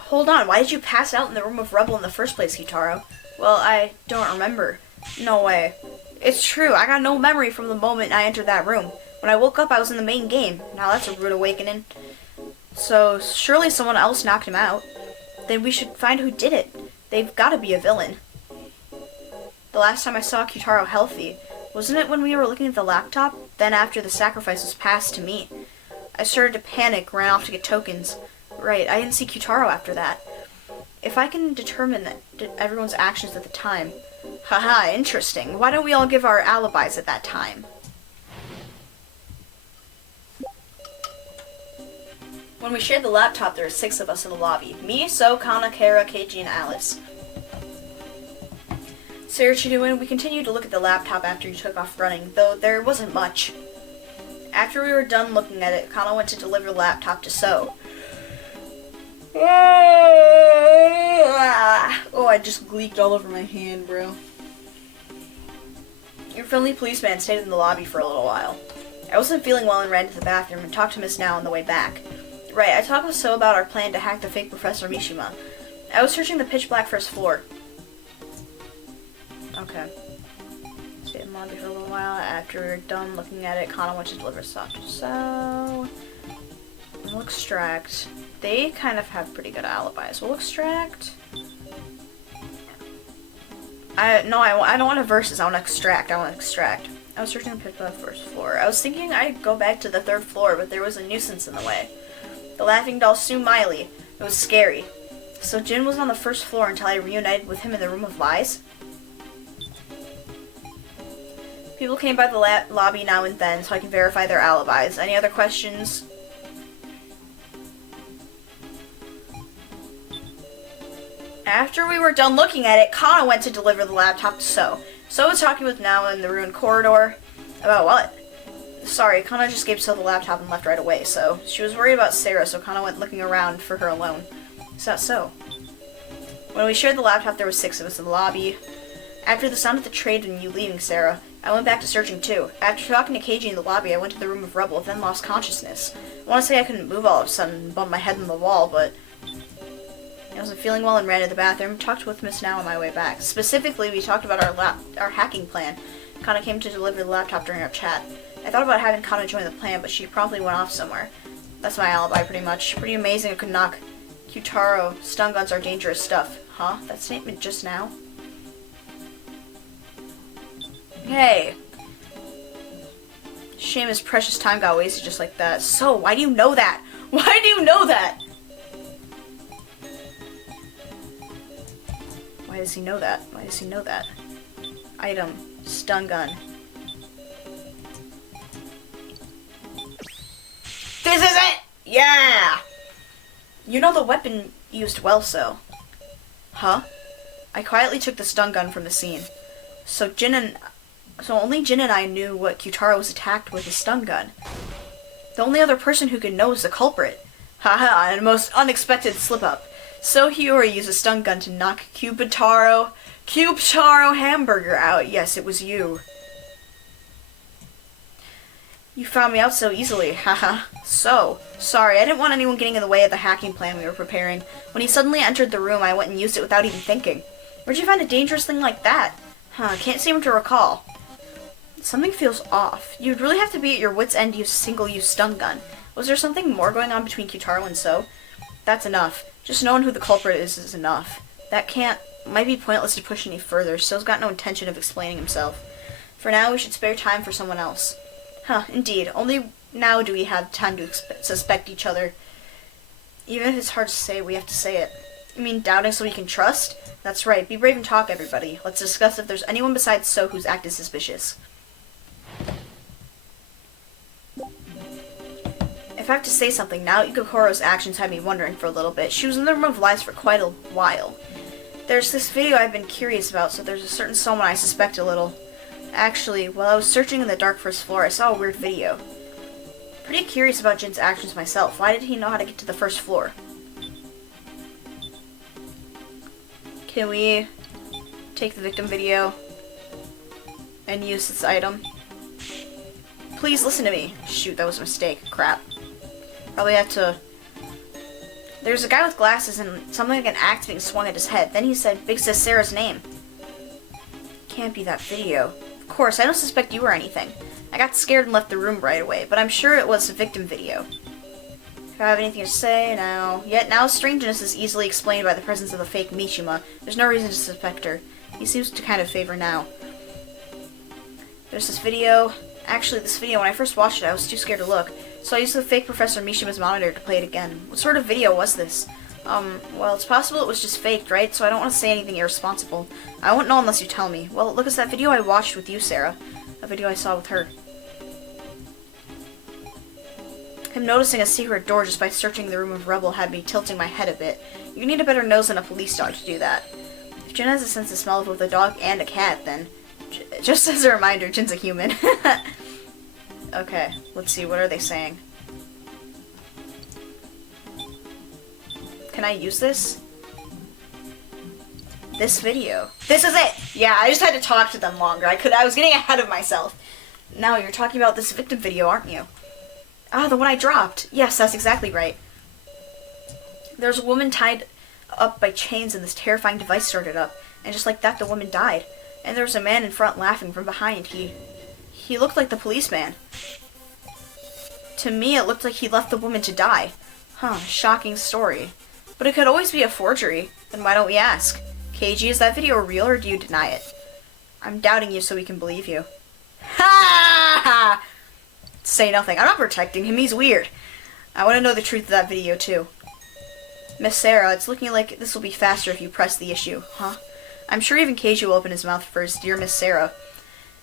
Hold on, why did you pass out in the room of rubble in the first place, Kyutaro? Well, I don't remember. No way. It's true, I got no memory from the moment I entered that room. When I woke up, I was in the main game. Now that's a rude awakening. So, surely someone else knocked him out. Then we should find who did it. They've gotta be a villain. The last time I saw Kyutaro healthy, wasn't it when we were looking at the laptop? Then after the sacrifice was passed to me. I started to panic, ran off to get tokens. Right, I didn't see Kyutaro after that. If I can determine everyone's actions at the time. Haha, interesting. Why don't we all give our alibis at that time? When we shared the laptop, there were 6 of us in the lobby. Me, So, Kana, Kara, Keiji, and Alice. Sarah Chiduin, we continued to look at the laptop after you took off running, though there wasn't much. After we were done looking at it, Kana went to deliver the laptop to So. Oh, I just gleeked all over my hand, bro. Your friendly policeman stayed in the lobby for a little while. I wasn't feeling well and ran to the bathroom and talked to Miss Now on the way back. Right, I talked with So about our plan to hack the fake Professor Mishima. I was searching the pitch black first floor. Okay. Stayed in the lobby for a little while. After we were done looking at it, Kana went to deliver stuff to So. We'll extract. They kind of have pretty good alibis. We'll extract. I don't want to versus. I want to extract. I was searching the pitch black first floor. I was thinking I'd go back to the 3rd floor, but there was a nuisance in the way. The laughing doll Sue Miley. It was scary. So Jin was on the 1st floor until I reunited with him in the Room of Lies? People came by the lobby now and then so I can verify their alibis. Any other questions? After we were done looking at it, Kana went to deliver the laptop to So. So was talking with Now in the ruined corridor. About what? Sorry, Kana just gave So the laptop and left right away, so she was worried about Sarah, so Kana went looking around for her alone. Is that so? When we shared the laptop, there were 6 of us in the lobby. After the sound of the trade and you leaving, Sarah, I went back to searching too. After talking to Keiji in the lobby, I went to the Room of Rubble, then lost consciousness. I want to say I couldn't move all of a sudden and bumped my head on the wall, but I wasn't feeling well and ran to the bathroom. Talked with Miss Now on my way back. Specifically, we talked about our hacking plan. Kana came to deliver the laptop during our chat. I thought about having Kana join the plan, but she promptly went off somewhere. That's my alibi, pretty much. Pretty amazing I could knock Kyutaro. Stun guns are dangerous stuff. Huh? That statement just now? Hey. Shame his precious time got wasted just like that. So, why do you know that? Why do you know that? Why does he know that? Why does he know that? Item. Stun gun. This is it! Yeah! You know the weapon used well, So. Huh? I quietly took the stun gun from the scene. So only Jin and I knew what Kyutaro was attacked with a stun gun. The only other person who could know is the culprit. Haha, and a most unexpected slip-up. So Hiyori used a stun gun to knock Kyutaro Hamburger out. Yes, it was you. You found me out so easily, haha. So, sorry, I didn't want anyone getting in the way of the hacking plan we were preparing. When he suddenly entered the room, I went and used it without even thinking. Where'd you find a dangerous thing like that? Can't seem to recall. Something feels off. You'd really have to be at your wit's end to use a single-use stun gun. Was there something more going on between Kyutaro and So? That's enough. Just knowing who the culprit is enough. Might be pointless to push any further. So's got no intention of explaining himself. For now, we should spare time for someone else. Indeed. Only now do we have time to suspect each other. Even if it's hard to say, we have to say it. You mean doubting so we can trust? That's right. Be brave and talk, everybody. Let's discuss if there's anyone besides So who's acted suspicious. If I have to say something now, Ikokoro's actions had me wondering for a little bit. She was in the Room of Lies for quite a while. There's this video I've been curious about, so there's a certain someone I suspect a little. Actually, while I was searching in the dark first floor, I saw a weird video. Pretty curious about Jin's actions myself. Why did he know how to get to the first floor? Can we take the victim video and use this item? Please listen to me. Shoot, that was a mistake. Crap. Probably have to... There's a guy with glasses and something like an axe being swung at his head. Then he said Big Sis Sarah's name. Can't be that video. Of course, I don't suspect you or anything. I got scared and left the room right away, but I'm sure it was a victim video. If I have anything to say now. Yet now strangeness is easily explained by the presence of the fake Mishima. There's no reason to suspect her. He seems to kind of favor now. There's this video. Actually, this video, when I first watched it, I was too scared to look. So I used the fake Professor Mishima's monitor to play it again. What sort of video was this? Well, it's possible it was just faked, right? So I don't want to say anything irresponsible. I won't know unless you tell me. Well, look, it's that video I watched with you, Sarah. A video I saw with her. Him noticing a secret door just by searching the room of rubble had me tilting my head a bit. You need a better nose than a police dog to do that. If Jin has a sense of smell of both a dog and a cat, then... Just as a reminder, Jin's a human. Okay, let's see, what are they saying? Can I use this? This video. This is it! Yeah, I just had to talk to them longer. I was getting ahead of myself. Now, you're talking about this victim video, aren't you? Ah, the one I dropped. Yes, that's exactly right. There's a woman tied up by chains and this terrifying device started up. And just like that, the woman died. And there was a man in front laughing from behind. He looked like the policeman. To me, it looked like he left the woman to die. Huh, shocking story. But it could always be a forgery. Then why don't we ask? KG, is that video real or do you deny it? I'm doubting you so we can believe you. Ha ha! Say nothing. I'm not protecting him. He's weird. I want to know the truth of that video, too. Miss Sarah, it's looking like this will be faster if you press the issue. Huh? I'm sure even KG will open his mouth first. Dear Miss Sarah.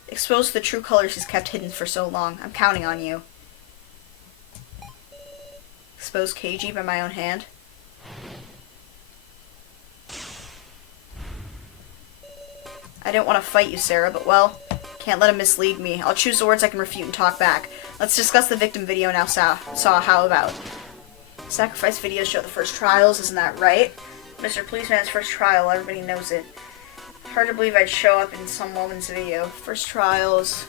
Expose the true colors he's kept hidden for so long. I'm counting on you. Expose KG by my own hand. I didn't want to fight you, Sarah, but well, can't let him mislead me. I'll choose the words I can refute and talk back. Let's discuss the victim video now, how about? Sacrifice videos show the first trials, isn't that right? Mr. Policeman's first trial, everybody knows it. Hard to believe I'd show up in some woman's video. First trials.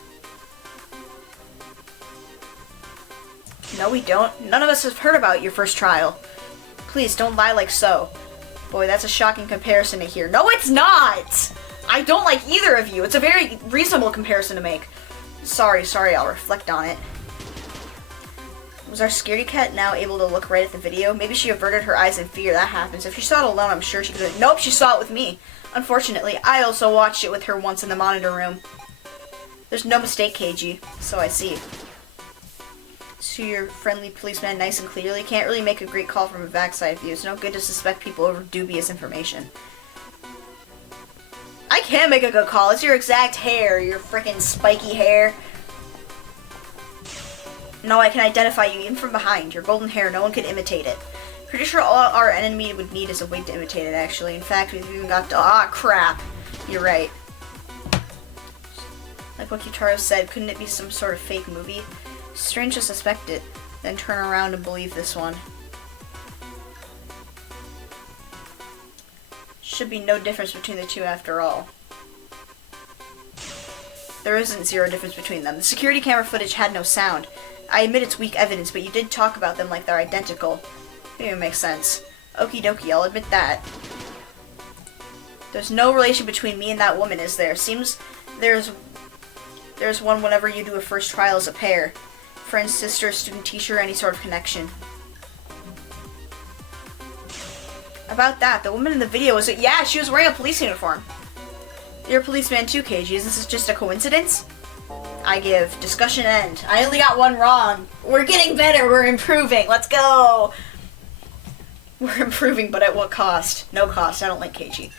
No, we don't. None of us have heard about your first trial. Please, don't lie like so. Boy, that's a shocking comparison to hear. No, it's not! I don't like either of you. It's a very reasonable comparison to make. Sorry, I'll reflect on it. Was our scaredy cat now able to look right at the video? Maybe she averted her eyes in fear. That happens. If she saw it alone, I'm sure she could have... Nope, she saw it with me. Unfortunately, I also watched it with her once in the monitor room. There's no mistake, KG. So I see. So your friendly policeman nice and clearly can't really make a great call from a backside view. It's no good to suspect people over dubious information. I can make a good call. It's your exact hair, your freaking spiky hair. No, I can identify you even from behind. Your golden hair, no one could imitate it. Pretty sure all our enemy would need is a wig to imitate it, actually. In fact, we've even got... Ah, crap. You're right. Like what Kitaro said, couldn't it be some sort of fake movie? Strange to suspect it, then turn around and believe this one. Should be no difference between the two after all. There isn't zero difference between them. The security camera footage had no sound. I admit it's weak evidence, but you did talk about them like they're identical. It even makes sense. Okie dokie, I'll admit that. There's no relation between me and that woman, is there? Seems there's one whenever you do a first trial as a pair. Friend, sister, student, teacher, any sort of connection. About that, the woman in the video was... Yeah, she was wearing a police uniform. You're a policeman too, KG. Is this just a coincidence? I give. Discussion end. I only got one wrong. We're getting better. We're improving. Let's go. We're improving, but at what cost? No cost. I don't like KG.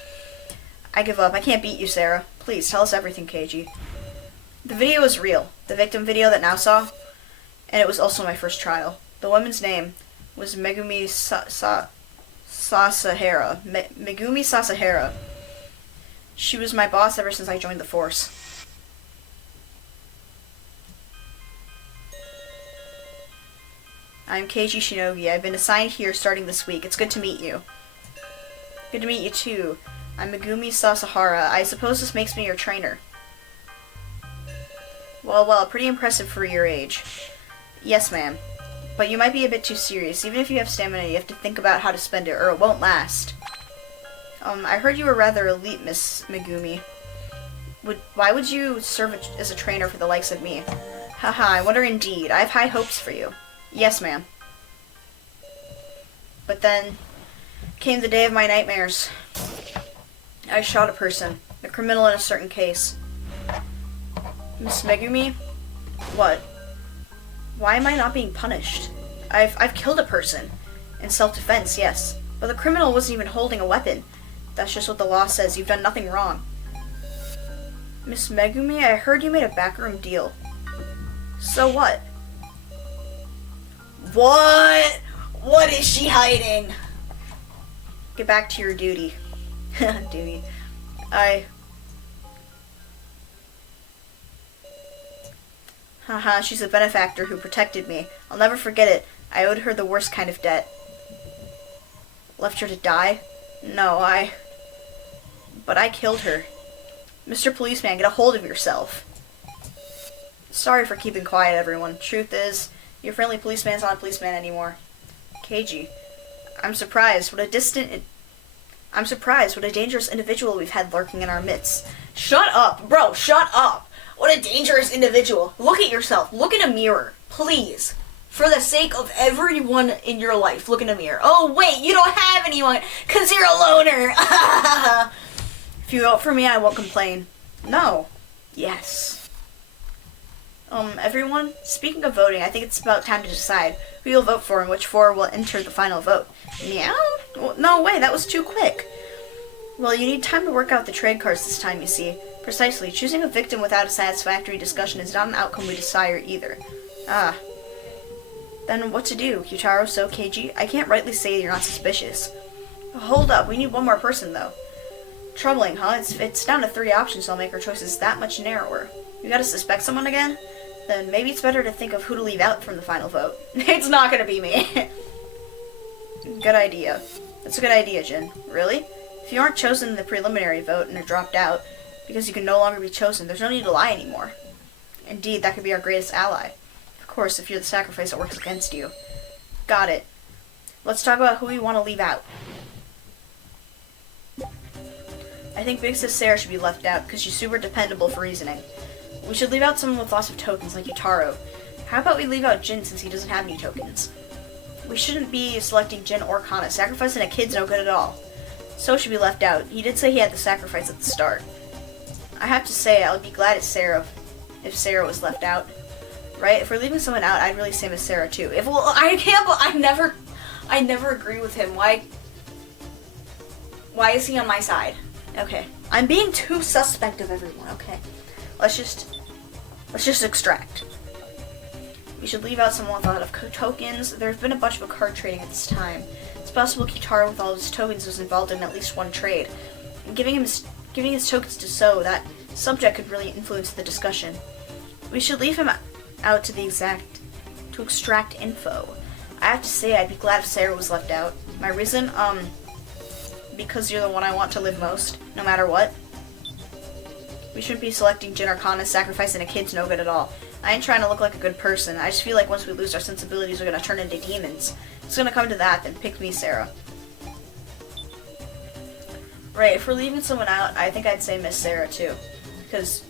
I give up. I can't beat you, Sarah. Please, tell us everything, KG. The video is real. The victim video that now saw. And it was also my first trial. The woman's name was Megumi Sasahara. Megumi Sasahara. She was my boss ever since I joined the force. I'm Keiji Shinogi. I've been assigned here starting this week. It's good to meet you. Good to meet you too. I'm Megumi Sasahara. I suppose this makes me your trainer. Well, pretty impressive for your age. Yes, ma'am. But you might be a bit too serious. Even if you have stamina, you have to think about how to spend it, or it won't last. I heard you were rather elite, Miss Megumi. Why would you serve as a trainer for the likes of me? Haha, I wonder indeed. I have high hopes for you. Yes, ma'am. But then came the day of my nightmares. I shot a person, a criminal in a certain case. Miss Megumi? What? Why am I not being punished? I've killed a person. In self-defense, yes. But the criminal wasn't even holding a weapon. That's just what the law says. You've done nothing wrong. Miss Megumi, I heard you made a backroom deal. So what? What? What is she hiding? Get back to your duty. Duty. Haha, she's a benefactor who protected me. I'll never forget it. I owed her the worst kind of debt. Left her to die? No, But I killed her. Mr. Policeman, get a hold of yourself. Sorry for keeping quiet, everyone. Truth is, your friendly policeman's not a policeman anymore. Keiji, I'm surprised what a dangerous individual we've had lurking in our midst. Shut up, bro, shut up. What a dangerous individual. Look at yourself. Look in a mirror. Please. For the sake of everyone in your life, look in a mirror. Oh, wait, you don't have anyone, because you're a loner. If you vote for me, I won't complain. No. Yes. Everyone, speaking of voting, I think it's about time to decide who you'll vote for and which four will enter the final vote. Meow? No way, that was too quick. Well, you need time to work out the trade cards this time, you see. Precisely. Choosing a victim without a satisfactory discussion is not an outcome we desire either. Ah. Then what to do, Yutaro, So, Keiji? I can't rightly say you're not suspicious. Hold up, we need one more person, though. Troubling, huh? It's down to 3 options, so I'll make our choices that much narrower. You gotta suspect someone again? Then maybe it's better to think of who to leave out from the final vote. It's not gonna be me. Good idea. That's a good idea, Jin. Really? If you aren't chosen in the preliminary vote and are dropped out, because you can no longer be chosen, there's no need to lie anymore. Indeed, that could be our greatest ally. Of course, if you're the sacrifice that works against you. Got it. Let's talk about who we want to leave out. I think Big Sis Sarah should be left out, because she's super dependable for reasoning. We should leave out someone with lots of tokens, like Yutaro. How about we leave out Jin, since he doesn't have any tokens? We shouldn't be selecting Jin or Kana. Sacrificing a kid's no good at all. So should be left out. He did say he had the sacrifice at the start. I have to say, I would be glad if Sarah was left out. Right? If we're leaving someone out, I'd really say Miss Sarah too. I never agree with him. Why is he on my side? Okay. I'm being too suspect of everyone, okay. Let's just extract. We should leave out someone with a lot of tokens. There's been a bunch of card trading at this time. It's possible Kitaro with all of his tokens was involved in at least one trade. And giving his tokens to So, that subject could really influence the discussion. We should leave him out to extract info. I have to say, I'd be glad if Sarah was left out. My reason, because you're the one I want to live most, no matter what. We shouldn't be selecting Jin or Kana. Sacrificing a kid's no good at all. I ain't trying to look like a good person. I just feel like once we lose our sensibilities, we're gonna turn into demons. It's gonna come to that, then pick me, Sarah. Right, if we're leaving someone out, I think I'd say Miss Sarah too. Because...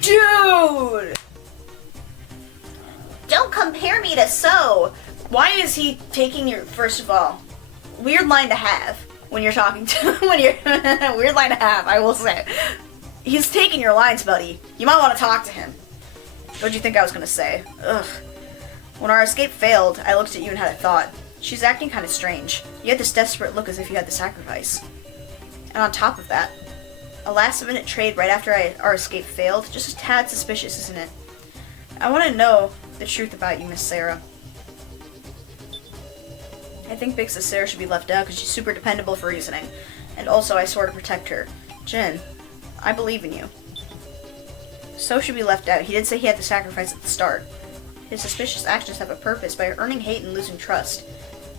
Dude! Don't compare me to So! Why is he taking your... First of all, weird line to have when you're talking to... weird line to have, I will say. He's taking your lines, buddy. You might want to talk to him. What'd you think I was gonna say? Ugh. When our escape failed, I looked at you and had a thought. She's acting kind of strange. You had this desperate look as if you had the sacrifice. And on top of that, a last-minute trade right after our escape failed, just a tad suspicious, isn't it? I want to know the truth about you, Miss Sarah. I think Big Sis Sarah should be left out because she's super dependable for reasoning. And also, I swore to protect her. Jin, I believe in you. So should be left out. He did say he had the sacrifice at the start. His suspicious actions have a purpose by earning hate and losing trust.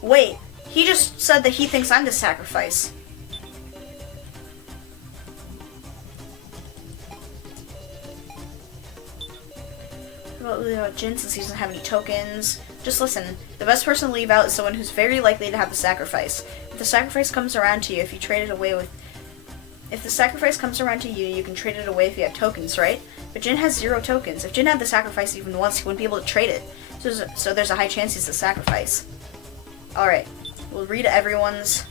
Wait, he just said that he thinks I'm the sacrifice. What about Jin, since he doesn't have any tokens? Just listen. The best person to leave out is someone who's very likely to have the sacrifice. If the sacrifice comes around to you, If the sacrifice comes around to you, you can trade it away if you have tokens, right? But Jin has 0 tokens. If Jin had the sacrifice even once, he wouldn't be able to trade it. So there's a high chance he's the sacrifice. Alright, we'll read everyone's.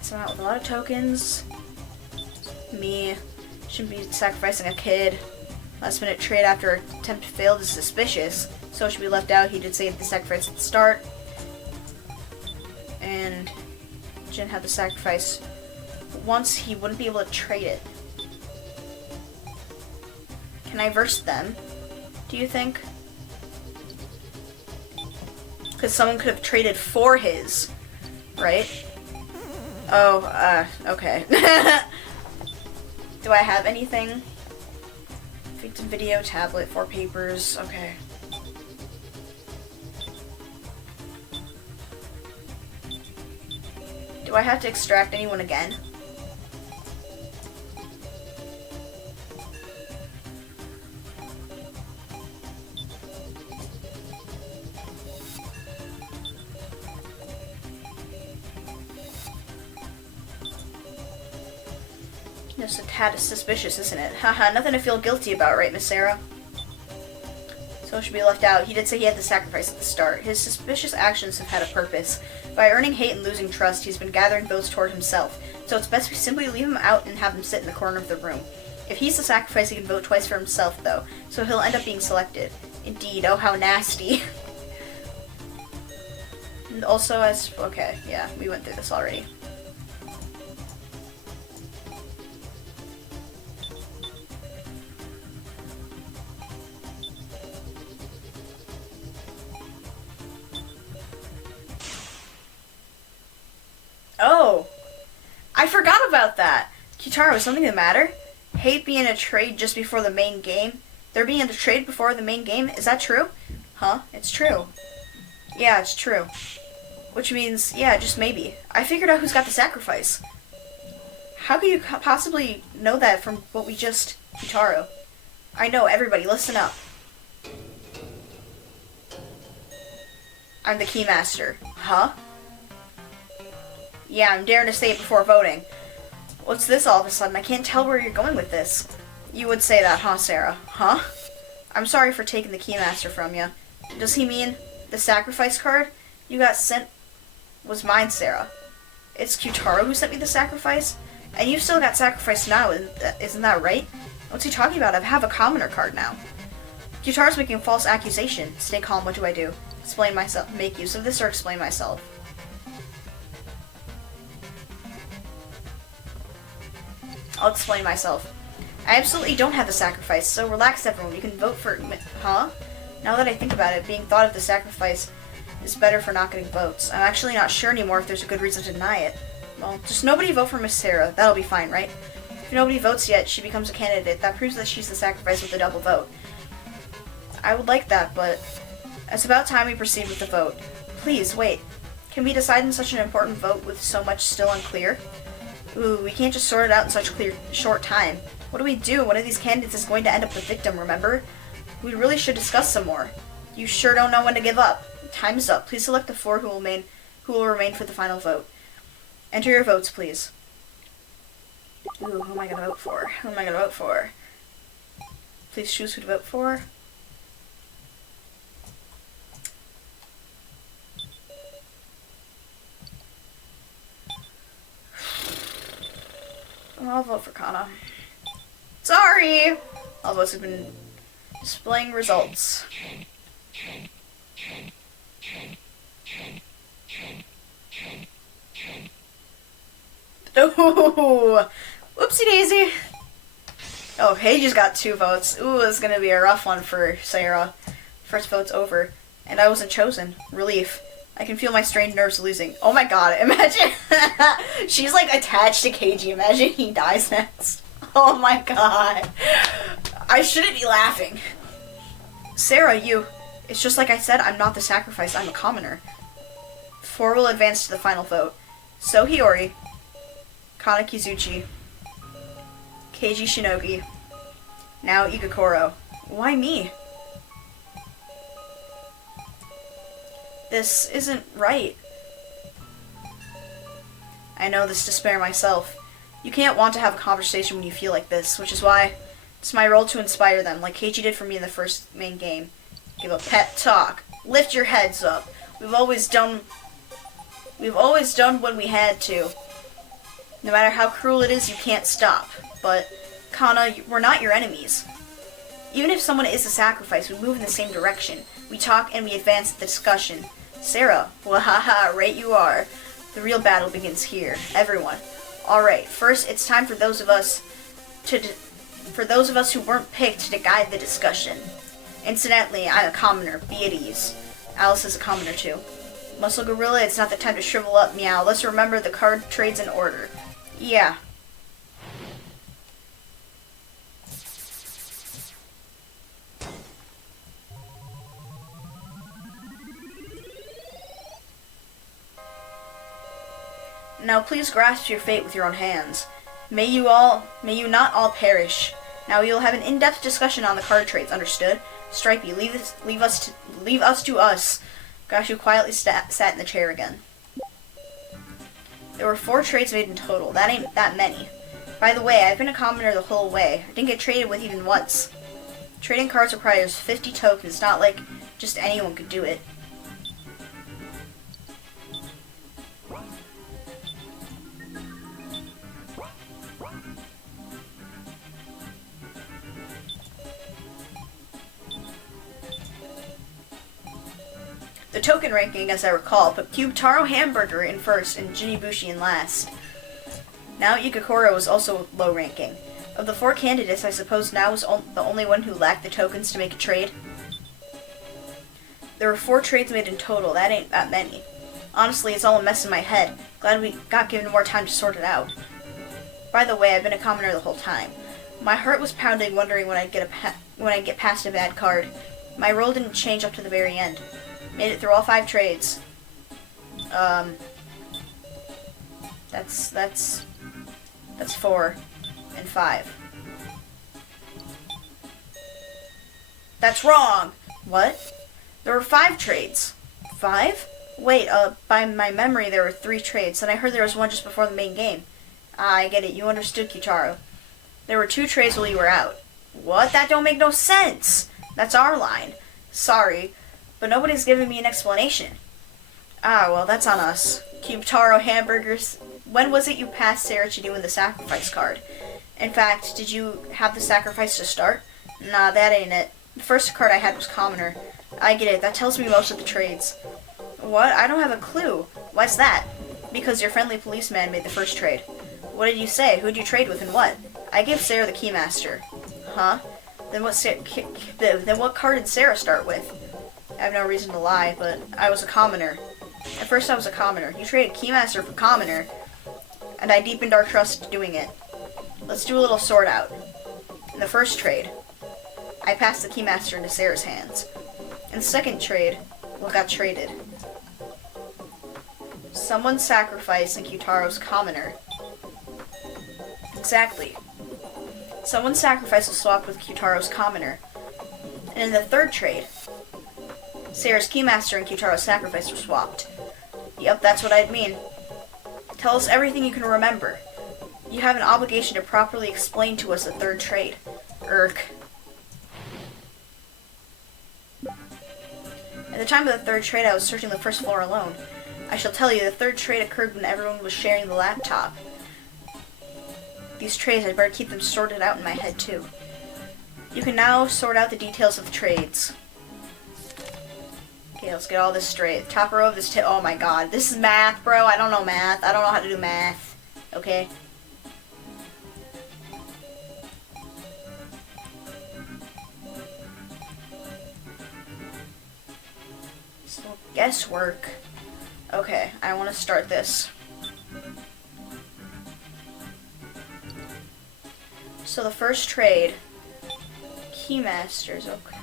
Someone out with a lot of tokens. Me. Shouldn't be sacrificing a kid. Last minute trade after attempt failed is suspicious. So it should be left out. He did say the sacrifice at the start. And Jin had the sacrifice once, he wouldn't be able to trade it. Can I verse them, do you think? Because someone could have traded for his, right? Oh, okay. Do I have anything? Victim video, tablet, 4 papers, okay. Do I have to extract anyone again? Just a tad suspicious, isn't it? Haha, nothing to feel guilty about, right, Miss Sarah? So it should be left out. He did say he had the sacrifice at the start. His suspicious actions have had a purpose. By earning hate and losing trust, he's been gathering votes toward himself. So it's best we simply leave him out and have him sit in the corner of the room. If he's the sacrifice, he can vote twice for himself, though. So he'll end up being selected. Indeed, oh how nasty. And also as... okay, yeah, we went through this already. Oh, I forgot about that. Kitaro, is something the matter? Hate being a trade just before the main game. There being a trade before the main game, is that true? Huh? It's true. Yeah, it's true. Which means, yeah, just maybe. I figured out who's got the sacrifice. How could you possibly know that from what we just... Kitaro. I know, everybody, listen up. I'm the Keymaster. Huh? Yeah, I'm daring to say it before voting. What's this all of a sudden? I can't tell where you're going with this. You would say that, huh, Sarah? Huh? I'm sorry for taking the Keymaster from you. Does he mean the sacrifice card you got sent was mine, Sarah? It's Kitaro who sent me the sacrifice? And you've still got sacrifice now, isn't that right? What's he talking about? I have a commoner card now. Kitaro's making a false accusation. Stay calm, what do I do? Explain myself. Make use of this or explain myself? I'll explain myself. I absolutely don't have the sacrifice, so relax everyone, you can vote for... Huh? Now that I think about it, being thought of the sacrifice is better for not getting votes. I'm actually not sure anymore if there's a good reason to deny it. Well, just nobody vote for Miss Sarah, that'll be fine, right? If nobody votes yet, she becomes a candidate. That proves that she's the sacrifice with a double vote. I would like that, but it's about time we proceed with the vote. Please, wait. Can we decide in such an important vote with so much still unclear? Ooh, we can't just sort it out in such short time. What do we do? One of these candidates is going to end up the victim, remember? We really should discuss some more. You sure don't know when to give up. Time's up. Please select the 4 who will remain for the final vote. Enter your votes, please. Ooh, who am I going to vote for? Who am I going to vote for? Please choose who to vote for. I'll vote for Kana. Sorry! All votes have been displaying results. Oh, whoopsie daisy. Oh, Heiji's got 2 votes. Ooh, it's gonna be a rough one for Sarah. First vote's over, and I wasn't chosen. Relief. I can feel my strained nerves losing. Oh my god, imagine. She's like attached to Keiji. Imagine he dies next. Oh my god. I shouldn't be laughing. Sarah, you. It's just like I said, I'm not the sacrifice, I'm a commoner. 4 will advance to the final vote. So Hiyori, Kana Kizuchi, Keiji Shinogi, now Igakoro. Why me? This isn't right. I know this to spare myself. You can't want to have a conversation when you feel like this, which is why It's my role to inspire them, like Keiichi did for me in the first main game. Give a pep talk. Lift your heads up. We've always done when we had to. No matter how cruel it is, you can't stop. But, Kana, we're not your enemies. Even if someone is a sacrifice, we move in the same direction. We talk and we advance the discussion. Sarah, well, haha, right you are. The real battle begins here. Everyone. Alright, first it's time for those of us who weren't picked to guide the discussion. Incidentally, I'm a commoner. Be at ease. Alice is a commoner too. Muscle Gorilla, it's not the time to shrivel up, meow. Let's remember the card trade's in order. Yeah. Now please grasp your fate with your own hands. May you not all perish. Now we will have an in-depth discussion on the card trades, understood? Stripey, leave us to us. Gashu quietly sat in the chair again. There were 4 trades made in total. That ain't that many. By the way, I've been a commoner the whole way. I didn't get traded with even once. Trading cards requires 50 tokens, not like just anyone could do it. The token ranking, as I recall, put Cube Taro Hamburger in first and Jinibushi in last. Now Ikakura was also low ranking. Of the 4 candidates, I suppose now was the only one who lacked the tokens to make a trade. There were 4 trades made in total. That ain't that many. Honestly, it's all a mess in my head. Glad we got given more time to sort it out. By the way, I've been a commoner the whole time. My heart was pounding, wondering when I'd get past a bad card. My roll didn't change up to the very end. Made it through all 5 trades. That's 4 and 5. That's wrong! What? There were 5 trades. 5? Wait, by my memory there were 3 trades, and I heard there was one just before the main game. Ah, I get it. You understood, Kyutaro. There were 2 trades while you were out. What? That don't make no sense! That's our line. Sorry. But nobody's giving me an explanation. Ah, well, that's on us. Cube Taro Hamburgers. When was it you passed Sarah to doing the sacrifice card? In fact, did you have the sacrifice to start? Nah, that ain't it. The first card I had was commoner. I get it. That tells me most of the trades. What? I don't have a clue. Why's that? Because your friendly policeman made the first trade. What did you say? Who'd you trade with and what? I gave Sarah the Keymaster. Huh? Then what card did Sarah start with? I have no reason to lie, but I was a commoner. At first I was a commoner. You traded Keymaster for commoner, and I deepened our trust doing it. Let's do a little sort out. In the first trade, I passed the Keymaster into Sarah's hands. In the second trade, what got traded? Someone sacrificed in Kyutaro's commoner. Exactly. Someone's sacrifice was swapped with Kyutaro's commoner. And in the third trade, Sarah's Keymaster and Kyutaro's sacrifice were swapped. Yep, that's what I'd mean. Tell us everything you can remember. You have an obligation to properly explain to us the third trade. Irk. At the time of the third trade, I was searching the first floor alone. I shall tell you, the third trade occurred when everyone was sharing the laptop. These trades, I'd better keep them sorted out in my head, too. You can now sort out the details of the trades. Okay, let's get all this straight. Top row of this oh my god. This is math, bro. I don't know math. I don't know how to do math. Okay? So, guesswork. Okay, I want to start this. So the first trade, Keymasters, okay.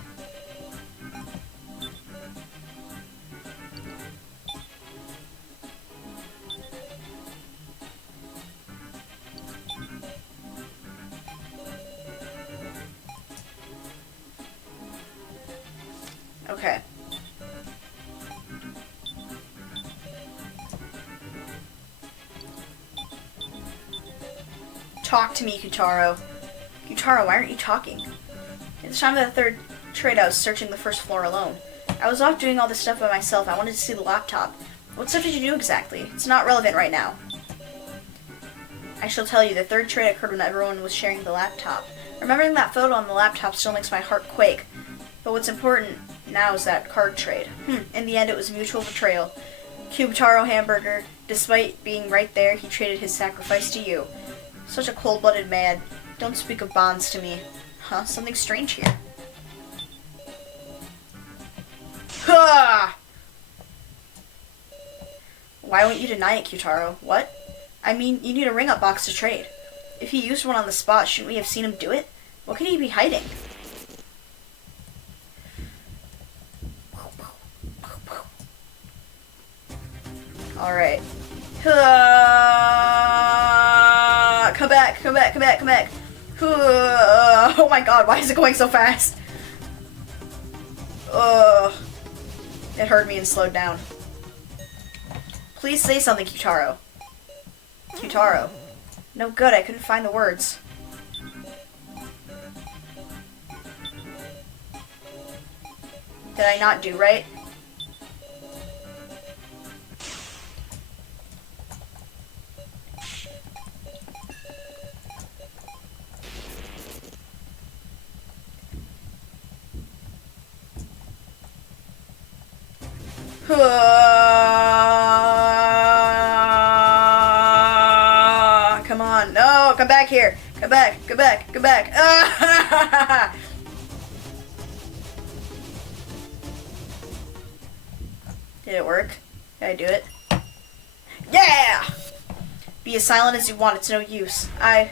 Okay. Talk to me, Kyutaro. Kyutaro, why aren't you talking? At the time of the third trade, I was searching the first floor alone. I was off doing all this stuff by myself. I wanted to see the laptop. What stuff did you do exactly? It's not relevant right now. I shall tell you, the third trade occurred when everyone was sharing the laptop. Remembering that photo on the laptop still makes my heart quake. But what's important now is that card trade. In the end, it was mutual betrayal. Kyutaro Hamburger, despite being right there, he traded his sacrifice to you. Such a cold-blooded man. Don't speak of bonds to me. Huh? Something strange here. Ha! Why won't you deny it, Kyutaro? What? I mean, you need a ring-up box to trade. If he used one on the spot, shouldn't we have seen him do it? What could he be hiding? Alright. Come back, come back, come back, come back. Oh my god, why is it going so fast? It heard me and slowed down. Please say something, Kyutaro. Kyutaro. No good, I couldn't find the words. Did I not do right? Come on. No, come back here. Come back, come back, come back. Did it work? Did I do it? Yeah! Be as silent as you want, it's no use. I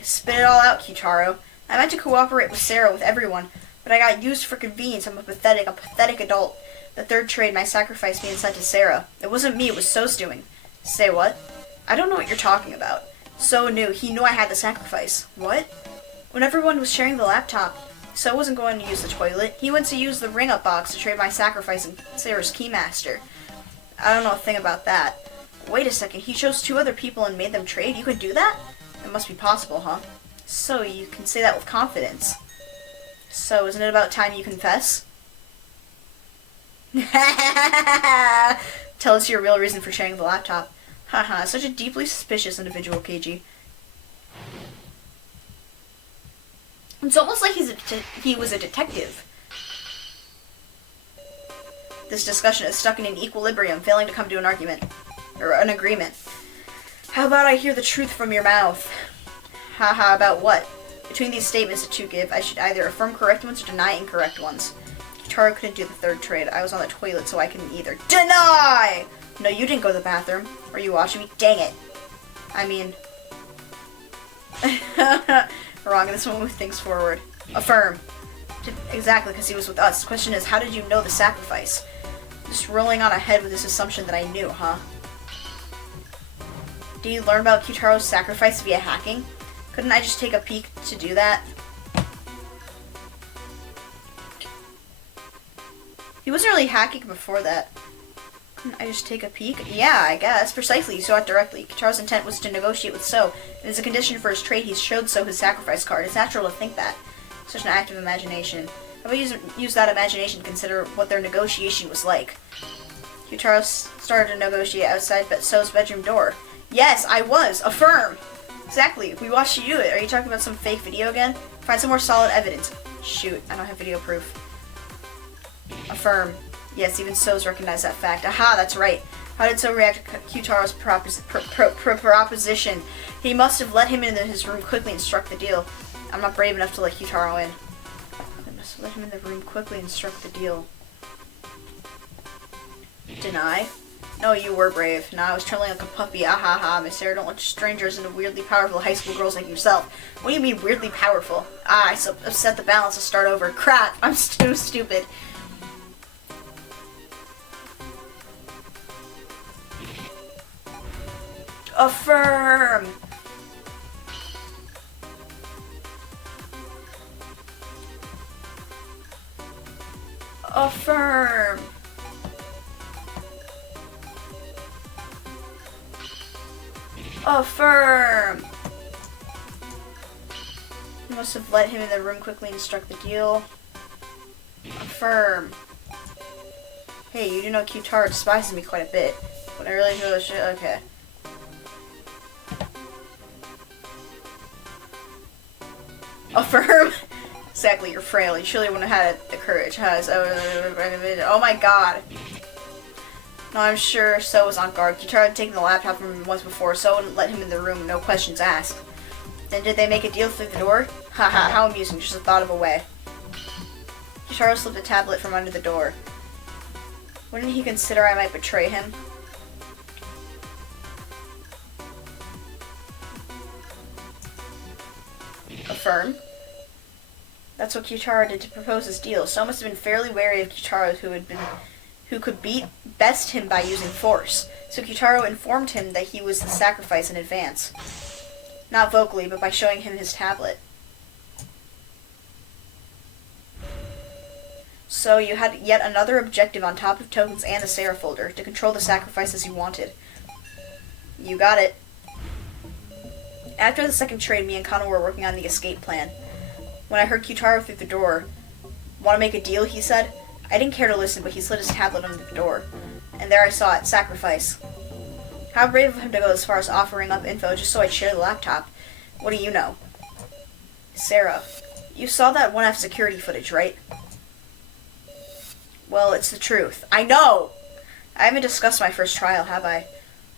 spit it all out, Kyutaro. I meant to cooperate with Sarah, with everyone, but I got used for convenience. I'm a pathetic adult. The third trade, my sacrifice being sent to Sarah. It wasn't me, it was So's doing. Say what? I don't know what you're talking about. So knew. He knew I had the sacrifice. What? When everyone was sharing the laptop, So wasn't going to use the toilet. He went to use the ring-up box to trade my sacrifice and Sarah's Keymaster. I don't know a thing about that. Wait a second, he chose 2 other people and made them trade? You could do that? It must be possible, huh? So, you can say that with confidence. So, isn't it about time you confess? Tell us your real reason for sharing the laptop. Haha, such a deeply suspicious individual, KG. It's almost like he was a detective. This discussion is stuck in an equilibrium, failing to come to an argument. Or an agreement. How about I hear the truth from your mouth? Haha, about what? Between these statements that you give, I should either affirm correct ones or deny incorrect ones. Kitaro couldn't do the third trade. I was on the toilet, so I couldn't either. Deny! No, you didn't go to the bathroom. Are you watching me? Dang it. I mean... Wrong, this one move things forward. Affirm. Exactly, because he was with us. The question is, how did you know the sacrifice? Just rolling on ahead with this assumption that I knew, huh? Did you learn about Kyutaro's sacrifice via hacking? Couldn't I just take a peek to do that? He wasn't really hacking before that. Couldn't I just take a peek? Yeah, I guess. Precisely, you saw it directly. Kitaro's intent was to negotiate with So, and as a condition for his trade, he showed So his sacrifice card. It's natural to think that. Such an active imagination. How about use that imagination to consider what their negotiation was like? Kyutaro started to negotiate outside So's bedroom door. Yes, I was. Affirm. Exactly. We watched you do it. Are you talking about some fake video again? Find some more solid evidence. Shoot, I don't have video proof. Affirm. Yes, even So's recognized that fact. Aha, that's right. How did So react to Kyutaro's proposition? He must have let him into his room quickly and struck the deal. I'm not brave enough to let Kyutaro in. I must have let him in the room quickly and struck the deal. Deny? No, you were brave. No, I was trembling like a puppy. Ah ha ha, Miss Sarah, don't let strangers into weirdly powerful high school girls like yourself. What do you mean weirdly powerful? Ah, I upset the balance to start over. Crap, I'm too stupid. Affirm! Affirm! Affirm! You must have let him in the room quickly and struck the deal. Affirm. Hey, you do know Q-Taro despises me quite a bit. When I really feel this shit, okay. Affirm. Exactly, you're frail. You surely wouldn't have had the courage, huh? Oh my god. No, I'm sure So was on guard. Q-Taro had taken the laptop from him once before. So wouldn't let him in the room, no questions asked. Then did they make a deal through the door? Haha, how amusing, just a thought of a way. Q-Taro slipped a tablet from under the door. Wouldn't he consider I might betray him? Affirm. That's what Q-Taro did to propose his deal. So must have been fairly wary of Q-Taro who could best him by using force. So Q-Taro informed him that he was the sacrifice in advance. Not vocally, but by showing him his tablet. So you had yet another objective on top of tokens and the Sarah folder, to control the sacrifices you wanted. You got it. After the second trade, me and Kano were working on the escape plan. When I heard Q-Taro through the door, "Want to make a deal?" he said. I didn't care to listen, but he slid his tablet under the door. And there I saw it, sacrifice. How brave of him to go as far as offering up info just so I'd share the laptop. What do you know? Sarah, you saw that 1F security footage, right? Well, it's the truth. I know! I haven't discussed my first trial, have I?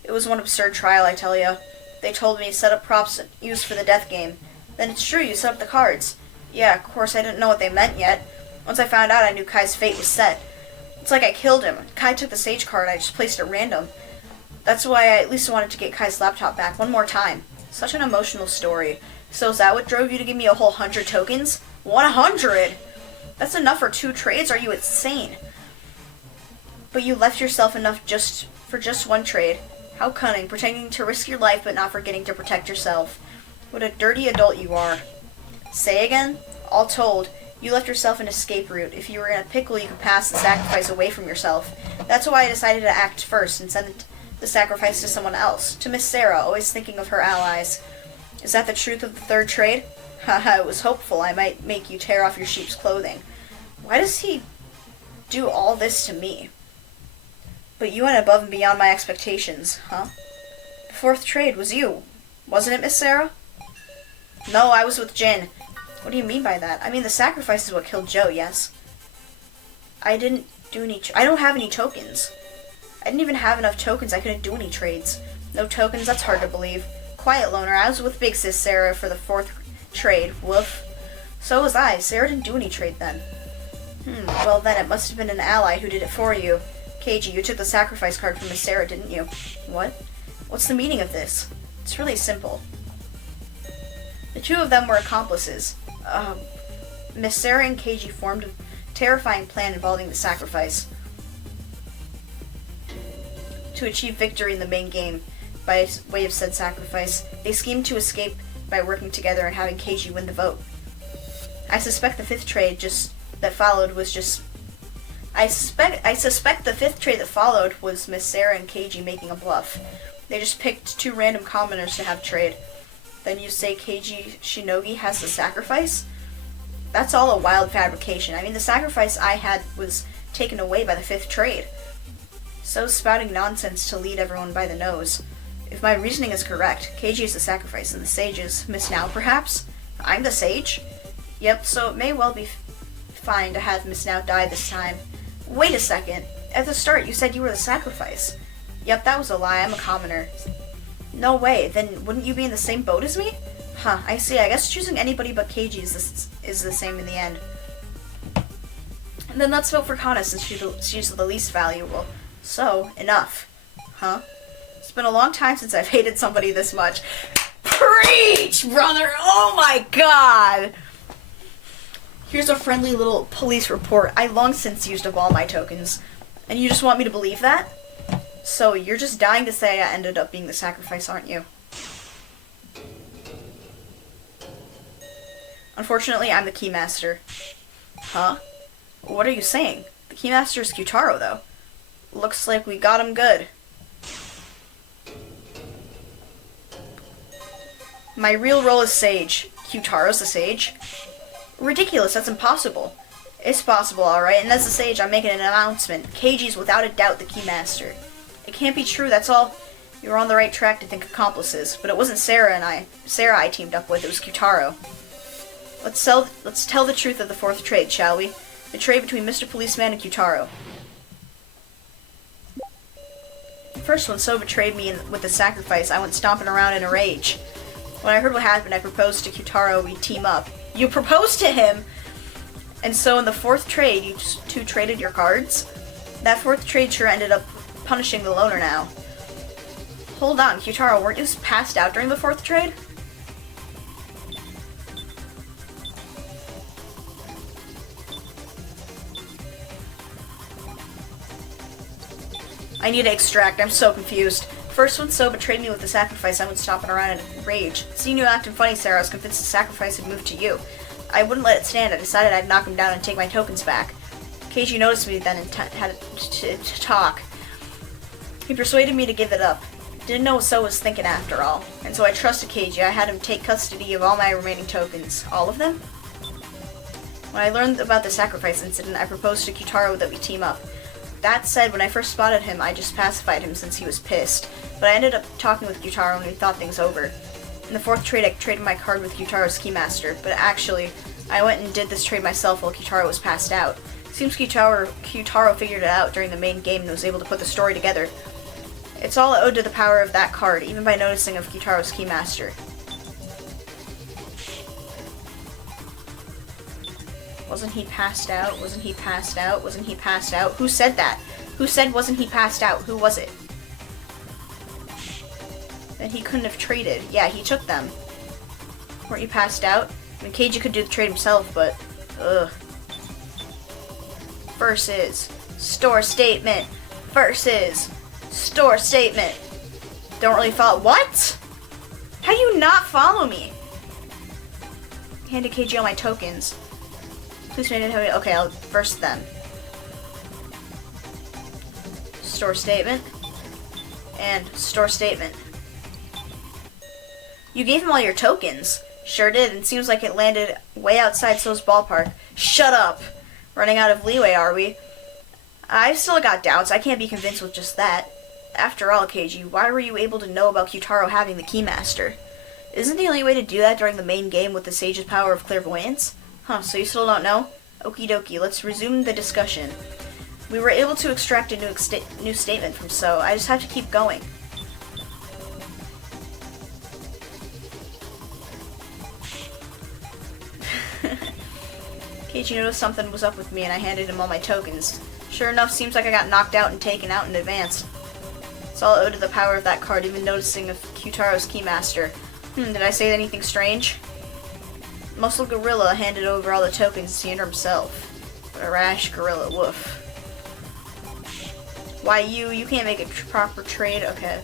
It was one absurd trial, I tell you. They told me set up props used for the death game. Then it's true, you set up the cards. Yeah, of course I didn't know what they meant yet. Once I found out, I knew Kai's fate was set. It's like I killed him. Kai took the sage card, I just placed it at random. That's why I at least wanted to get Kai's laptop back one more time. Such an emotional story. So is that what drove you to give me a whole 100 tokens? 100! That's enough for 2 trades? Are you insane? But you left yourself enough for just 1 trade. How cunning, pretending to risk your life but not forgetting to protect yourself. What a dirty adult you are. Say again? All told, you left yourself an escape route. If you were in a pickle, you could pass the sacrifice away from yourself. That's why I decided to act first and send the sacrifice to someone else. To Miss Sarah, always thinking of her allies. Is that the truth of the third trade? Haha, it was hopeful I might make you tear off your sheep's clothing. Why does he do all this to me? But you went above and beyond my expectations, huh? The fourth trade was you, wasn't it, Miss Sarah? No, I was with Jin. What do you mean by that? I mean, the sacrifice is what killed Joe, yes? I didn't do any... I don't have any tokens. I didn't even have enough tokens. I couldn't do any trades. No tokens? That's hard to believe. Quiet, loner. I was with Big Sis Sarah for the fourth trade. Woof. So was I. Sarah didn't do any trade then. Well then, it must have been an ally who did it for you. Keiji, you took the sacrifice card from Miss Sarah, didn't you? What? What's the meaning of this? It's really simple. The two of them were accomplices. Miss Sarah and Keiji formed a terrifying plan involving the sacrifice to achieve victory in the main game by way of said sacrifice. They schemed to escape by working together and having Keiji win the vote. I suspect the fifth trade that followed was Miss Sarah and Keiji making a bluff. They just picked 2 random commoners to have trade. Then you say Keiji Shinogi has the sacrifice? That's all a wild fabrication. I mean, the sacrifice I had was taken away by the fifth trade. So spouting nonsense to lead everyone by the nose. If my reasoning is correct, Keiji is the sacrifice and the sage is Miss Now, perhaps? I'm the sage? Yep, so it may well be fine to have Miss Now die this time. Wait a second. At the start, you said you were the sacrifice. Yep, that was a lie. I'm a commoner. No way. Then wouldn't you be in the same boat as me? Huh, I see. I guess choosing anybody but Keiji is the same in the end. And then let's vote for Kana since she's the least valuable. So, enough. Huh? It's been a long time since I've hated somebody this much. Preach, brother! Oh my god! Here's a friendly little police report. I long since used up all my tokens. And you just want me to believe that? So, you're just dying to say I ended up being the sacrifice, aren't you? Unfortunately, I'm the Keymaster. Huh? What are you saying? The Keymaster is Q-Taro, though. Looks like we got him good. My real role is Sage. Kyutaro's the sage? Ridiculous, that's impossible. It's possible, alright, and as the sage, I'm making an announcement. Keiji's without a doubt the Keymaster. It can't be true, that's all. You're on the right track to think accomplices, but it wasn't Sarah I teamed up with, it was Kyutaro. Let's tell the truth of the fourth trade, shall we? The trade between Mr. Policeman and Kyutaro. First, when So betrayed me with the sacrifice, I went stomping around in a rage. When I heard what happened, I proposed to Kyutaro we team up. You proposed to him?! And so in the fourth trade, you two traded your cards? That fourth trade sure ended up punishing the loner now. Hold on, Kyutaro, weren't you passed out during the fourth trade? I need to extract, I'm so confused. First, when So betrayed me with the sacrifice, I went stomping around in rage. Seeing you acting funny, Sarah, I was convinced the sacrifice had moved to you. I wouldn't let it stand. I decided I'd knock him down and take my tokens back. Keiji noticed me then and had to talk. He persuaded me to give it up. Didn't know what So was thinking after all. And so I trusted Keiji. I had him take custody of all my remaining tokens. All of them? When I learned about the sacrifice incident, I proposed to Kyutaro that we team up. That said, when I first spotted him, I just pacified him since he was pissed. But I ended up talking with Kyutaro and we thought things over. In the fourth trade, I traded my card with Kyutaro's Keymaster, but actually, I went and did this trade myself while Kyutaro was passed out. Seems Kyutaro figured it out during the main game and was able to put the story together. It's all owed to the power of that card, even by noticing of Kyutaro's Keymaster. Wasn't he passed out? Wasn't he passed out? Wasn't he passed out? Who said that? Who said wasn't he passed out? Who was it? Then he couldn't have traded. Yeah, he took them. Weren't you passed out? I mean, Keiji could do the trade himself, but... ugh. Versus store statement. Versus store statement. Don't really follow. What? How do you not follow me? Handed Keiji all my tokens. Please make it how. Okay, I'll verse them. Store statement. And store statement. You gave him all your tokens. Sure did, and seems like it landed way outside So's ballpark. Shut up! Running out of leeway, are we? I've still got doubts. I can't be convinced with just that. After all, Keiji, why were you able to know about Kyutaro having the Keymaster? Isn't the only way to do that during the main game with the Sage's power of clairvoyance? Huh, so you still don't know? Okie dokie, let's resume the discussion. We were able to extract a new statement from So. I just have to keep going. Keiji noticed something was up with me and I handed him all my tokens. Sure enough, seems like I got knocked out and taken out in advance. It's all owed to the power of that card, even noticing of Kyutaro's Keymaster. Did I say anything strange? Muscle Gorilla handed over all the tokens to Cinder himself. What a rash gorilla, woof. Why you can't make a proper trade? Okay.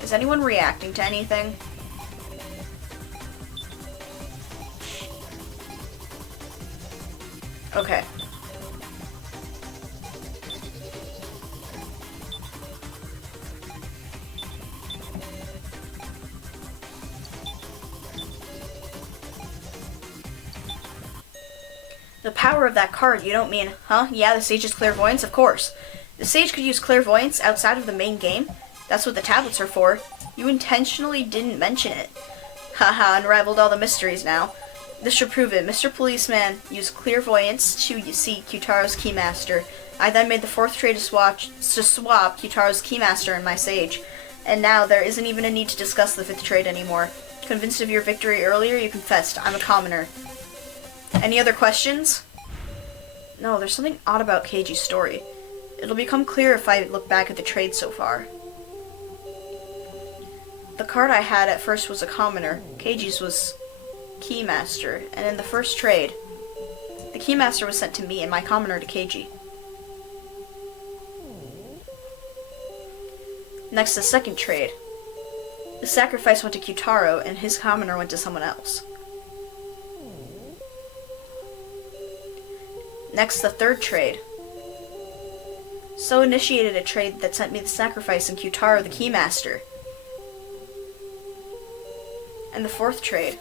Is anyone reacting to anything? Okay. The power of that card, you don't mean, huh? Yeah, the Sage's clairvoyance, of course. The Sage could use clairvoyance outside of the main game? That's what the tablets are for. You intentionally didn't mention it. Haha, unraveled all the mysteries now. This should prove it. Mr. Policeman used clairvoyance to see Kyutaro's Keymaster. I then made the fourth trade to swap Kyutaro's Keymaster and my Sage. And now there isn't even a need to discuss the fifth trade anymore. Convinced of your victory earlier, you confessed. I'm a commoner. Any other questions? No, there's something odd about Keiji's story. It'll become clear if I look back at the trade so far. The card I had at first was a commoner. Keiji's was Keymaster, and in the first trade, the Keymaster was sent to me and my commoner to Keiji. Next, the second trade. The sacrifice went to Kyutaro, and his commoner went to someone else. Next, the third trade. So initiated a trade that sent me the sacrifice and Kyutaro the Keymaster. And the fourth trade.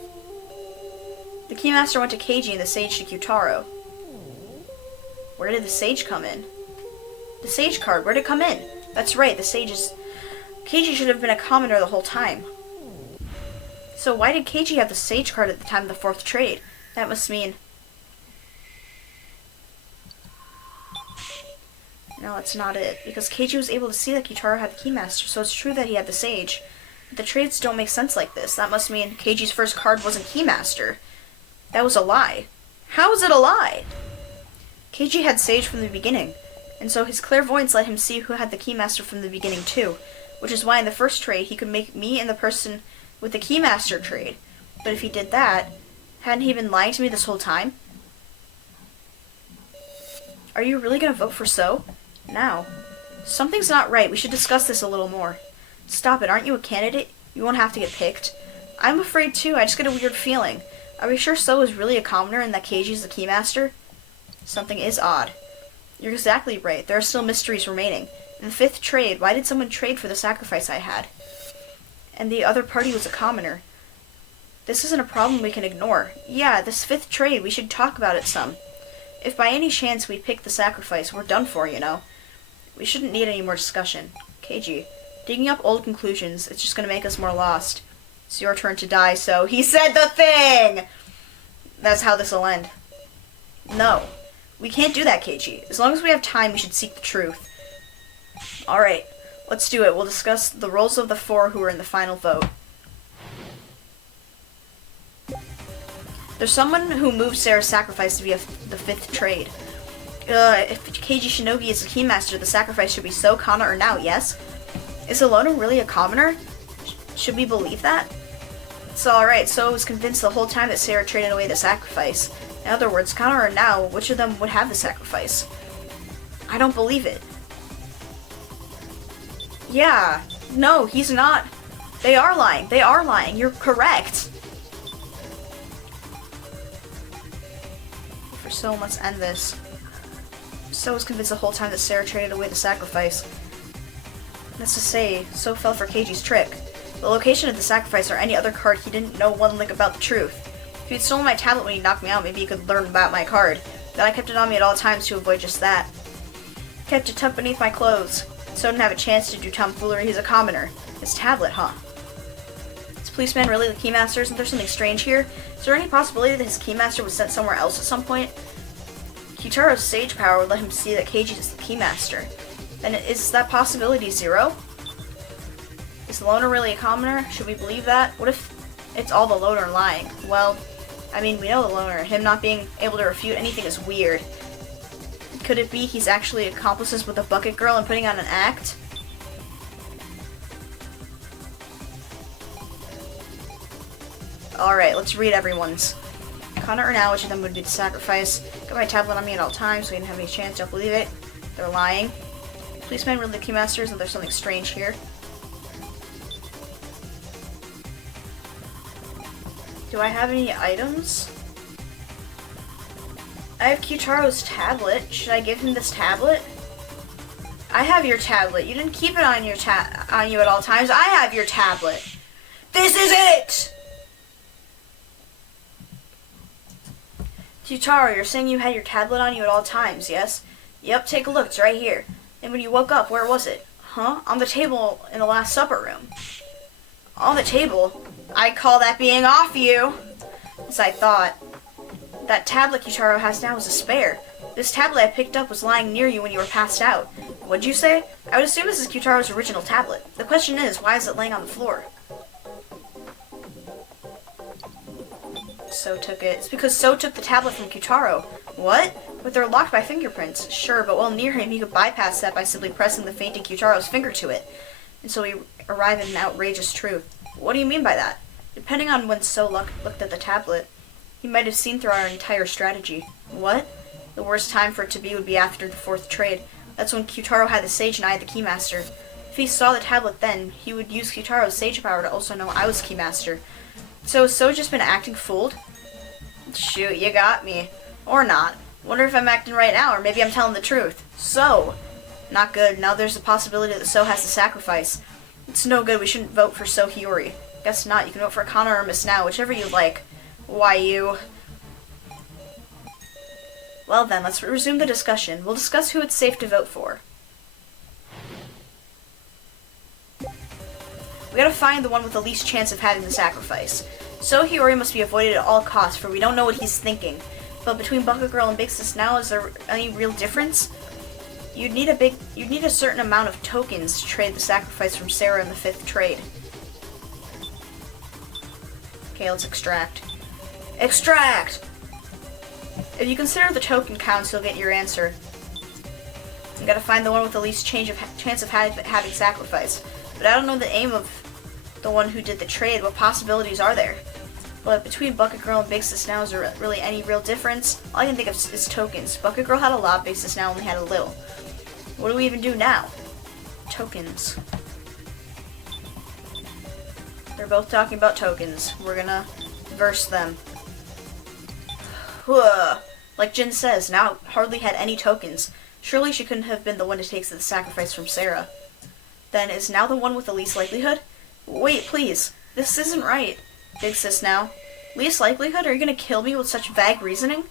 The Keymaster went to Keiji and the Sage to Kyutaro. Where did the Sage come in? The Sage card, where did it come in? That's right, the Sage is... Keiji should have been a commoner the whole time. So why did Keiji have the Sage card at the time of the 4th trade? That must mean... No, that's not it. Because Keiji was able to see that Kyutaro had the Keymaster, so it's true that he had the Sage. But the trades don't make sense like this. That must mean Keiji's first card wasn't Keymaster. That was a lie. How is it a lie? Keiji had Sage from the beginning, and so his clairvoyance let him see who had the Keymaster from the beginning too, which is why in the first trade he could make me and the person with the Keymaster trade. But if he did that, hadn't he been lying to me this whole time? Are you really gonna vote for So? Now. Something's not right. We should discuss this a little more. Stop it. Aren't you a candidate? You won't have to get picked. I'm afraid too. I just get a weird feeling. Are we sure So is really a commoner and that Keiji's the Keymaster? Something is odd. You're exactly right. There are still mysteries remaining. In the 5th trade, why did someone trade for the sacrifice I had? And the other party was a commoner. This isn't a problem we can ignore. Yeah, this 5th trade, we should talk about it some. If by any chance we pick the sacrifice, we're done for, you know. We shouldn't need any more discussion. Keiji, digging up old conclusions, it's just gonna make us more lost. It's your turn to die, So. He said the thing! That's how this'll end. No. We can't do that, Keiji. As long as we have time, we should seek the truth. Alright, let's do it. We'll discuss the roles of the 4 who are in the final vote. There's someone who moved Sarah's sacrifice to be the 5th trade. If Keiji Shinogi is the Keymaster, the sacrifice should be So, Kana, or Now, yes? Is Alona really a commoner? Should we believe that? It's alright, So was convinced the whole time that Sarah traded away the sacrifice. In other words, Kana or Now, which of them would have the sacrifice? I don't believe it. Yeah. No, he's not. They are lying. They are lying. You're correct. For So must end this. So was convinced the whole time that Sarah traded away the sacrifice. That's to say, So fell for Keiji's trick. The location of the sacrifice or any other card he didn't know one lick about the truth. If he'd stolen my tablet when he knocked me out, maybe he could learn about my card. Then I kept it on me at all times to avoid just that. Kept it tucked beneath my clothes. So didn't have a chance to do tomfoolery. He's a commoner. His tablet, huh? Is policeman really the Keymaster? Isn't there something strange here? Is there any possibility that his Keymaster was sent somewhere else at some point? Kyutaro's Sage power would let him see that Keiji is the Keymaster. Then is that possibility 0? Is the loner really a commoner? Should we believe that? What if it's all the loner lying? Well, I mean, we know the loner. Him not being able to refute anything is weird. Could it be he's actually accomplices with the bucket girl and putting on an act? Alright, let's read everyone's. Kana or Now, which of them would be the sacrifice? Got my tablet on me at all times, so we didn't have any chance. Don't believe it. They're lying. Policeman really the Keymasters, and there's something strange here. Do I have any items? I have Kyutaro's tablet. Should I give him this tablet? I have your tablet. You didn't keep it on your on you at all times. I have your tablet. This is it! Kyutaro, you're saying you had your tablet on you at all times, yes? Yep, take a look. It's right here. And when you woke up, where was it? Huh? On the table in the Last Supper room. On the table? I call that being off you. As I thought. That tablet Kyutaro has now is a spare. This tablet I picked up was lying near you when you were passed out. What'd you say? I would assume this is Kyutaro's original tablet. The question is, why is it laying on the floor? So took it. It's because So took the tablet from Kyutaro. What? But they're locked by fingerprints. Sure, but while near him, he could bypass that by simply pressing the fainting Kyutaro's finger to it. And so we arrive at an outrageous truth. What do you mean by that? Depending on when So looked at the tablet, he might have seen through our entire strategy. What? The worst time for it to be would be after the 4th trade. That's when Kyutaro had the Sage and I had the Keymaster. If he saw the tablet then, he would use Kyutaro's Sage power to also know I was Keymaster. So has So just been acting fooled? Shoot, you got me. Or not. Wonder if I'm acting right now, or maybe I'm telling the truth. So. Not good. Now there's the possibility that So has to sacrifice. It's no good. We shouldn't vote for So Hiyori. Guess not. You can vote for Kana or Miss Now, whichever you like. Why you? Well then, let's resume the discussion. We'll discuss who it's safe to vote for. We gotta find the one with the least chance of having the sacrifice. So Hiyori must be avoided at all costs, for we don't know what he's thinking. But between Bucket Girl and Big Sis now, is there any real difference? You'd need a certain amount of tokens to trade the sacrifice from Sarah in the 5th trade. Okay, let's extract. Extract! If you consider the token counts, you'll get your answer. You gotta find the one with the least chance of having sacrifice. But I don't know the aim of the one who did the trade. What possibilities are there? But between Bucket Girl and Big Sis now, is there really any real difference? All I can think of is tokens. Bucket Girl had a lot, Big Sis now only had a little. What do we even do now? Tokens. They're both talking about tokens. We're gonna verse them. Like Jin says, now hardly had any tokens. Surely she couldn't have been the one to take the sacrifice from Sarah. Then is now the one with the least likelihood? Wait, please. This isn't right. Big Sis now. Least likelihood? Are you gonna kill me with such vague reasoning?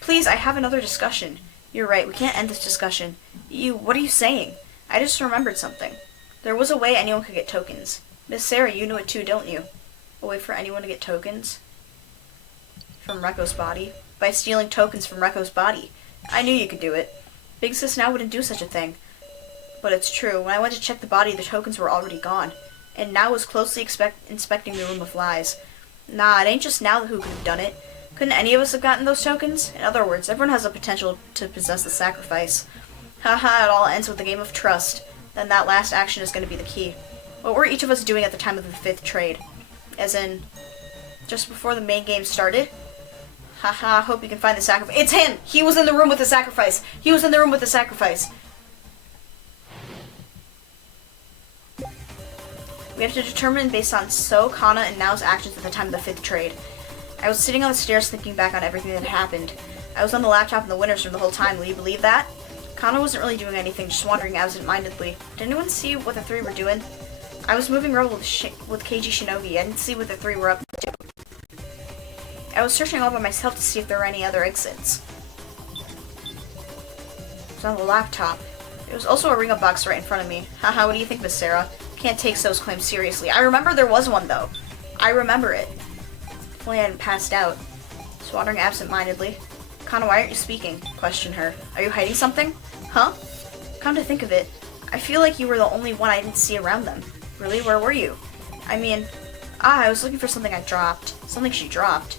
Please, I have another discussion. You're right, we can't end this discussion. What are you saying? I just remembered something. There was a way anyone could get tokens. Miss Sarah, you know it too, don't you? A way for anyone to get tokens? From Reko's body? By stealing tokens from Reko's body. I knew you could do it. Big Sis now wouldn't do such a thing. But it's true. When I went to check the body, the tokens were already gone. And Now was closely inspecting the Room of Lies. Nah, it ain't just Now who could have done it. Couldn't any of us have gotten those tokens? In other words, everyone has the potential to possess the sacrifice. Haha, it all ends with a game of trust. Then that last action is going to be the key. What were each of us doing at the time of the 5th trade? As in, just before the main game started? Haha, hope you can find the sacrifice. It's him! He was in the room with the sacrifice! He was in the room with the sacrifice! We have to determine based on So, Kana, and Nao's actions at the time of the 5th trade. I was sitting on the stairs thinking back on everything that happened. I was on the laptop in the winner's room the whole time, will you believe that? Kana wasn't really doing anything, just wandering absent-mindedly. Did anyone see what the 3 were doing? I was moving rubble with Keiji Shinogi. I didn't see what the 3 were up to. I was searching all by myself to see if there were any other exits. It was on the laptop. There was also a ring-up box right in front of me. Haha, what do you think, Miss Sarah? Can't take So's claims seriously. I remember there was one, though. I remember it. If only I hadn't passed out. Just wandering absent-mindedly. Kana, why aren't you speaking? Questioned her. Are you hiding something? Huh? Come to think of it, I feel like you were the only one I didn't see around them. Really? Where were you? I mean, I was looking for something I dropped. Something she dropped.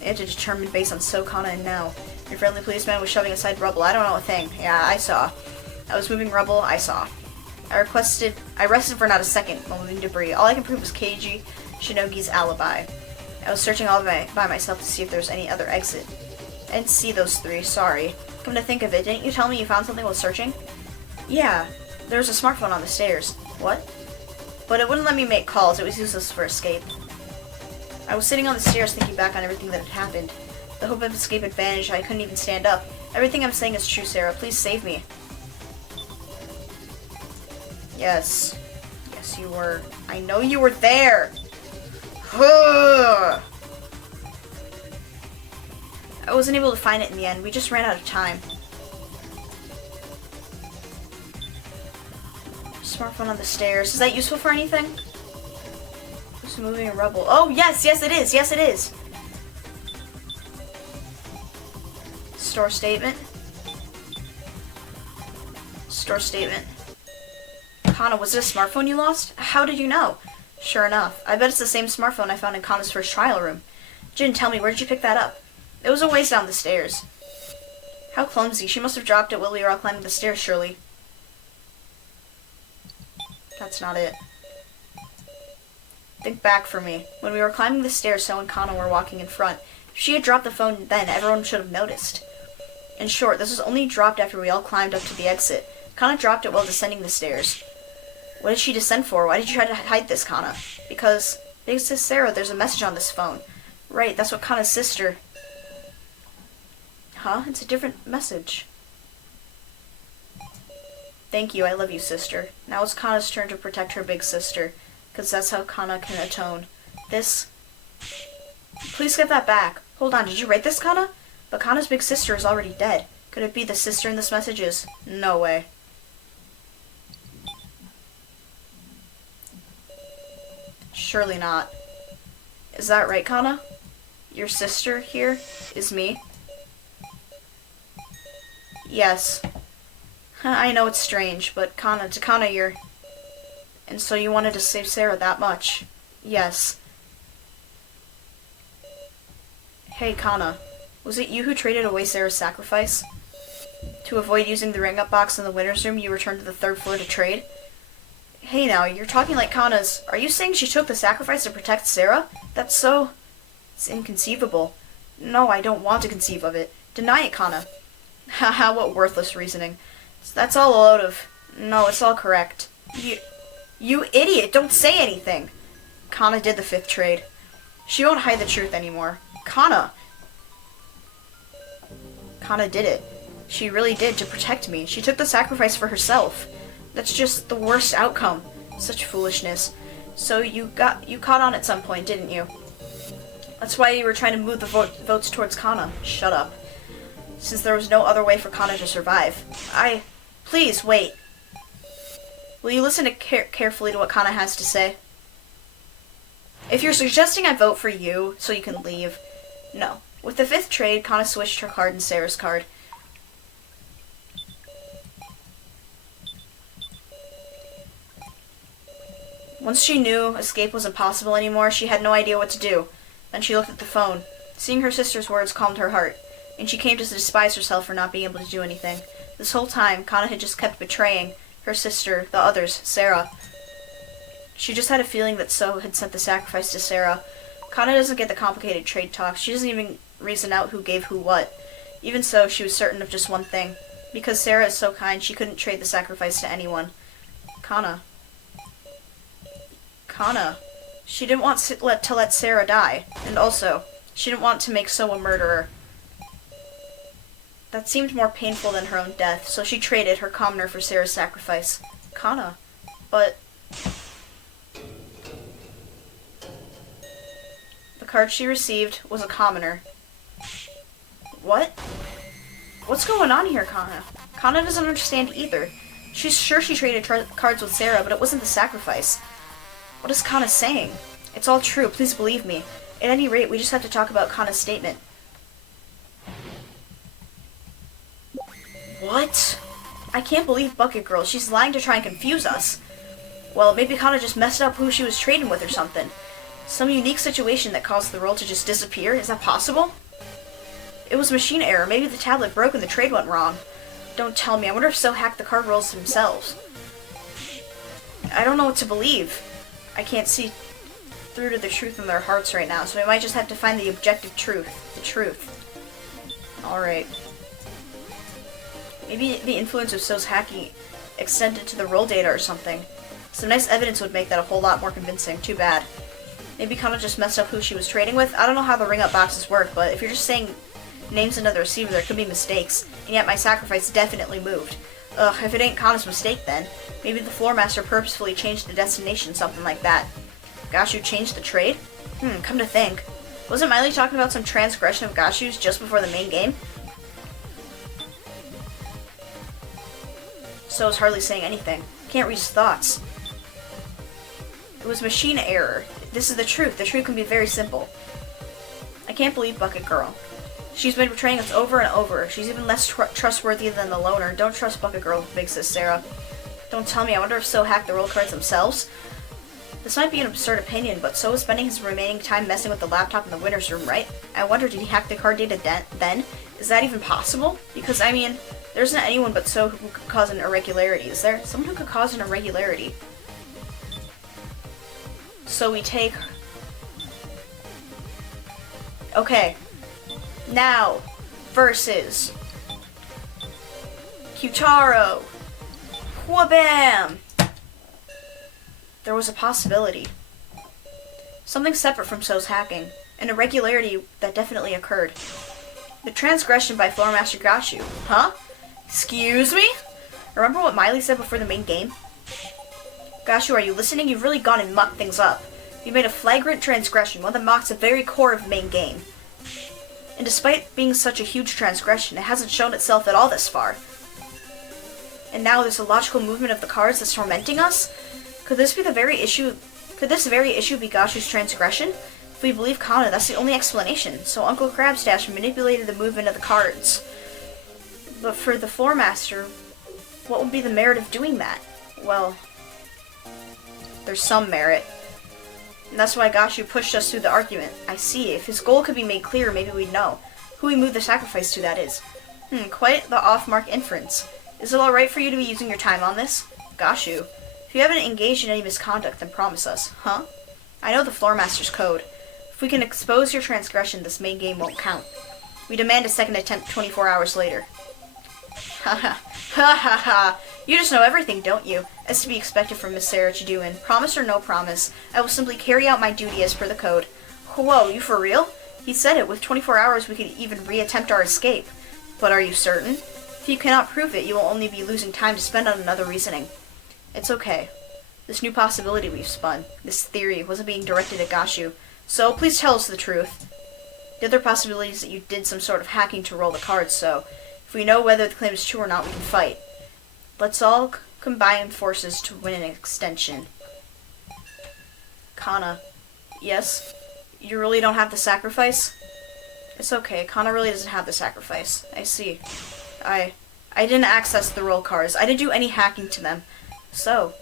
I had to determine based on So, Kana, and Now. Your friendly policeman was shoving aside rubble. I don't know a thing. Yeah, I saw. I was moving rubble. I saw. I rested for not a second while moving debris. All I could prove was Keiji Shinogi's alibi. I was searching all by myself to see if there was any other exit. I didn't see those 3, sorry. Come to think of it, didn't you tell me you found something while searching? Yeah, there was a smartphone on the stairs. What? But it wouldn't let me make calls, it was useless for escape. I was sitting on the stairs thinking back on everything that had happened. The hope of escape had vanished, I couldn't even stand up. Everything I'm saying is true, Sarah, please save me. Yes. Yes, you were. I know you were there! I wasn't able to find it in the end. We just ran out of time. Smartphone on the stairs. Is that useful for anything? Just moving a rubble. Oh, yes, yes it is. Yes it is. Store statement. Store statement. Kana, was it a smartphone you lost? How did you know? Sure enough. I bet it's the same smartphone I found in Kana's first trial room. Jin, tell me, where did you pick that up? It was a ways down the stairs. How clumsy. She must have dropped it while we were all climbing the stairs, surely. That's not it. Think back for me. When we were climbing the stairs, So and Kana were walking in front. If she had dropped the phone then, everyone should have noticed. In short, this was only dropped after we all climbed up to the exit. Kana dropped it while descending the stairs. What did she descend for? Why did you try to hide this, Kana? Because, Big Sis Sarah, there's a message on this phone. Right, that's what Kana's sister... Huh? It's a different message. Thank you, I love you, sister. Now it's Kana's turn to protect her big sister, because that's how Kana can atone. This... Please get that back. Hold on, did you write this, Kana? But Kana's big sister is already dead. Could it be the sister in this messages? No way. Surely not. Is that right, Kana? Your sister here is me? Yes. I know it's strange, but Kana, to Kana, you're... And so you wanted to save Sarah that much? Yes. Hey, Kana. Was it you who traded away Sarah's sacrifice? To avoid using the ring-up box in the winner's room, you returned to the 3rd floor to trade? Hey now, you're talking like Kana's... Are you saying she took the sacrifice to protect Sarah? That's so... It's inconceivable. No, I don't want to conceive of it. Deny it, Kana. Haha, what worthless reasoning. That's all a load of... No, it's all correct. You idiot, don't say anything! Kana did the 5th trade. She won't hide the truth anymore. Kana! Kana did it. She really did, to protect me. She took the sacrifice for herself. That's just the worst outcome. Such foolishness. So you caught on at some point, didn't you? That's why you were trying to move the votes towards Kana. Shut up. Since there was no other way for Kana to survive. Please, wait. Will you listen carefully to what Kana has to say? If you're suggesting I vote for you so you can leave, no. With the 5th trade, Kana switched her card and Sarah's card. Once she knew escape was impossible anymore, she had no idea what to do. Then she looked at the phone. Seeing her sister's words calmed her heart, and she came to despise herself for not being able to do anything. This whole time, Kana had just kept betraying her sister, the others, Sarah. She just had a feeling that So had sent the sacrifice to Sarah. Kana doesn't get the complicated trade talks. She doesn't even reason out who gave who what. Even so, she was certain of just one thing. Because Sarah is so kind, she couldn't trade the sacrifice to anyone. Kana. She didn't want to let Sarah die. And also, she didn't want to make So a murderer. That seemed more painful than her own death, so she traded her commoner for Sarah's sacrifice. Kana. But... The card she received was a commoner. What? What's going on here, Kana? Kana doesn't understand either. She's sure she traded cards with Sarah, but it wasn't the sacrifice. What is Kana saying? It's all true, please believe me. At any rate, we just have to talk about Kana's statement. What? I can't believe Bucket Girl. She's lying to try and confuse us. Well, maybe Kana just messed up who she was trading with or something. Some unique situation that caused the roll to just disappear. Is that possible? It was machine error. Maybe the tablet broke and the trade went wrong. Don't tell me. I wonder if So hacked the card rolls themselves. I don't know what to believe. I can't see through to the truth in their hearts right now, so we might just have to find the objective truth. The truth. Alright. Maybe the influence of So's hacking extended to the roll data or something. Some nice evidence would make that a whole lot more convincing. Too bad. Maybe Kana just messed up who she was trading with. I don't know how the ring-up boxes work, but if you're just saying names into the receiver, there could be mistakes. And yet my sacrifice definitely moved. Ugh, if it ain't Kana's mistake then. Maybe the floor master purposefully changed the destination, something like that. Gashu changed the trade? Come to think. Wasn't Miley talking about some transgression of Gashu's just before the main game? So is hardly saying anything. Can't read his thoughts. It was machine error. This is the truth. The truth can be very simple. I can't believe Bucket Girl. She's been betraying us over and over. She's even less trustworthy than the loner. Don't trust Bucket Girl, big sis Sarah. Don't tell me. I wonder if So hacked the roll cards themselves. This might be an absurd opinion, but So is spending his remaining time messing with the laptop in the winner's room, right? I wonder, did he hack the card data then? Is that even possible? Because, I mean, there isn't anyone but So who could cause an irregularity, is there? Someone who could cause an irregularity. So we take... Okay. Now, versus... Kyutaro. Whabam! There was a possibility. Something separate from So's hacking. An irregularity that definitely occurred. The transgression by Floor Master Gashu. Huh? Excuse me? Remember what Miley said before the main game? Gashu, are you listening? You've really gone and mucked things up. You made a flagrant transgression, one that mocks the very core of the main game. And despite being such a huge transgression, it hasn't shown itself at all this far. And now there's a logical movement of the cards that's tormenting us? Could this very issue be Gashu's transgression? If we believe Kana, that's the only explanation. So Uncle Crabstash manipulated the movement of the cards. But for the Floor Master, what would be the merit of doing that? Well, there's some merit. And that's why Gashu pushed us through the argument. I see. If his goal could be made clear, maybe we'd know. Who we moved the sacrifice to, that is. Quite the off-mark inference. Is it alright for you to be using your time on this? Gashu, if you haven't engaged in any misconduct, then promise us. Huh? I know the Floor Master's code. If we can expose your transgression, this main game won't count. We demand a second attempt 24 hours later. Ha ha. Ha ha ha. You just know everything, don't you? As to be expected from Miss Sarah Chiduin. Promise or no promise, I will simply carry out my duty as per the code. Whoa, you for real? He said it. With 24 hours, we could even re-attempt our escape. But are you certain? If you cannot prove it, you will only be losing time to spend on another reasoning. It's okay. This new possibility we've spun, this theory, wasn't being directed at Gashu. So, please tell us the truth. The other possibility is that you did some sort of hacking to roll the cards, so if we know whether the claim is true or not, we can fight. Let's all combine forces to win an extension. Kana. Yes? You really don't have the sacrifice? It's okay. Kana really doesn't have the sacrifice. I see. I didn't access the roll cards. I didn't do any hacking to them. So,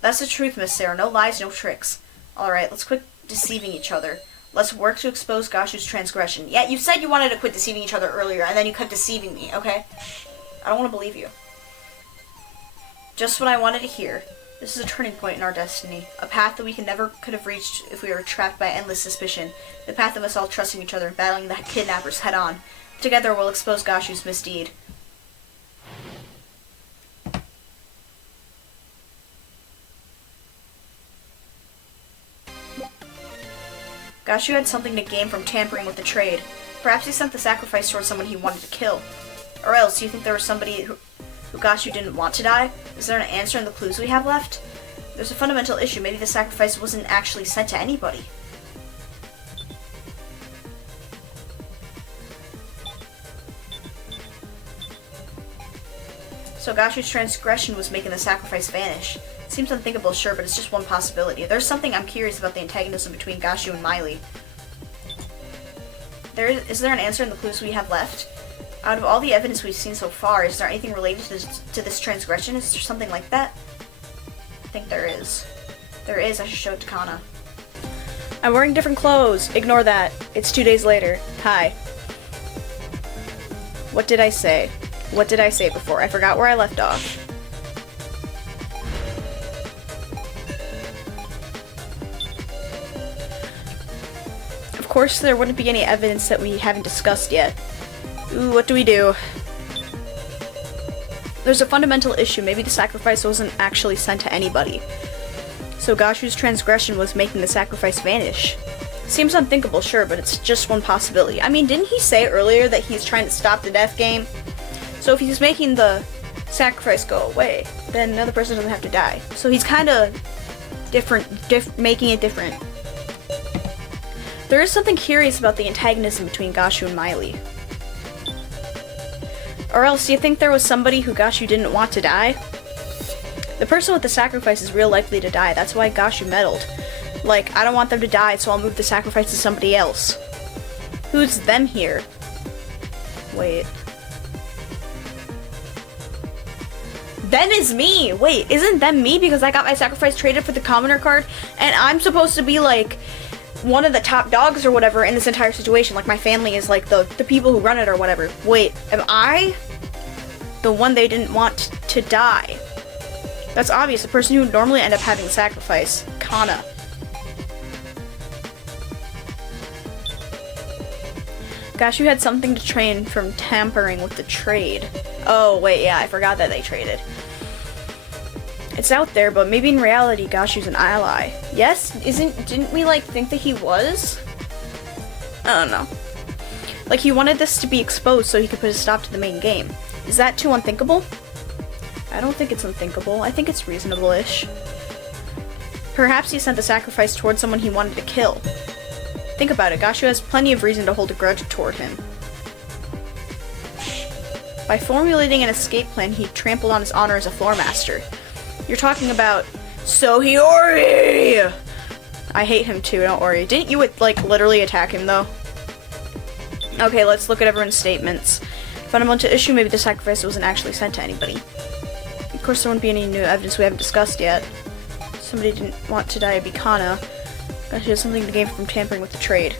that's the truth, Miss Sarah. No lies, no tricks. Alright, let's quit deceiving each other. Let's work to expose Gashu's transgression. Yeah, you said you wanted to quit deceiving each other earlier, and then you kept deceiving me, okay? I don't want to believe you. Just what I wanted to hear. This is a turning point in our destiny. A path that we never could have reached if we were trapped by endless suspicion. The path of us all trusting each other and battling the kidnappers head on. Together we'll expose Gashu's misdeed. Gashu had something to gain from tampering with the trade. Perhaps he sent the sacrifice towards someone he wanted to kill. Or else, do you think there was somebody who Gashu didn't want to die? Is there an answer in the clues we have left? There's a fundamental issue. Maybe the sacrifice wasn't actually sent to anybody. So Gashu's transgression was making the sacrifice vanish. Seems unthinkable, sure, but it's just one possibility. There's something I'm curious about the antagonism between Gashu and Miley. Is there an answer in the clues we have left? Out of all the evidence we've seen so far, is there anything related to this transgression? Is there something like that? I think there is. There is. I should show it to Kana. I'm wearing different clothes. Ignore that. It's 2 days later. Hi. What did I say? What did I say before? I forgot where I left off. Of course, there wouldn't be any evidence that we haven't discussed yet. Ooh, what do we do? There's a fundamental issue. Maybe the sacrifice wasn't actually sent to anybody. So Gashu's transgression was making the sacrifice vanish. Seems unthinkable, sure, but it's just one possibility. I mean, didn't he say earlier that he's trying to stop the death game? So if he's making the sacrifice go away, then another person doesn't have to die. So he's kind of making it different. There is something curious about the antagonism between Gashu and Miley. Or else, do you think there was somebody who Gashu didn't want to die? The person with the sacrifice is real likely to die. That's why Gashu meddled. Like, I don't want them to die, so I'll move the sacrifice to somebody else. Who's them here? Wait. Them is me! Wait, isn't them me because I got my sacrifice traded for the commoner card? And I'm supposed to be, like, one of the top dogs or whatever in this entire situation. Like, my family is, like, the people who run it or whatever. Wait, am I the one they didn't want to die? That's obvious. The person who would normally end up having the sacrifice. Kana. Gashu had something to train from tampering with the trade. Oh, wait, yeah, I forgot that they traded. It's out there, but maybe in reality, Gashu's an ally. Yes? Didn't we, like, think that he was? I don't know. Like, he wanted this to be exposed so he could put a stop to the main game. Is that too unthinkable? I don't think it's unthinkable. I think it's reasonable-ish. Perhaps he sent the sacrifice towards someone he wanted to kill. Think about it. Gashu has plenty of reason to hold a grudge toward him. By formulating an escape plan, he trampled on his honor as a floor master. You're talking about Sohiori! I hate him too, don't worry. Didn't you, like, literally attack him, though? Okay, let's look at everyone's statements. Fundamental issue, maybe the sacrifice wasn't actually sent to anybody. Of course, there wouldn't be any new evidence we haven't discussed yet. Somebody didn't want to die of Bikana. She has something to gain from tampering with the trade.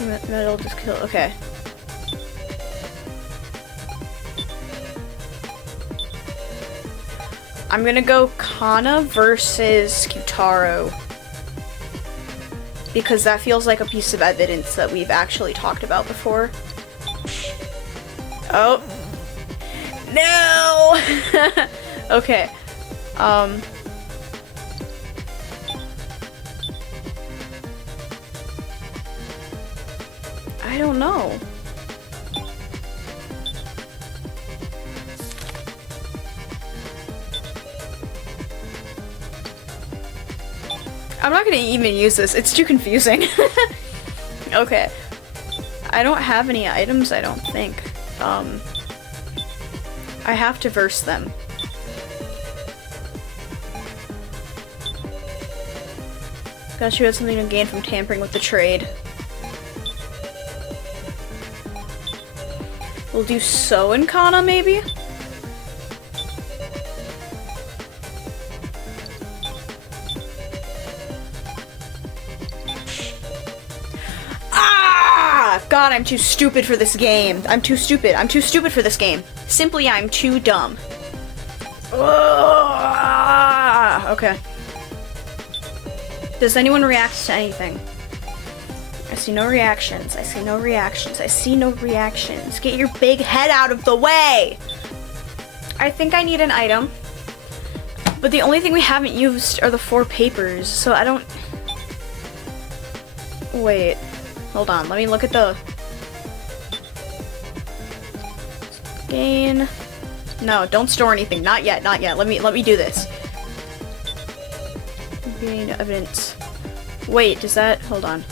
Metal just kill. Okay. I'm gonna go Kana versus Kyutaro. Because that feels like a piece of evidence that we've actually talked about before. Oh. No! Okay. I don't know. I'm not gonna even use this. It's too confusing. Okay. I don't have any items, I don't think. I have to verse them. Guess you had something to gain from tampering with the trade. We'll do So and Kana, maybe? Ah! God, I'm too stupid for this game. I'm too stupid. I'm too stupid for this game. Simply, I'm too dumb. Ah! Okay. Does anyone react to anything? I see no reactions. I see no reactions. I see no reactions. Get your big head out of the way! I think I need an item. But the only thing we haven't used are the 4 papers, so I don't... Wait. Hold on. Let me look at the... Gain... No, don't store anything. Not yet, not yet. Let me do this. Gain evidence. Wait, does that... Hold on.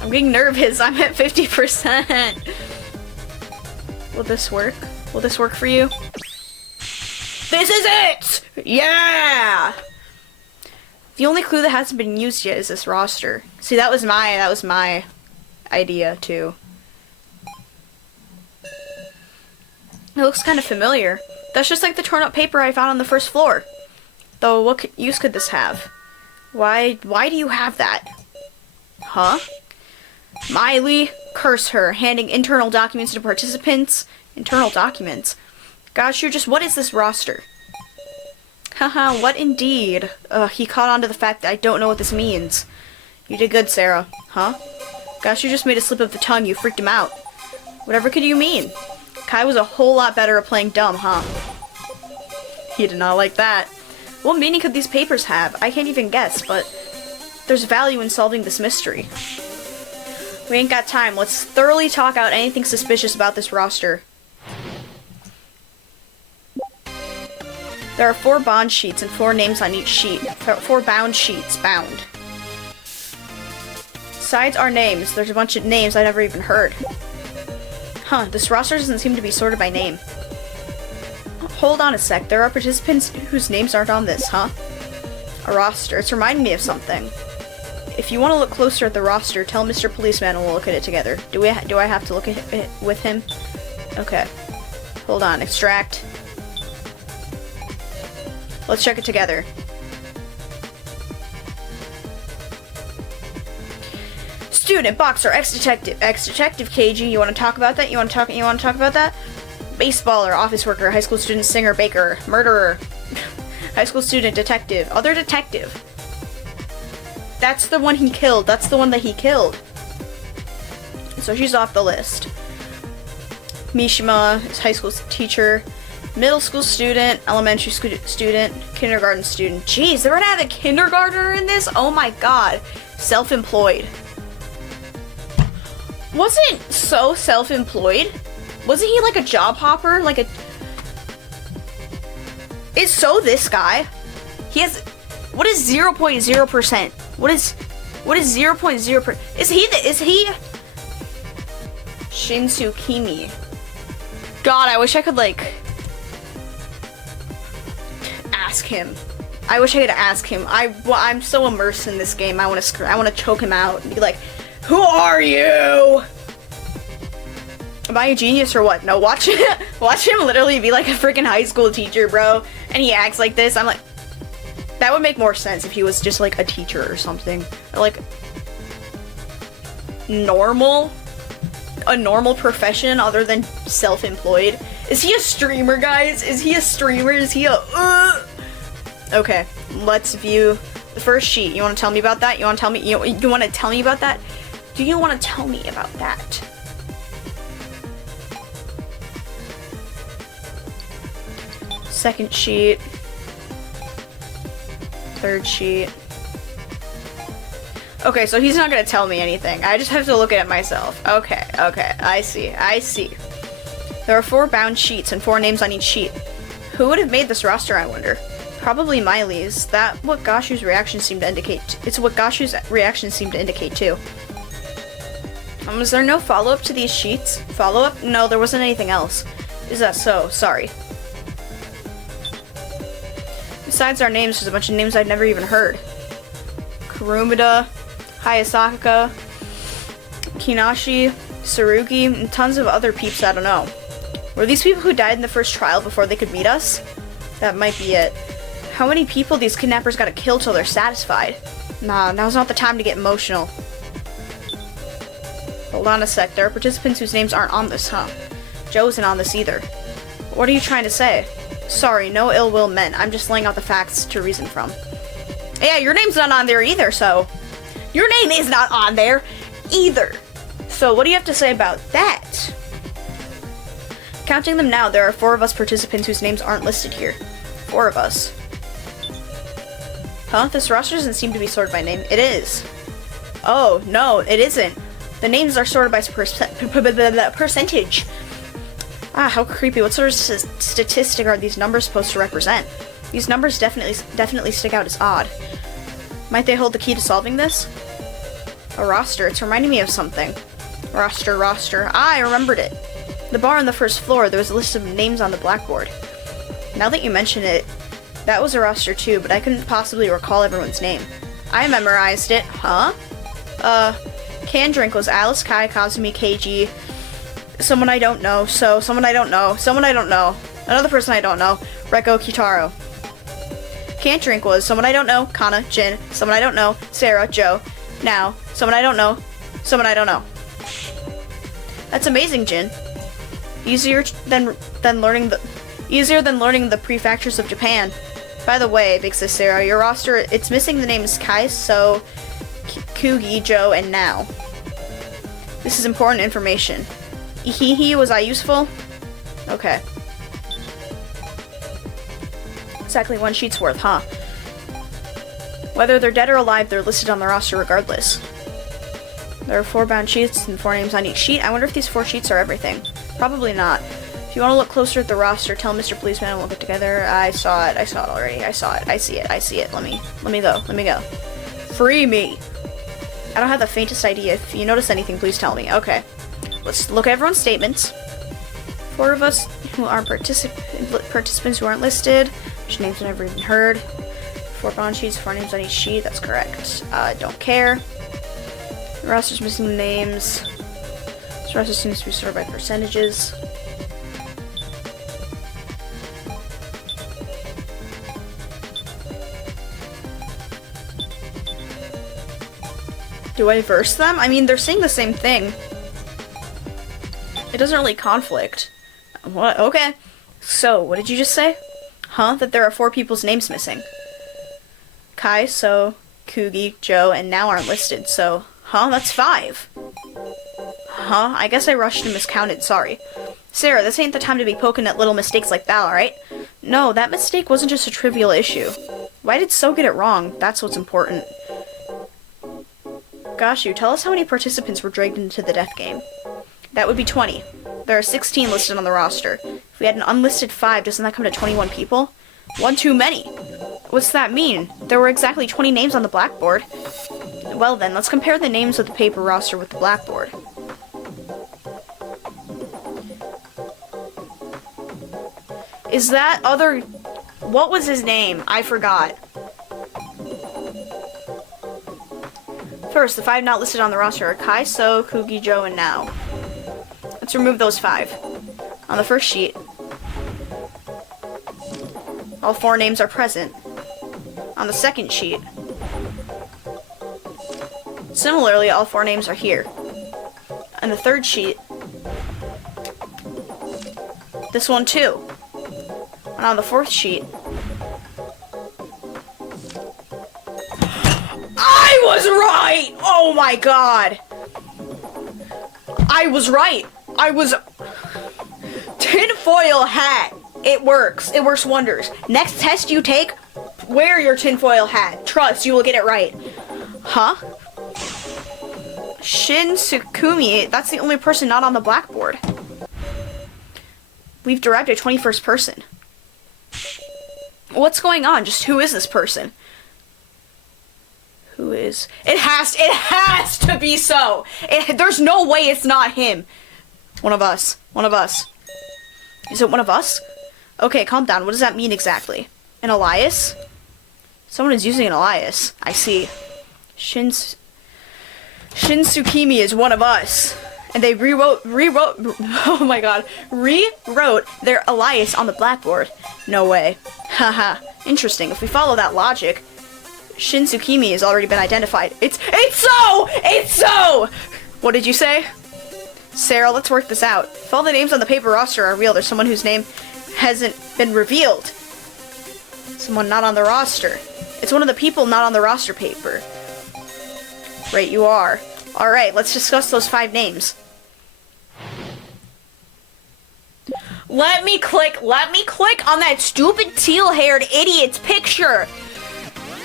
I'm getting nervous. I'm at 50%. Will this work? Will this work for you? This is it! Yeah! The only clue that hasn't been used yet is this roster. See, that was my idea too. It looks kind of familiar. That's just like the torn up paper I found on the first floor. Though, what use could this have? Why do you have that? Huh? Miley, curse her, handing internal documents to participants. Internal documents? Gosh, what is this roster? Haha, what indeed? He caught on to the fact that I don't know what this means. You did good, Sarah. Huh? Gosh, you just made a slip of the tongue. You freaked him out. Whatever could you mean? Kai was a whole lot better at playing dumb, huh? He did not like that. What meaning could these papers have? I can't even guess, but there's value in solving this mystery. We ain't got time. Let's thoroughly talk out anything suspicious about this roster. There are 4 bond sheets and 4 names on each sheet. 4 bound sheets. Bound. Besides our names, there's a bunch of names I never even heard. Huh, this roster doesn't seem to be sorted by name. Hold on a sec. There are participants whose names aren't on this, huh? A roster. It's reminding me of something. If you want to look closer at the roster, tell Mr. Policeman and we'll look at it together. Do I have to look at it with him? Okay. Hold on. Extract. Let's check it together. Student, boxer, ex-detective, KG. You want to talk about that? You want to talk about that? Baseballer, office worker, high school student, singer, baker, murderer, high school student, detective, other detective. That's the one he killed. That's the one that he killed. So she's off the list. Mishima is high school teacher, middle school student, elementary school student, kindergarten student. Jeez, they're gonna have a kindergartner in this? Oh my god. Self-employed. Wasn't So self-employed? Wasn't he like a job hopper? Like a... Is So this guy? He has... What is 0.0%? What is 0.0%? Is he... Shinsu Kimi. God, I wish I could, like, ask him. I wish I could ask him. I'm so immersed in this game. I want to choke him out and be like, "Who are you? Am I a genius or what?" No, watch him literally be like a freaking high school teacher, bro. And he acts like this. I'm like, that would make more sense if he was just like a teacher or something. Or like a normal profession other than self-employed. Is he a streamer, guys? Is he a streamer? Is he a Okay, let's view the first sheet. You want to tell me about that? You want to tell me you want to tell me about that? Do you want to tell me about that? Second sheet. Third sheet. Okay, so he's not gonna tell me anything. I just have to look at it myself. Okay, I see. There are 4 bound sheets and 4 names on each sheet. Who would have made this roster, I wonder? Probably Miley's. That's what Gashu's reaction seemed to indicate. It's what Gashu's reaction seemed to indicate too. Is there no follow-up to these sheets? Follow-up? No, there wasn't anything else. Is that so? Sorry. Besides our names, there's a bunch of names I'd never even heard. Kurumada, Hayasaka, Kinashi, Tsurugi, and tons of other peeps I don't know. Were these people who died in the first trial before they could meet us? That might be it. How many people these kidnappers gotta kill till they're satisfied? Nah, now's not the time to get emotional. Hold on a sec, there are participants whose names aren't on this, huh? Joe isn't on this either. What are you trying to say? Sorry, no ill will meant. I'm just laying out the facts to reason from. Yeah, your name's not on there either, so... Your name is not on there either. So what do you have to say about that? Counting them now, there are 4 of us participants whose names aren't listed here. 4 of us. Huh? This roster doesn't seem to be sorted by name. It is. Oh, no, it isn't. The names are sorted by percentage. Ah, how creepy. What sort of statistic are these numbers supposed to represent? These numbers definitely stick out as odd. Might they hold the key to solving this? A roster. It's reminding me of something. Roster. Ah, I remembered it. The bar on the first floor, there was a list of names on the blackboard. Now that you mention it, that was a roster too, but I couldn't possibly recall everyone's name. I memorized it. Huh? Canned drink was Alice, Kai, Kazumi, Keiji, someone I don't know, someone I don't know, another person I don't know, Reko, Kitaro. Canned drink was someone I don't know, Kana, Jin, someone I don't know, Sarah, Joe, now, someone I don't know, someone I don't know. That's amazing, Jin. Easier than learning the prefectures of Japan. By the way, big sis Sarah, your roster, it's missing the names Kai, So, Kugi, Joe, and Now. This is important information. Ihihi, was I useful? Okay. Exactly 1 sheet's worth, huh? Whether they're dead or alive, they're listed on the roster regardless. There are 4 bound sheets and 4 names on each sheet. I wonder if these 4 sheets are everything. Probably not. If you want to look closer at the roster, tell Mr. Policeman and we'll get together. I saw it already. I see it. Let me go. Free me! I don't have the faintest idea. If you notice anything, please tell me. Okay. Let's look at everyone's statements. 4 of us who aren't participants who aren't listed, which names I've never even heard. 4 bond sheets, 4 names on each sheet. That's correct. Don't care. The roster's missing names. This roster seems to be sorted by percentages. Do I verse them? I mean, they're saying the same thing. It doesn't really conflict. What? Okay. So, what did you just say? Huh? That there are 4 people's names missing. Kai, So, Kugi, Joe, and Now aren't listed, so... Huh? That's 5. Huh? I guess I rushed and miscounted, sorry. Sarah, this ain't the time to be poking at little mistakes like that, alright? No, that mistake wasn't just a trivial issue. Why did So get it wrong? That's what's important. Gashu, tell us how many participants were dragged into the death game. That would be 20. There are 16 listed on the roster. If we had an unlisted 5, doesn't that come to 21 people? 1 too many. What's that mean? There were exactly 20 names on the blackboard. Well then, let's compare the names of the paper roster with the blackboard. Is that other... What was his name? I forgot. First, the 5 not listed on the roster are Kai, So, Kugi, Joe, and Now. Let's remove those 5. On the first sheet, all 4 names are present. On the second sheet, similarly, all 4 names are here. On the third sheet, this one too. And on the fourth sheet, I was right! Oh my god! I was right! I was... Tinfoil hat! It works. It works wonders. Next test you take, wear your tinfoil hat. Trust, you will get it right. Huh? Shin Sukumi, that's the only person not on the blackboard. We've derived a 21st person. What's going on? Just who is this person? Who is... It has to be so! There's no way it's not him. One of us. One of us. Is it one of us? Okay, calm down. What does that mean exactly? An Elias? Someone is using an Elias. I see. Shin Sukimi is one of us. And they rewrote, oh my god, rewrote their Elias on the blackboard. No way. Haha. Interesting. If we follow that logic, Shin Sukimi has already been identified. It's so! It's so! What did you say? Sarah, let's work this out. If all the names on the paper roster are real, there's someone whose name hasn't been revealed. Someone not on the roster. It's one of the people not on the roster paper. Right, you are. Alright, let's discuss those 5 names. Let me click on that stupid teal-haired idiot's picture.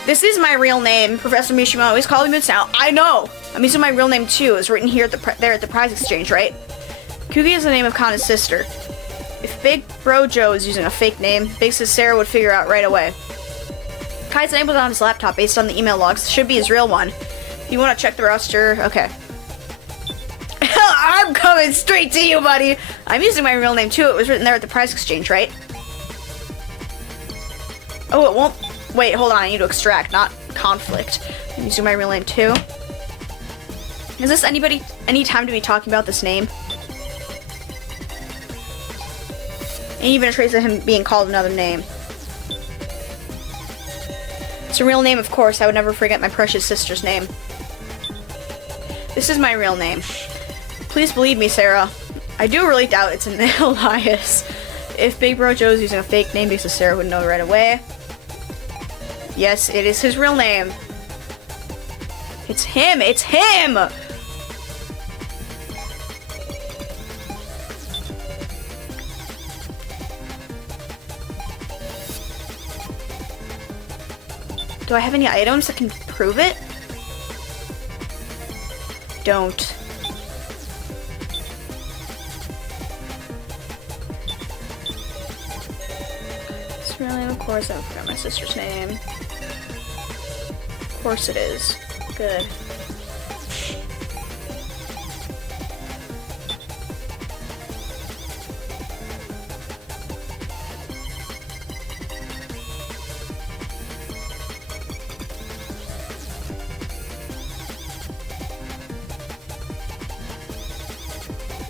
This is my real name. Professor Mishima always called me now. I know. I'm using my real name too. It's written here at there at the prize exchange, right? Kugi is the name of Kana's sister. If Big Bro Joe is using a fake name, Big Sis Sarah would figure out right away. Kai's name was on his laptop based on the email logs. It should be his real one. If you want to check the roster, okay. I'm coming straight to you, buddy. I'm using my real name too. It was written there at the prize exchange, right? Oh, it won't. Wait, hold on. I need to extract, not conflict. I'm using my real name too. Is this any time to be talking about this name? And even a trace of him being called another name. It's a real name, of course. I would never forget my precious sister's name. This is my real name. Please believe me, Sarah. I do really doubt it's an Elias. If Big Bro Joe's using a fake name, because Sarah would know right away. Yes, it is his real name. It's him! It's him! Do I have any items that can prove it? Don't. It's really, of course, I forgot my sister's name. Of course it is. Good.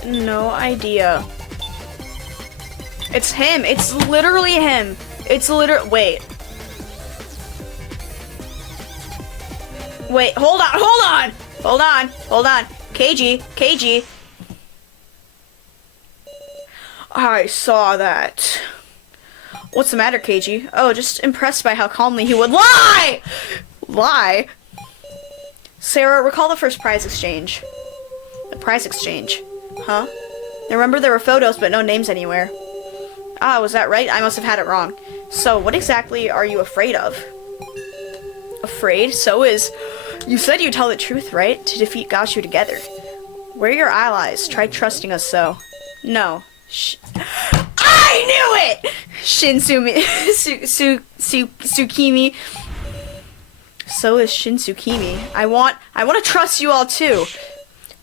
No idea. It's him. It's literally him. It's wait. Wait, hold on, hold on! Hold on, hold on. KG. I saw that. What's the matter, KG? Oh, just impressed by how calmly he would lie! Lie? Sarah, recall the first prize exchange. The prize exchange. Huh? I remember there were photos, but no names anywhere. Ah, was that right? I must have had it wrong. So, what exactly are you afraid of? Afraid? So is... You said you'd tell the truth, right? To defeat Gashu together. We're your allies. Try trusting us so. No. I knew it! Shinsumi... Tsukimi. So is Shinsukimi. I want to trust you all too.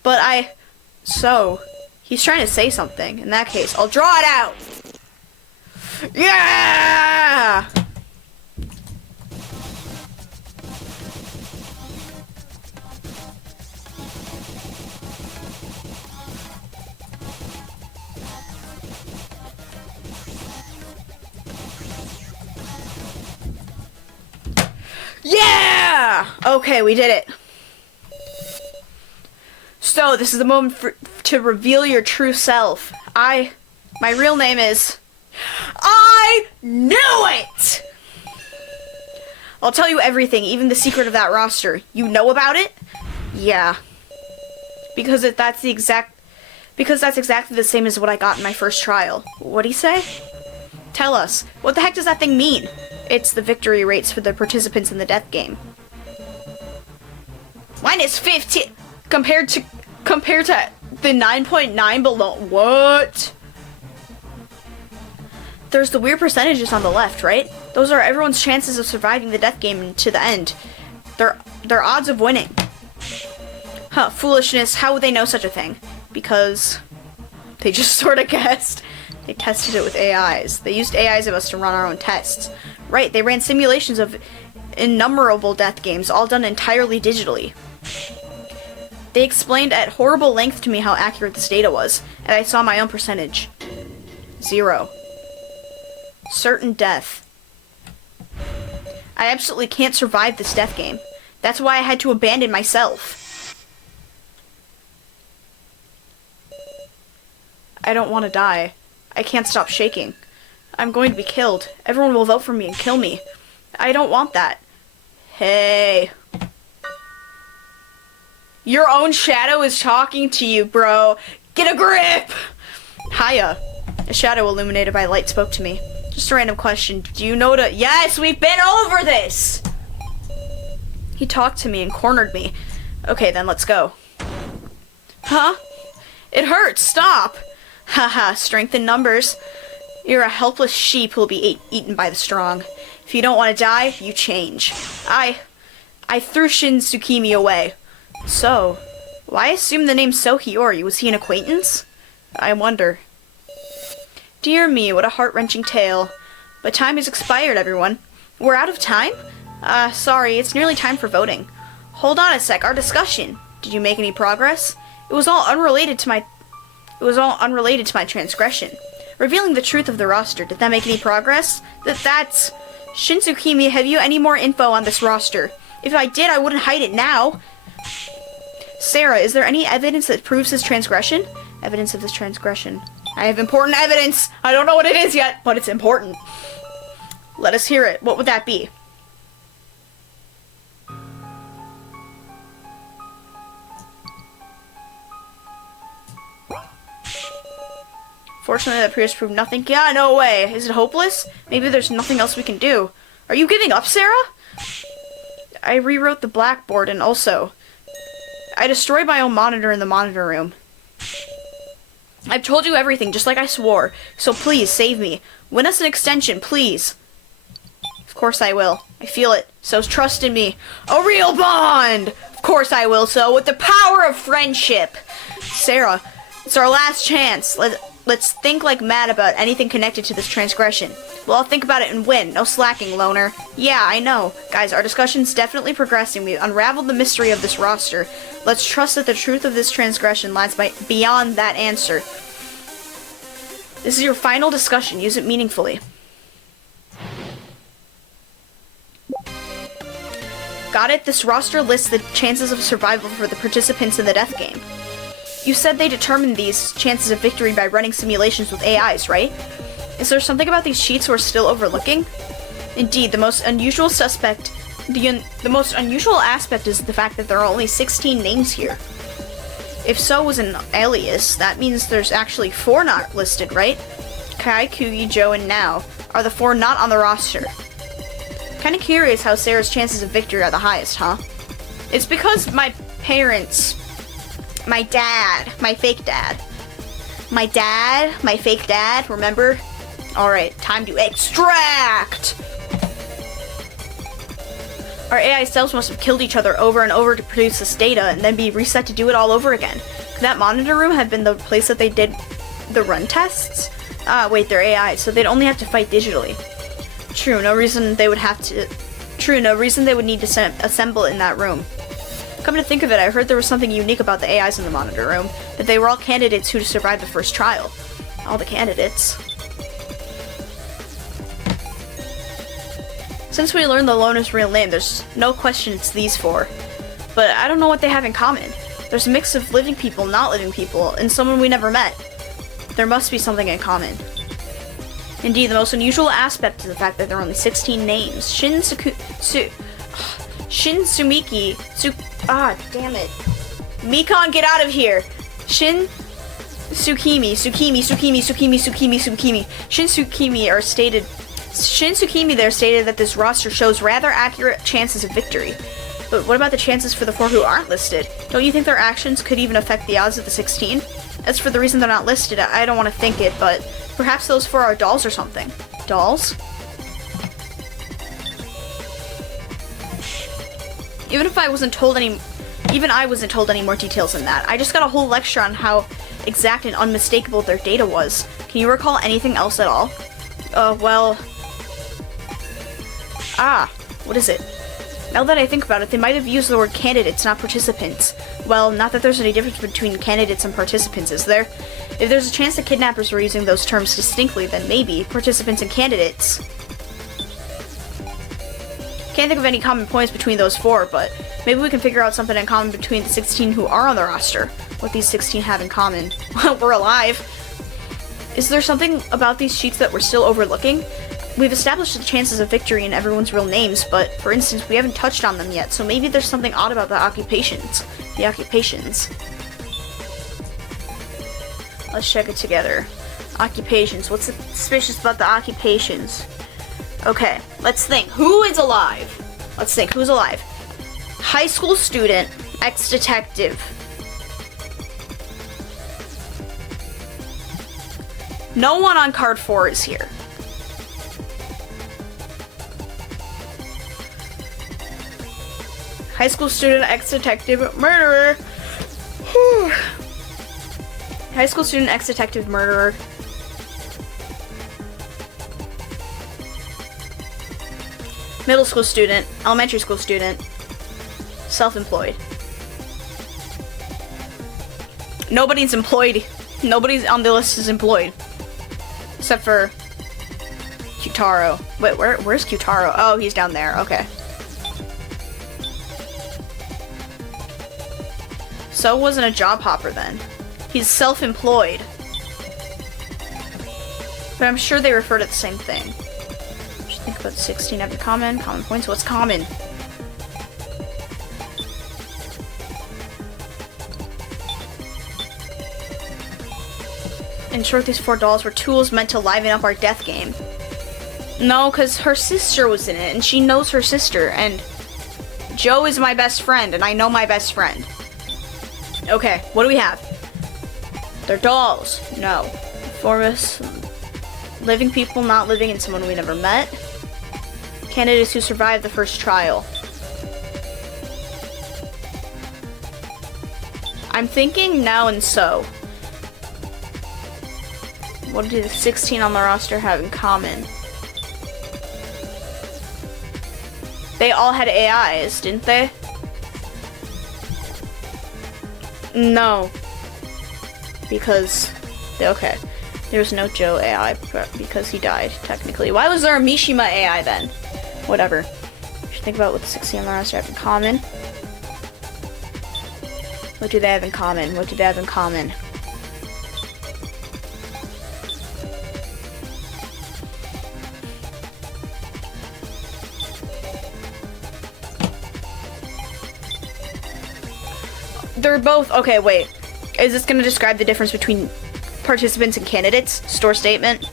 But So, he's trying to say something. In that case, I'll draw it out. Yeah! Yeah! Okay, we did it. So, this is the moment to reveal your true self. My real name is... I knew it! I'll tell you everything, even the secret of that roster. You know about it? Yeah. Because that's exactly the same as what I got in my first trial. What'd he say? Tell us. What the heck does that thing mean? It's the victory rates for the participants in the death game. Minus 15 compared to the 9.9 below. What? There's the weird percentages on the left, right? Those are everyone's chances of surviving the death game to the end. Their odds of winning. Huh, foolishness. How would they know such a thing? Because they just sort of guessed. They tested it with AIs. They used AIs of us to run our own tests. Right, they ran simulations of innumerable death games, all done entirely digitally. They explained at horrible length to me how accurate this data was, and I saw my own percentage. 0. Certain death. I absolutely can't survive this death game. That's why I had to abandon myself. I don't want to die. I can't stop shaking. I'm going to be killed. Everyone will vote for me and kill me. I don't want that. Hey. Your own shadow is talking to you, bro. Get a grip! Hiya. A shadow illuminated by light spoke to me. Just a random question. Do you know Yes, we've been over this! He talked to me and cornered me. Okay, then let's go. Huh? It hurts. Stop. Haha, strength in numbers. You're a helpless sheep who'll be eaten by the strong. If you don't want to die, you change. I threw Shin Tsukimi away. So, why assume the name Sohiyori? Was he an acquaintance? I wonder. Dear me, what a heart-wrenching tale. But time has expired, everyone. We're out of time? Sorry, it's nearly time for voting. Hold on a sec, our discussion. Did you make any progress? It was all unrelated to my transgression. Revealing the truth of the roster, did that make any progress? That's... Shin Tsukimi, have you any more info on this roster? If I did, I wouldn't hide it now. Sarah, is there any evidence that proves his transgression? Evidence of this transgression. I have important evidence! I don't know what it is yet, but it's important. Let us hear it. What would that be? Fortunately, that appears to prove nothing. Yeah, no way. Is it hopeless? Maybe there's nothing else we can do. Are you giving up, Sarah? I rewrote the blackboard and also... I destroyed my own monitor in the monitor room. I've told you everything, just like I swore. So please, save me. Win us an extension, please. Of course I will. I feel it. So trust in me. A real bond! Of course I will, so with the power of friendship. Sarah, it's our last chance. Let's think like mad about anything connected to this transgression. We'll all think about it and win. No slacking, loner. Yeah, I know. Guys, our discussion's definitely progressing. We've unraveled the mystery of this roster. Let's trust that the truth of this transgression lies beyond that answer. This is your final discussion. Use it meaningfully. Got it? This roster lists the chances of survival for the participants in the death game. You said they determined these chances of victory by running simulations with AIs, right? Is there something about these sheets we're still overlooking? Indeed, the most unusual aspect is the fact that there are only 16 names here. If So was an alias, that means there's actually 4 not listed, right? Kai, Kugi, Joe, and Now are the 4 not on the roster. Kinda curious how Sarah's chances of victory are the highest, huh? It's because my parents... My dad, my fake dad. My fake dad, remember? Alright, time to extract! Our AI selves must have killed each other over and over to produce this data and then be reset to do it all over again. Could that monitor room have been the place that they did the run tests? Ah, wait, they're AI, so they'd only have to fight digitally. True, no reason they would need to assemble in that room. Come to think of it, I heard there was something unique about the AIs in the monitor room, that they were all candidates who survived the first trial. All the candidates. Since we learned the Lona's real name, there's no question it's these four. But I don't know what they have in common. There's a mix of living people, not living people, and someone we never met. There must be something in common. Indeed, the most unusual aspect is the fact that there are only 16 names. Shin Sumiki, damn it. Mikan, get out of here. Shin Tsukimi there stated that this roster shows rather accurate chances of victory. But what about the chances for the four who aren't listed? Don't you think their actions could even affect the odds of the 16? As for the reason they're not listed, I don't want to think it, but perhaps those four are dolls or something. Dolls? Even I wasn't told any more details than that. I just got a whole lecture on how exact and unmistakable their data was. Can you recall anything else at all? What is it? Now that I think about it, they might have used the word candidates, not participants. Well, not that there's any difference between candidates and participants, is there? If there's a chance the kidnappers were using those terms distinctly, then maybe participants and candidates. Can't think of any common points between those four, but maybe we can figure out something in common between the 16 who are on the roster. What these 16 have in common. We're alive. Is there something about these sheets that we're still overlooking? We've established the chances of victory in everyone's real names, but for instance, we haven't touched on them yet, so maybe there's something odd about the occupations. Let's check it together. Occupations. What's suspicious about the occupations? Okay, let's think. Who is alive? Let's think. Who's alive? High school student, ex-detective. No one on card 4 is here. High school student, ex-detective, murderer. Whew. High school student, ex-detective, murderer. Middle school student, elementary school student, self-employed. Nobody's employed. Nobody's on the list is employed. Except for Kyutaro. Wait, where's Kyutaro? Oh, he's down there. Okay. So wasn't a job hopper then. He's self-employed. But I'm sure they refer to the same thing. Just think about 16 have in common. Common points. What's common? In short, these 4 dolls were tools meant to liven up our death game. No, because her sister was in it, and she knows her sister, and Joe is my best friend, and I know my best friend. Okay, what do we have? They're dolls. No. Formus. Living people not living and someone we never met. Candidates who survived the first trial. I'm thinking now and so. What do the 16 on the roster have in common? They all had AIs, didn't they? No. Because, okay. There's no Joe AI because he died, technically. Why was there a Mishima AI then? Whatever. You should think about what the 16 on the roster have in common. What do they have in common? What do they have in common? They're both, okay, wait. Is this going to describe the difference between participants and candidates? Store statement.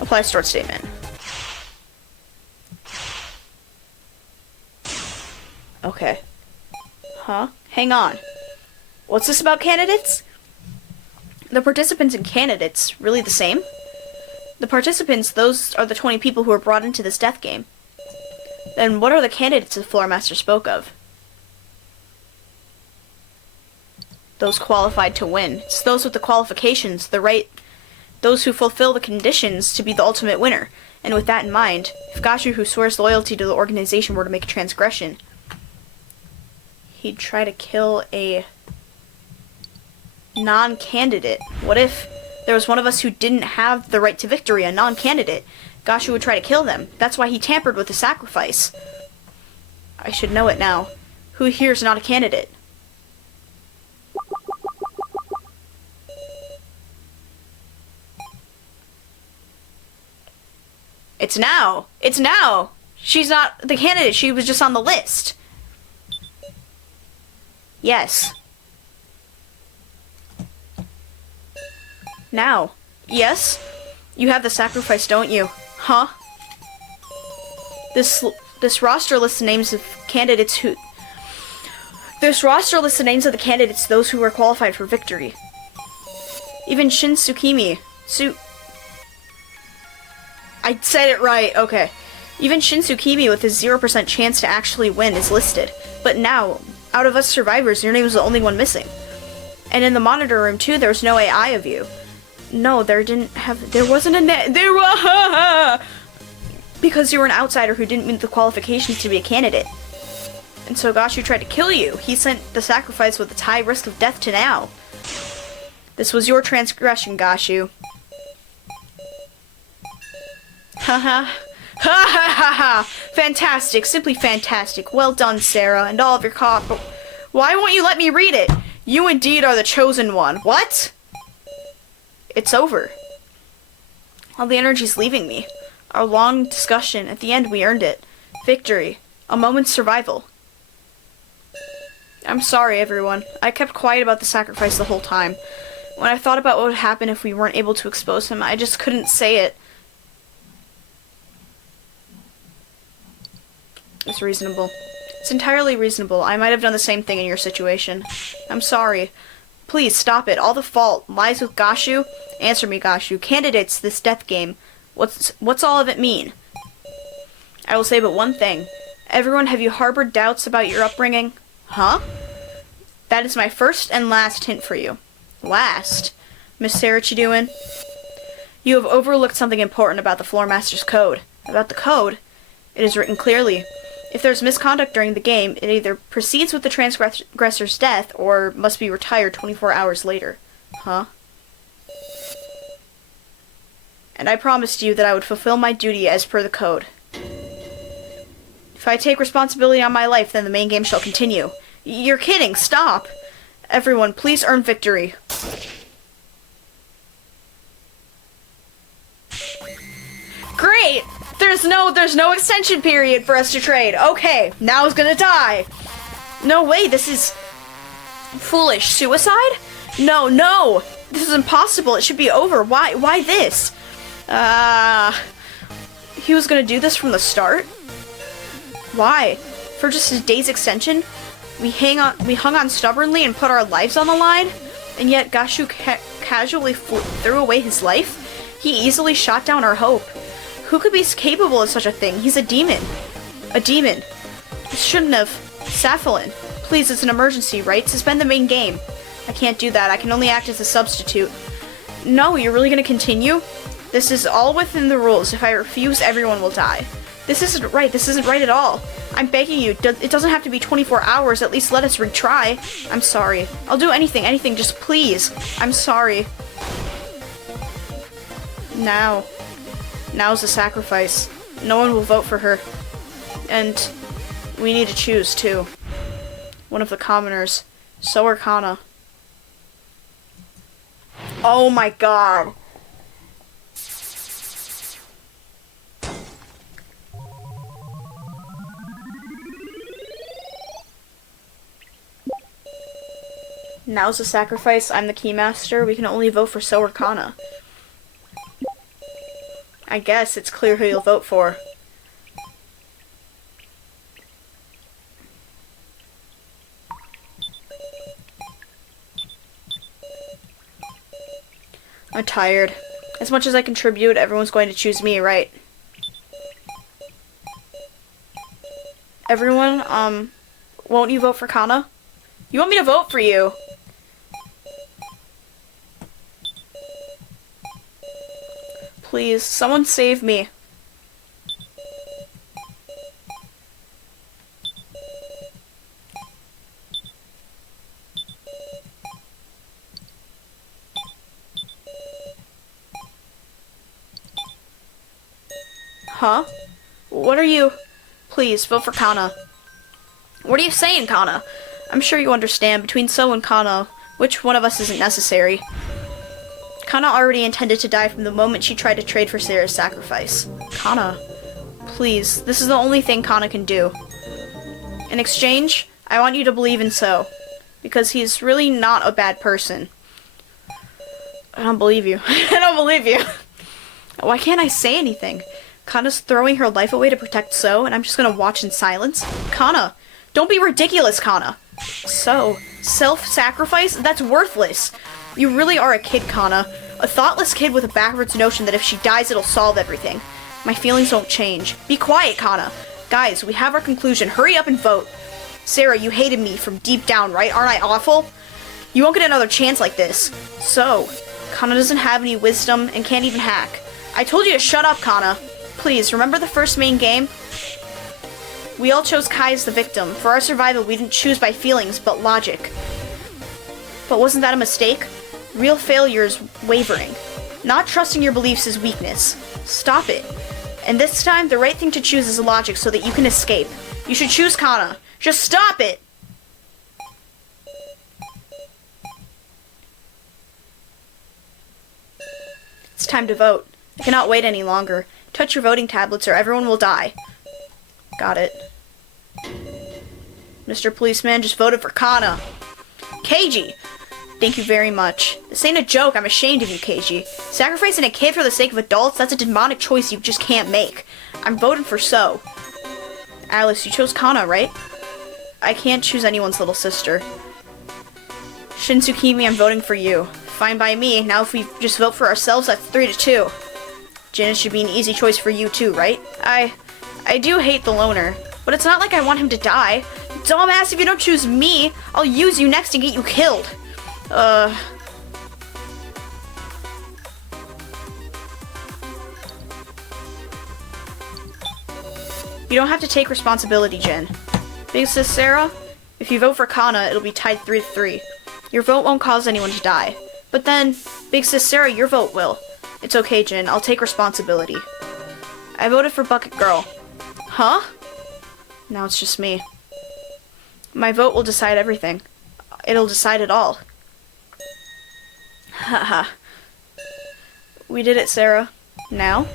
Apply store statement. Okay. Huh? Hang on. What's this about candidates? The participants and candidates, really the same? The participants, those are the 20 people who were brought into this death game. Then what are the candidates the Floor Master spoke of? Those qualified to win. It's those with the qualifications, the right those who fulfill the conditions to be the ultimate winner. And with that in mind, if Gashu, who swears loyalty to the organization, were to make a transgression, he'd try to kill a non-candidate. What if there was one of us who didn't have the right to victory, a non-candidate? Gashu would try to kill them. That's why he tampered with the sacrifice. I should know it now. Who here is not a candidate? It's now! It's now! She's not the candidate, she was just on the list. Yes. Now. Yes? You have the sacrifice, don't you? Huh? This roster lists the names of candidates who... This roster lists the names of the candidates, those who were qualified for victory. Even Shin Tsukimi... I said it right, okay. Even Shin Tsukimi with his 0% chance to actually win is listed. But now, out of us survivors, your name was the only one missing. And in the monitor room too, there was no AI of you. No, there wasn't a there was because you were an outsider who didn't meet the qualifications to be a candidate. And so Gashu tried to kill you. He sent the sacrifice with its high risk of death to now. This was your transgression, Gashu. Haha. Ha ha ha ha! Fantastic, simply fantastic. Well done, Sarah, and all of your but why won't you let me read it? You indeed are the chosen one. What? It's over. All the energy's leaving me. Our long discussion, at the end we earned it. Victory. A moment's survival. I'm sorry, everyone. I kept quiet about the sacrifice the whole time. When I thought about what would happen if we weren't able to expose him, I just couldn't say it. It's reasonable. It's entirely reasonable. I might have done the same thing in your situation. I'm sorry. Please, stop it. All the fault lies with Gashu. Answer me, Gashu. Candidates, this death game. What's all of it mean? I will say but one thing. Everyone, have you harbored doubts about your upbringing? Huh? That is my first and last hint for you. Last? Miss Sarah Chiduin? You have overlooked something important about the Floor Master's code. About the code? It is written clearly. If there's misconduct during the game, it either proceeds with the transgressor's death or must be retired 24 hours later. Huh? And I promised you that I would fulfill my duty as per the code. If I take responsibility on my life, then the main game shall continue. You're kidding! Stop! Everyone, please earn victory. Great! There's no extension period for us to trade. Okay, now he's gonna die. No way, this is foolish. Suicide? No. This is impossible. It should be over. Why this? He was gonna do this from the start? Why? For just a day's extension? We hung on stubbornly and put our lives on the line? And yet Gashu casually threw away his life? He easily shot down our hope. Who could be capable of such a thing? He's a demon. A demon. This shouldn't have. Safalin, please, it's an emergency, right? Suspend the main game. I can't do that. I can only act as a substitute. No, you're really gonna continue? This is all within the rules. If I refuse, everyone will die. This isn't right. This isn't right at all. I'm begging you. It doesn't have to be 24 hours. At least let us retry. I'm sorry. I'll do anything. Just please. I'm sorry. Now's the sacrifice. No one will vote for her. And we need to choose, too. One of the commoners. Sower Kana. Oh my god. Now's the sacrifice. I'm the keymaster. We can only vote for Sower Kana. I guess it's clear who you'll vote for. I'm tired. As much as I contribute, everyone's going to choose me, right? Everyone, won't you vote for Kana? You want me to vote for you? Please, someone save me. Huh? What are you? Please, vote for Kana. What are you saying, Kana? I'm sure you understand. Between So and Kana, which one of us isn't necessary? Kana already intended to die from the moment she tried to trade for Sarah's sacrifice. Kana, please, this is the only thing Kana can do. In exchange, I want you to believe in So, because he's really not a bad person. I don't believe you. I don't believe you. Why can't I say anything? Kana's throwing her life away to protect So, and I'm just gonna watch in silence? Kana, don't be ridiculous, Kana. So, self-sacrifice? That's worthless. You really are a kid, Kana. A thoughtless kid with a backwards notion that if she dies, it'll solve everything. My feelings don't change. Be quiet, Kana. Guys, we have our conclusion. Hurry up and vote. Sarah, you hated me from deep down, right? Aren't I awful? You won't get another chance like this. So, Kana doesn't have any wisdom and can't even hack. I told you to shut up, Kana. Please, remember the first main game? We all chose Kai as the victim. For our survival, we didn't choose by feelings, but logic. But wasn't that a mistake? Real failure is wavering. Not trusting your beliefs is weakness. Stop it. And this time, the right thing to choose is logic so that you can escape. You should choose Kana. Just stop it! It's time to vote. I cannot wait any longer. Touch your voting tablets or everyone will die. Got it. Mr. Policeman just voted for Kana. Keiji! Thank you very much. This ain't a joke. I'm ashamed of you, Keiji. Sacrificing a kid for the sake of adults, that's a demonic choice you just can't make. I'm voting for So. Alice, you chose Kana, right? I can't choose anyone's little sister. Shintsukimi, I'm voting for you. Fine by me. Now if we just vote for ourselves, that's 3-2. Jin, it should be an easy choice for you too, right? I do hate the loner, but it's not like I want him to die. Dumbass, if you don't choose me, I'll use you next and get you killed. You don't have to take responsibility, Jin. Big Sis Sarah, if you vote for Kana, it'll be tied 3-3. Your vote won't cause anyone to die. But then, Big Sis Sarah, your vote will. It's okay, Jin. I'll take responsibility. I voted for Bucket Girl. Huh? Now it's just me. My vote will decide everything. It'll decide it all. Haha. We did it, Sarah. Now?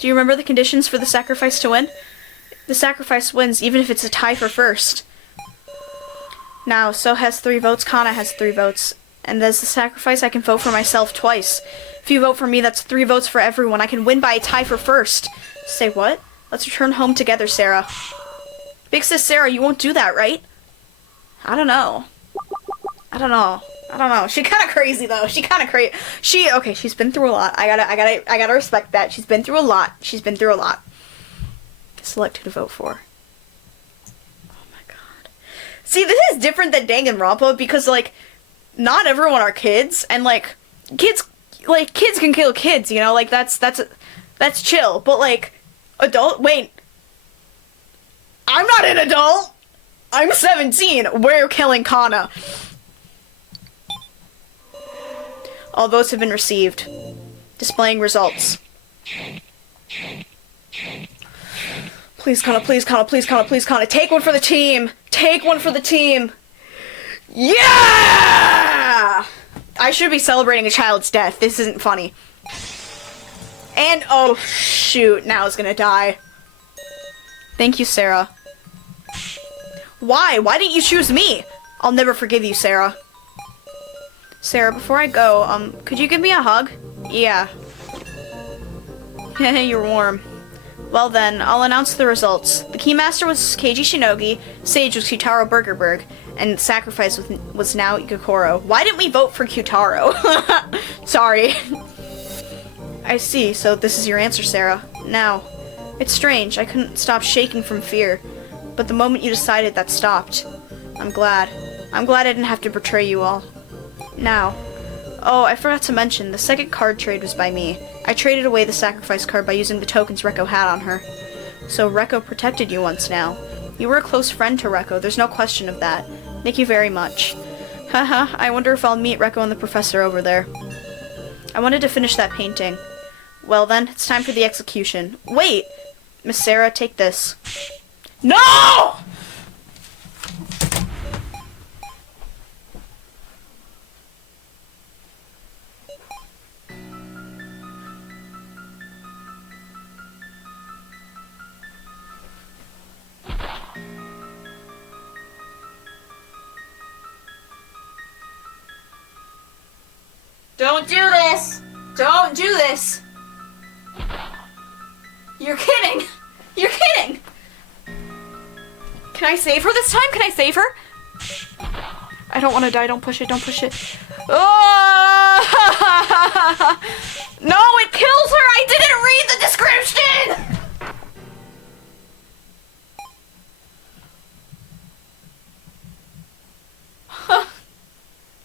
Do you remember the conditions for the sacrifice to win? The sacrifice wins, even if it's a tie for first. Now, So has 3 votes, Kana has 3 votes. And as the sacrifice, I can vote for myself twice. If you vote for me, that's 3 votes for everyone. I can win by a tie for first. Say what? Let's return home together, Sarah. Big Sis Sarah, you won't do that, right? I don't know. She kind of crazy though. She kind of crazy. Okay, she's been through a lot. I gotta respect that. She's been through a lot. Select who to vote for. Oh my god. See, this is different than Danganronpa because like, not everyone are kids, and like, kids can kill kids, you know, like that's chill. But like, wait. I'm not an adult. I'm 17. We're killing Kana. All votes have been received. Displaying results. Please, Kana, please, Kana, please, Kana, please, Kana. Take one for the team. Take one for the team. Yeah! I should be celebrating a child's death. This isn't funny. And, oh, shoot. Now it's gonna die. Thank you, Sarah. Why? Why didn't you choose me? I'll never forgive you, Sarah. Sarah, before I go, could you give me a hug? Yeah. You're warm. Well then, I'll announce the results. The Keymaster was Keiji Shinogi, Sage was Kyutaro Burgerberg, and Sacrifice was now Ikokoro. Why didn't we vote for Kyutaro? Sorry. I see, so this is your answer, Sarah. Now, it's strange, I couldn't stop shaking from fear. But the moment you decided, that stopped. I'm glad. I'm glad I didn't have to betray you all. Now, Oh, I forgot to mention, the second card trade was by me. I traded away the sacrifice card by using the tokens Rekko had on her. So Rekko protected you once now. You were a close friend to Rekko, there's no question of that. Thank you very much. Haha, I wonder if I'll meet Rekko and the professor over there. I wanted to finish that painting. Well then, it's time for the execution. Wait! Miss Sarah, take this. No! Don't do this! Don't do this! You're kidding! You're kidding! Can I save her this time? Can I save her? I don't want to die. Don't push it. Don't push it. Oh! No, it kills her! I didn't read the description!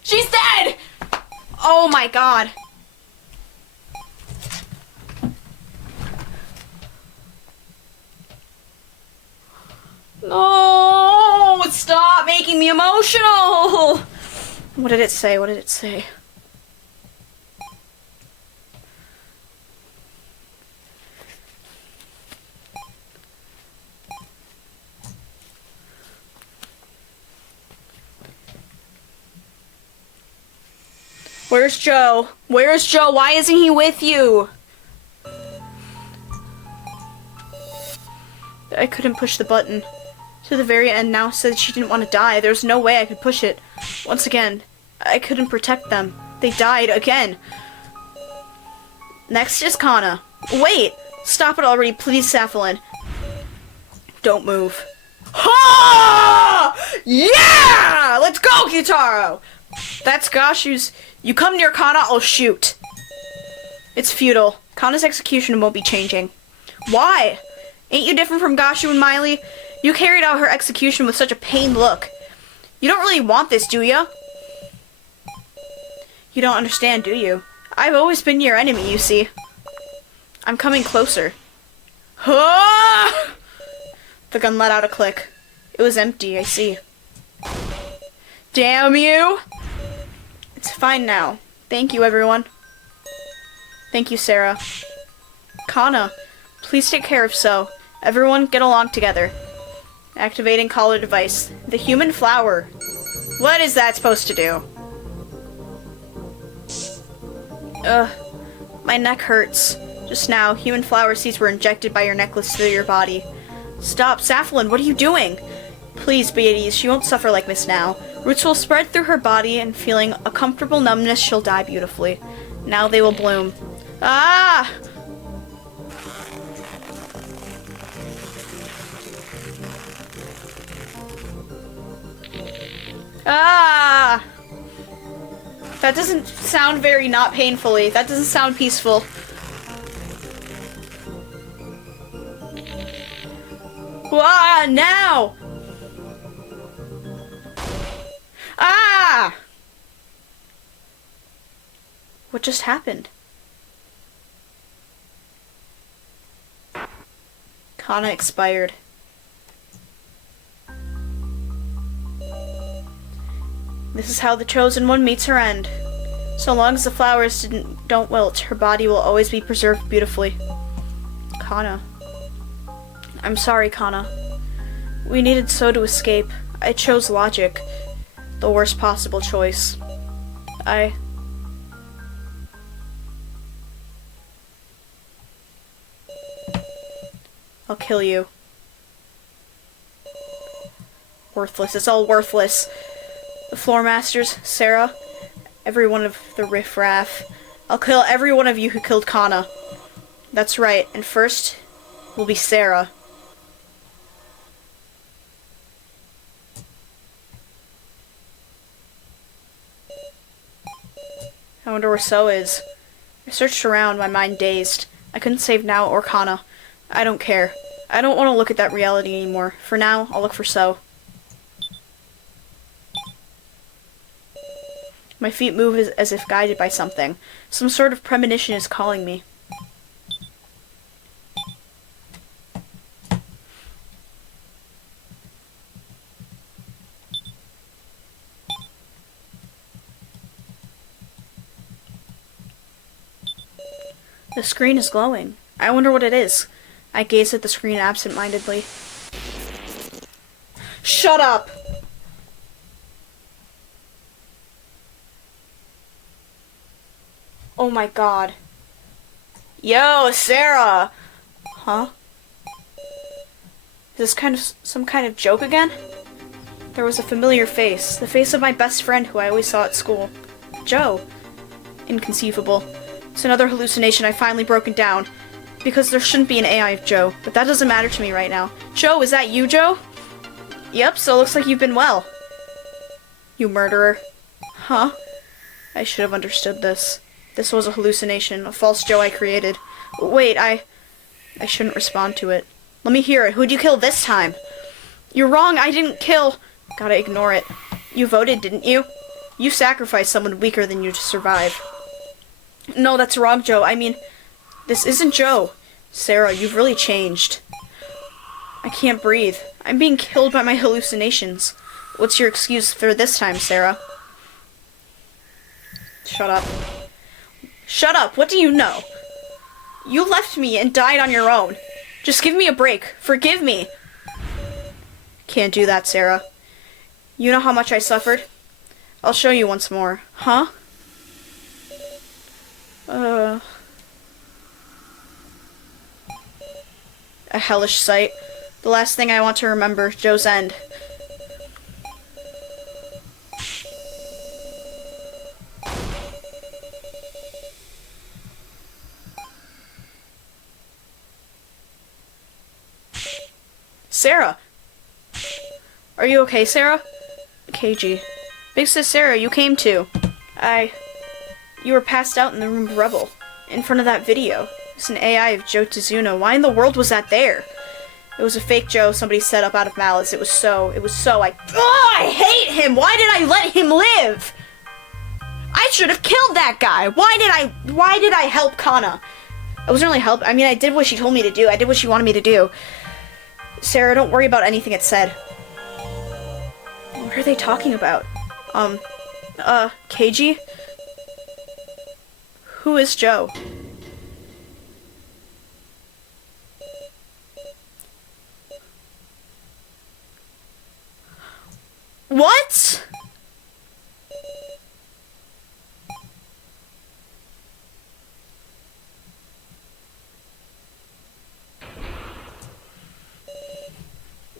She's dead! Oh my god. No! Stop making me emotional! What did it say? What did it say? Where's Joe? Where's Joe? Why isn't he with you? I couldn't push the button. To the very end now said she didn't want to die. There was no way I could push it. Once again, I couldn't protect them. They died again. Next is Kana. Wait! Stop it already, please, Safalin. Don't move. Ha! Yeah! Let's go, Gyutaro! That's Gashu's. You come near Kana, I'll shoot. It's futile. Kana's execution won't be changing. Why? Ain't you different from Gashu and Miley? You carried out her execution with such a pained look. You don't really want this, do ya? You don't understand, do you? I've always been your enemy, you see. I'm coming closer. Ah! The gun let out a click. It was empty, I see. Damn you! It's fine now. Thank you, everyone. Thank you, Sarah. Kana, please take care of So. Everyone, get along together. Activating collar device. The human flower. What is that supposed to do? Ugh. My neck hurts. Just now, human flower seeds were injected by your necklace through your body. Stop, Safalin, what are you doing? Please be at ease, she won't suffer like this now. Roots will spread through her body, and feeling a comfortable numbness, she'll die beautifully. Now they will bloom. Ah! Ah! That doesn't sound very not painfully. That doesn't sound peaceful. Ah, now! Ah! What just happened? Kana expired. This is how the Chosen One meets her end. So long as the flowers don't wilt, her body will always be preserved beautifully. Kana. I'm sorry, Kana. We needed So to escape. I chose logic. The worst possible choice. I'll kill you. Worthless. It's all worthless. The Floor Masters, Sarah, every one of the riffraff. I'll kill every one of you who killed Kana. That's right, and first will be Sarah. I wonder where So is. I searched around, my mind dazed. I couldn't save Nao or Kana. I don't care. I don't want to look at that reality anymore. For now, I'll look for So. My feet move as if guided by something. Some sort of premonition is calling me. The screen is glowing. I wonder what it is. I gaze at the screen absent-mindedly. Shut up! Oh my god. Yo, Sarah! Huh? Is this some kind of joke again? There was a familiar face. The face of my best friend who I always saw at school. Joe. Inconceivable. It's another hallucination. I've finally broken down. Because there shouldn't be an AI of Joe. But that doesn't matter to me right now. Joe, is that you, Joe? Yep, so it looks like you've been well. You murderer. Huh? I should have understood this. This was a hallucination, a false Joe I created. Wait, I shouldn't respond to it. Let me hear it. Who'd you kill this time? You're wrong, I didn't kill. Gotta ignore it. You voted, didn't you? You sacrificed someone weaker than you to survive. No, that's wrong, Joe. I mean, this isn't Joe. Sarah, you've really changed. I can't breathe. I'm being killed by my hallucinations. What's your excuse for this time, Sarah? Shut up. Shut up! What do you know? You left me and died on your own. Just give me a break. Forgive me. Can't do that, Sarah. You know how much I suffered? I'll show you once more. Huh? A hellish sight. The last thing I want to remember, Joe's end. Sarah! Are you okay, Sarah? KG. Big Sis Sarah, you came too. You were passed out in the room of Rebel. In front of that video. It's an AI of Joe Tsuno. Why in the world was that there? It was a fake Joe somebody set up out of malice. I hate him! Why did I let him live? I should have killed that guy! Why did I help Kana? I wasn't really help. I mean, I did what she told me to do. I did what she wanted me to do. Sarah, don't worry about anything it said. What are they talking about? KG? Who is Joe? What?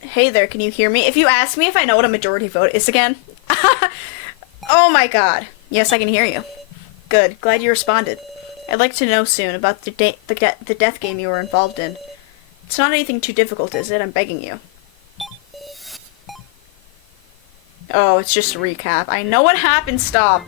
Hey there, can you hear me? If you ask me if I know what a majority vote is again. Oh my god. Yes, I can hear you. Good, glad you responded. I'd like to know soon about the death game you were involved in. It's not anything too difficult, is it? I'm begging you. Oh, it's just a recap. I know what happened, stop.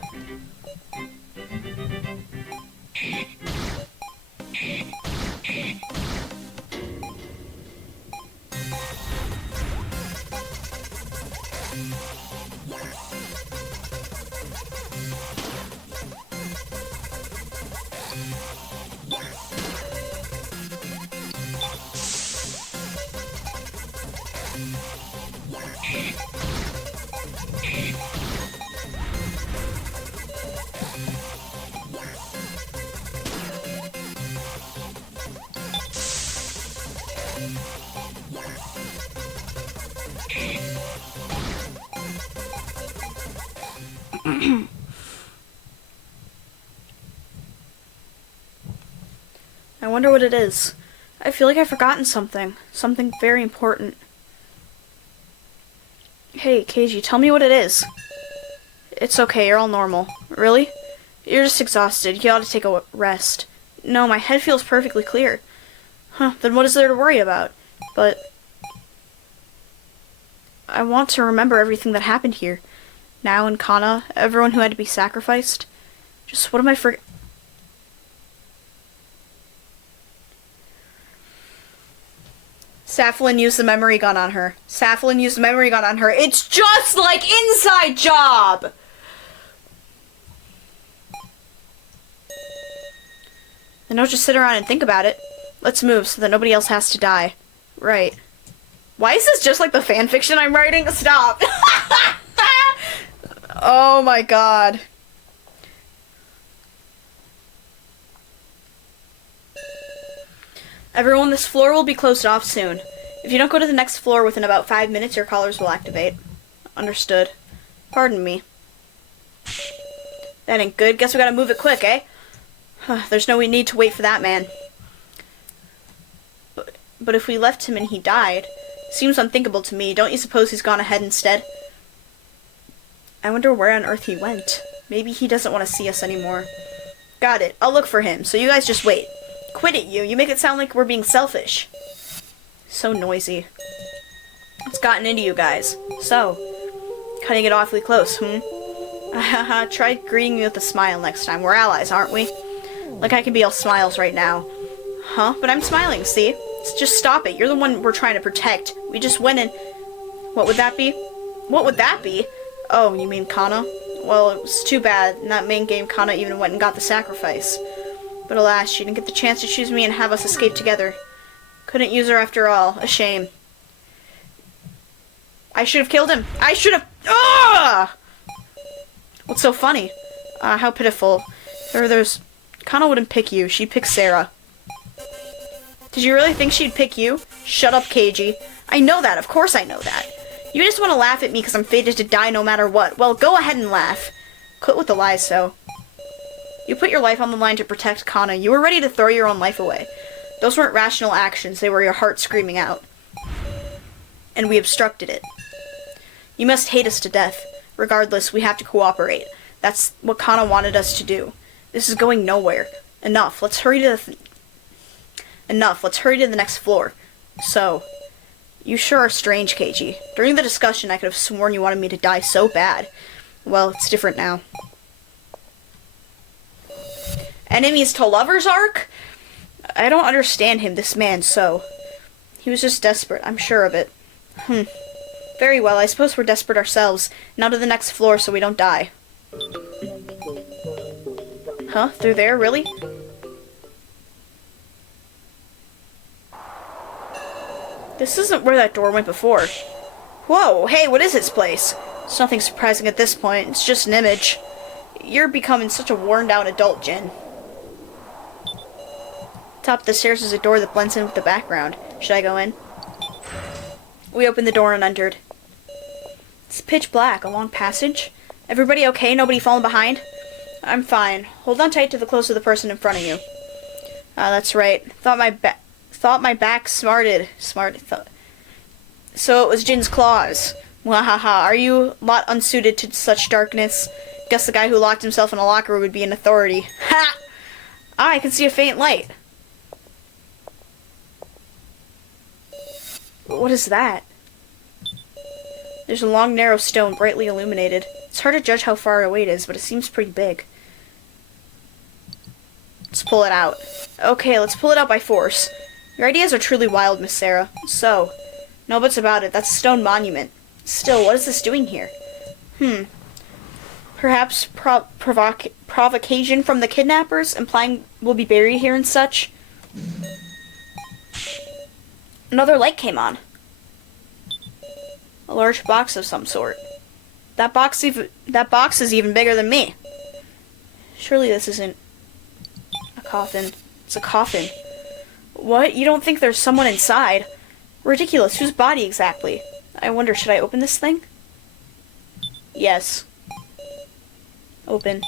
I wonder what it is. I feel like I've forgotten something. Something very important. Hey, Keiji, tell me what it is. It's okay, you're all normal. Really? You're just exhausted. You ought to take a rest. No, my head feels perfectly clear. Huh, then what is there to worry about? But I want to remember everything that happened here. Now and Kana, everyone who had to be sacrificed. Just what am I forgetting? Saflin used the memory gun on her. Saflin used the memory gun on her. It's just like Inside Job! Then don't just sit around and think about it. Let's move so that nobody else has to die. Right. Why is this just like the fanfiction I'm writing? Stop! Oh my god. Everyone, this floor will be closed off soon. If you don't go to the next floor within about 5 minutes, your collars will activate. Understood. Pardon me. That ain't good. Guess we gotta move it quick, eh? There's no need to wait for that man. But if we left him and he died, seems unthinkable to me. Don't you suppose he's gone ahead instead? I wonder where on earth he went. Maybe he doesn't want to see us anymore. Got it. I'll look for him, so you guys just wait. Quit it, you. You make it sound like we're being selfish. So noisy. What's gotten into you guys? So, cutting it awfully close, Try greeting me with a smile next time. We're allies, aren't we? Like I can be all smiles right now. Huh? But I'm smiling, see? Just stop it. You're the one we're trying to protect. We just went and... What would that be? What would that be? Oh, you mean Kana? Well, it was too bad. In that main game, Kana even went and got the sacrifice. But alas, she didn't get the chance to choose me and have us escape together. Couldn't use her after all. A shame. I should have killed him. I should have... Ah! What's so funny? How pitiful. There's... Kana wouldn't pick you. She'd pick Sarah. Did you really think she'd pick you? Shut up, Keiji. I know that. Of course I know that. You just want to laugh at me because I'm fated to die no matter what. Well, go ahead and laugh. Quit with the lies, so. You put your life on the line to protect Kana. You were ready to throw your own life away. Those weren't rational actions. They were your heart screaming out. And we obstructed it. You must hate us to death. Regardless, we have to cooperate. That's what Kana wanted us to do. This is going nowhere. Enough. Let's hurry to the next floor. So, you sure are strange, Keiji. During the discussion, I could have sworn you wanted me to die so bad. Well, it's different now. Enemies to lovers arc? I don't understand him, this man, so. He was just desperate, I'm sure of it. Very well, I suppose we're desperate ourselves. Now to the next floor so we don't die. Huh? Through there? Really? This isn't where that door went before. Whoa, hey, what is this place? It's nothing surprising at this point. It's just an image. You're becoming such a worn-down adult, Jin. Top of the stairs is a door that blends in with the background. Should I go in? We opened the door and entered. It's pitch black. A long passage. Everybody okay? Nobody falling behind? I'm fine. Hold on tight to the clothes of the person in front of you. That's right. Thought my back smarted. So it was Jin's claws. Wahaha. Are you a lot unsuited to such darkness? Guess the guy who locked himself in a locker would be an authority. Ha! I can see a faint light. What is that? There's a long, narrow stone, brightly illuminated. It's hard to judge how far away it is, but it seems pretty big. Let's pull it out. Okay, let's pull it out by force. Your ideas are truly wild, Miss Sarah. So, no buts about it. That's a stone monument. Still, what is this doing here? Perhaps provocation from the kidnappers, implying we'll be buried here and such? Another light came on. A large box of some sort. That box is even bigger than me. Surely this isn't a coffin. It's a coffin. What? You don't think there's someone inside? Ridiculous. Whose body exactly? I wonder, should I open this thing? Yes. Open.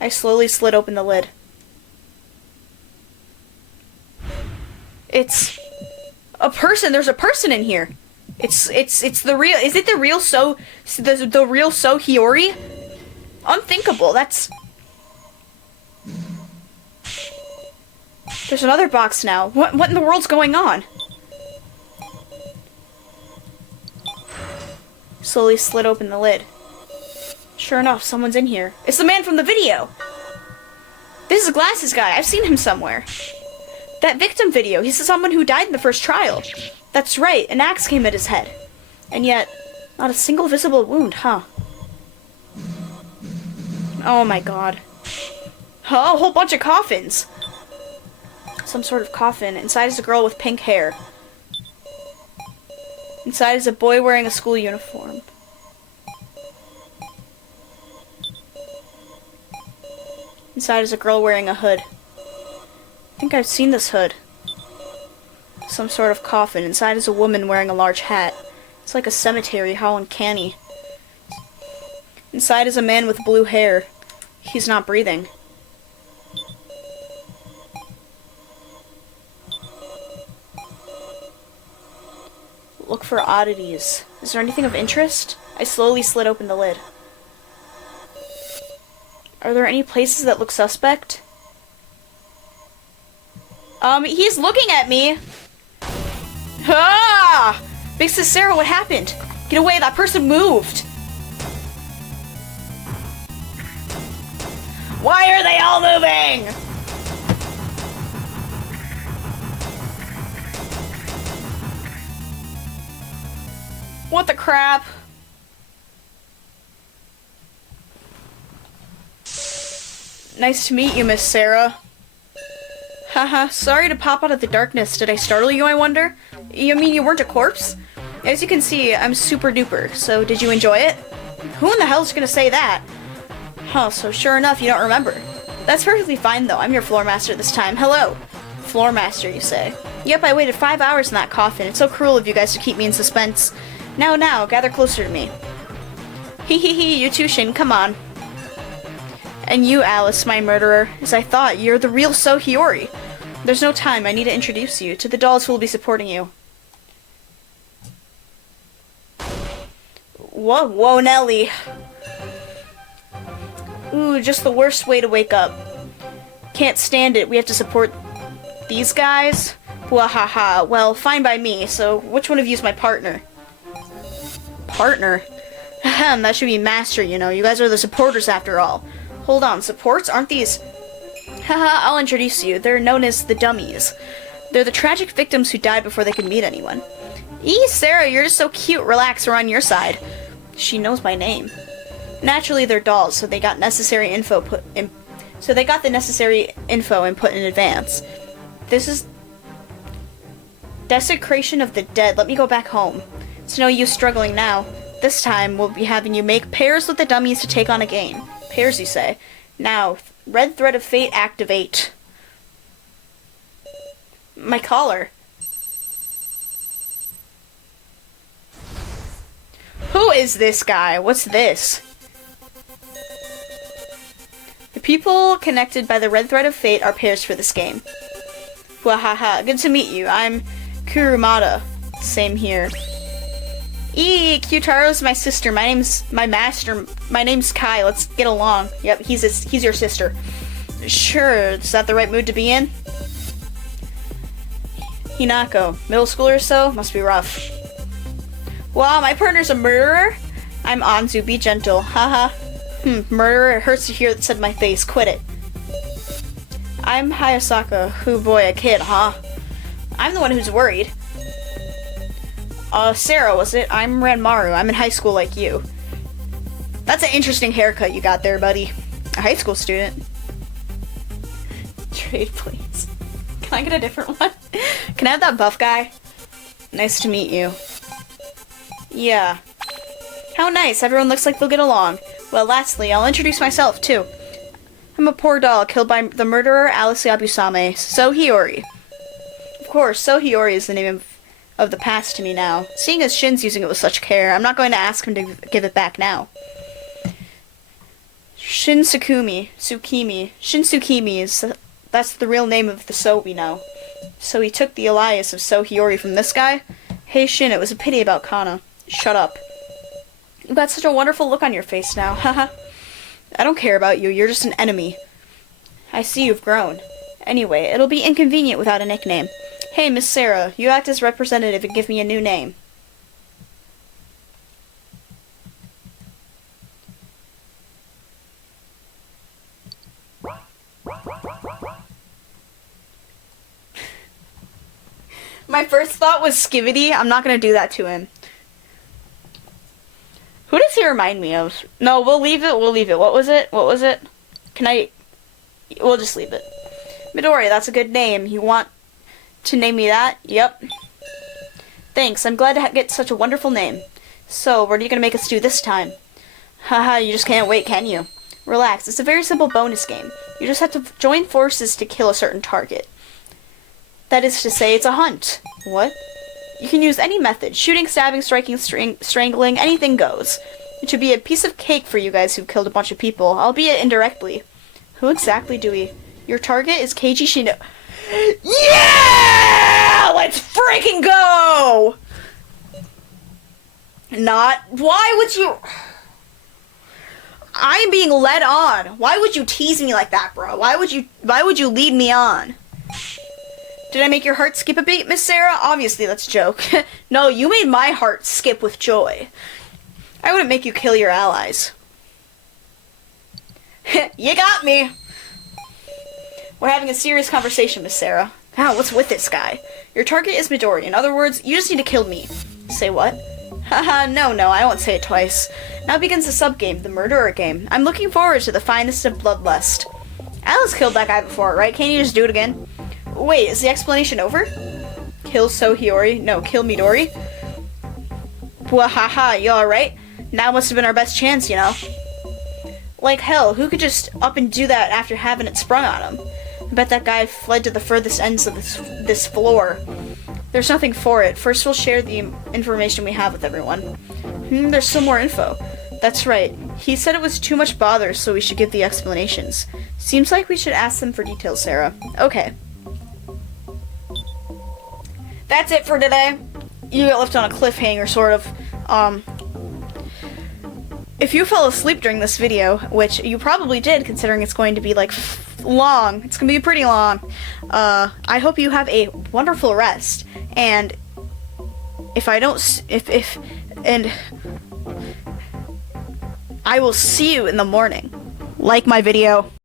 I slowly slid open the lid. It's a person. There's a person in here. It's the real. Is it the real the real So Hiyori? Unthinkable. That's. There's another box now. What in the world's going on? Slowly slid open the lid. Sure enough, someone's in here. It's the man from the video! This is the glasses guy. I've seen him somewhere. That victim video. He's someone who died in the first trial. That's right. An axe came at his head. And yet, not a single visible wound, huh? Oh my god. Oh, a whole bunch of coffins. Some sort of coffin. Inside is a girl with pink hair. Inside is a boy wearing a school uniform. Inside is a girl wearing a hood. I think I've seen this hood. Some sort of coffin. Inside is a woman wearing a large hat. It's like a cemetery. How uncanny. Inside is a man with blue hair. He's not breathing. Look for oddities. Is there anything of interest? I slowly slid open the lid. Are there any places that look suspect? He's looking at me! Ah! Big Sis Sarah, what happened? Get away, that person moved! Why are they all moving? What the crap? Nice to meet you, Miss Sarah. Haha, sorry to pop out of the darkness. Did I startle you, I wonder? You mean you weren't a corpse? As you can see, I'm super duper, so did you enjoy it? Who in the hell is gonna say that? Huh, so sure enough, you don't remember. That's perfectly fine, though. I'm your floor master this time. Hello. Floor master, you say? Yep, I waited 5 hours in that coffin. It's so cruel of you guys to keep me in suspense. Now, gather closer to me. Hee, you too, Shin, come on. And you, Alice, my murderer. As I thought, you're the real So Hiyori. There's no time, I need to introduce you to the dolls who will be supporting you. Whoa, Nelly. Ooh, just the worst way to wake up. Can't stand it, we have to support these guys? Wahaha, well, fine by me, so which one of you is my partner? Partner? Ahem, that should be master, you know. You guys are the supporters after all. Hold on, supports? Aren't these... Haha, I'll introduce you. They're known as the dummies. They're the tragic victims who died before they could meet anyone. Sarah, you're just so cute. Relax, we're on your side. She knows my name. Naturally, they're dolls, so they got the necessary info input in advance. This is desecration of the dead. Let me go back home. It's no use struggling now. This time, we'll be having you make pairs with the dummies to take on a game. Pairs, you say. Now, red thread of fate, activate. My collar. Who is this guy? What's this? The people connected by the red thread of fate are pairs for this game. Wahaha, good to meet you. I'm Kurumada. Same here. Kyutaro's my sister. My name's Kai. Let's get along. Yep, he's your sister. Sure, is that the right mood to be in? Hinako, middle school or so? Must be rough. Wow, my partner's a murderer? I'm Anzu, be gentle. Haha. Murderer, it hurts to hear that said in my face. Quit it. I'm Hayasaka. Hoo boy, a kid, huh? I'm the one who's worried. Sarah, was it? I'm Ranmaru. I'm in high school like you. That's an interesting haircut you got there, buddy. A high school student. Trade, please. Can I get a different one? Can I have that buff guy? Nice to meet you. Yeah. How nice. Everyone looks like they'll get along. Well, lastly, I'll introduce myself, too. I'm a poor doll killed by the murderer Alice Yabusame, So Hiyori. Of course, So Hiyori is the name of the past to me now. Seeing as Shin's using it with such care, I'm not going to ask him to give it back now. Shin Tsukimi. Shin Tsukimi that's the real name of the So we know. So he took the alias of So Hiyori from this guy? Hey Shin, it was a pity about Kana. Shut up. You've got such a wonderful look on your face now, haha. I don't care about you, you're just an enemy. I see you've grown. Anyway, it'll be inconvenient without a nickname. Hey, Miss Sarah, you act as representative and give me a new name. My first thought was Skivity. I'm not gonna do that to him. Who does he remind me of? No, we'll leave it. What was it? We'll just leave it. Midori, that's a good name. You want to name me that? Yep. Thanks, I'm glad to get such a wonderful name. So, what are you gonna make us do this time? Haha, you just can't wait, can you? Relax, it's a very simple bonus game. You just have to join forces to kill a certain target. That is to say, it's a hunt. What? You can use any method. Shooting, stabbing, striking, strangling, anything goes. It should be a piece of cake for you guys who've killed a bunch of people, albeit indirectly. Who exactly do we... Your target is Keiji Shino... Yeah! Let's freaking go! Not... Why would you... I am being led on. Why would you tease me like that, bro? Why would you lead me on? Did I make your heart skip a beat, Miss Sarah? Obviously, that's a joke. No, you made my heart skip with joy. I wouldn't make you kill your allies. You got me. We're having a serious conversation, Miss Sarah. Wow, what's with this guy? Your target is Midori. In other words, you just need to kill me. Say what? Haha, no, I won't say it twice. Now begins the sub-game, the murderer game. I'm looking forward to the finest of bloodlust. Alice killed that guy before, right? Can't you just do it again? Wait, is the explanation over? Kill Sohiori? No, kill Midori? Wahaha, you alright? Now must have been our best chance, you know? Like hell, who could just up and do that after having it sprung on him? I bet that guy fled to the furthest ends of this floor. There's nothing for it. First we'll share the information we have with everyone. There's some more info. That's right. He said it was too much bother, so we should give the explanations. Seems like we should ask them for details, Sarah. Okay. That's it for today. You got left on a cliffhanger, sort of. If you fell asleep during this video, which you probably did, considering it's going to be, like, long. It's gonna be pretty long. I hope you have a wonderful rest. And if I don't, and I will see you in the morning. Like my video.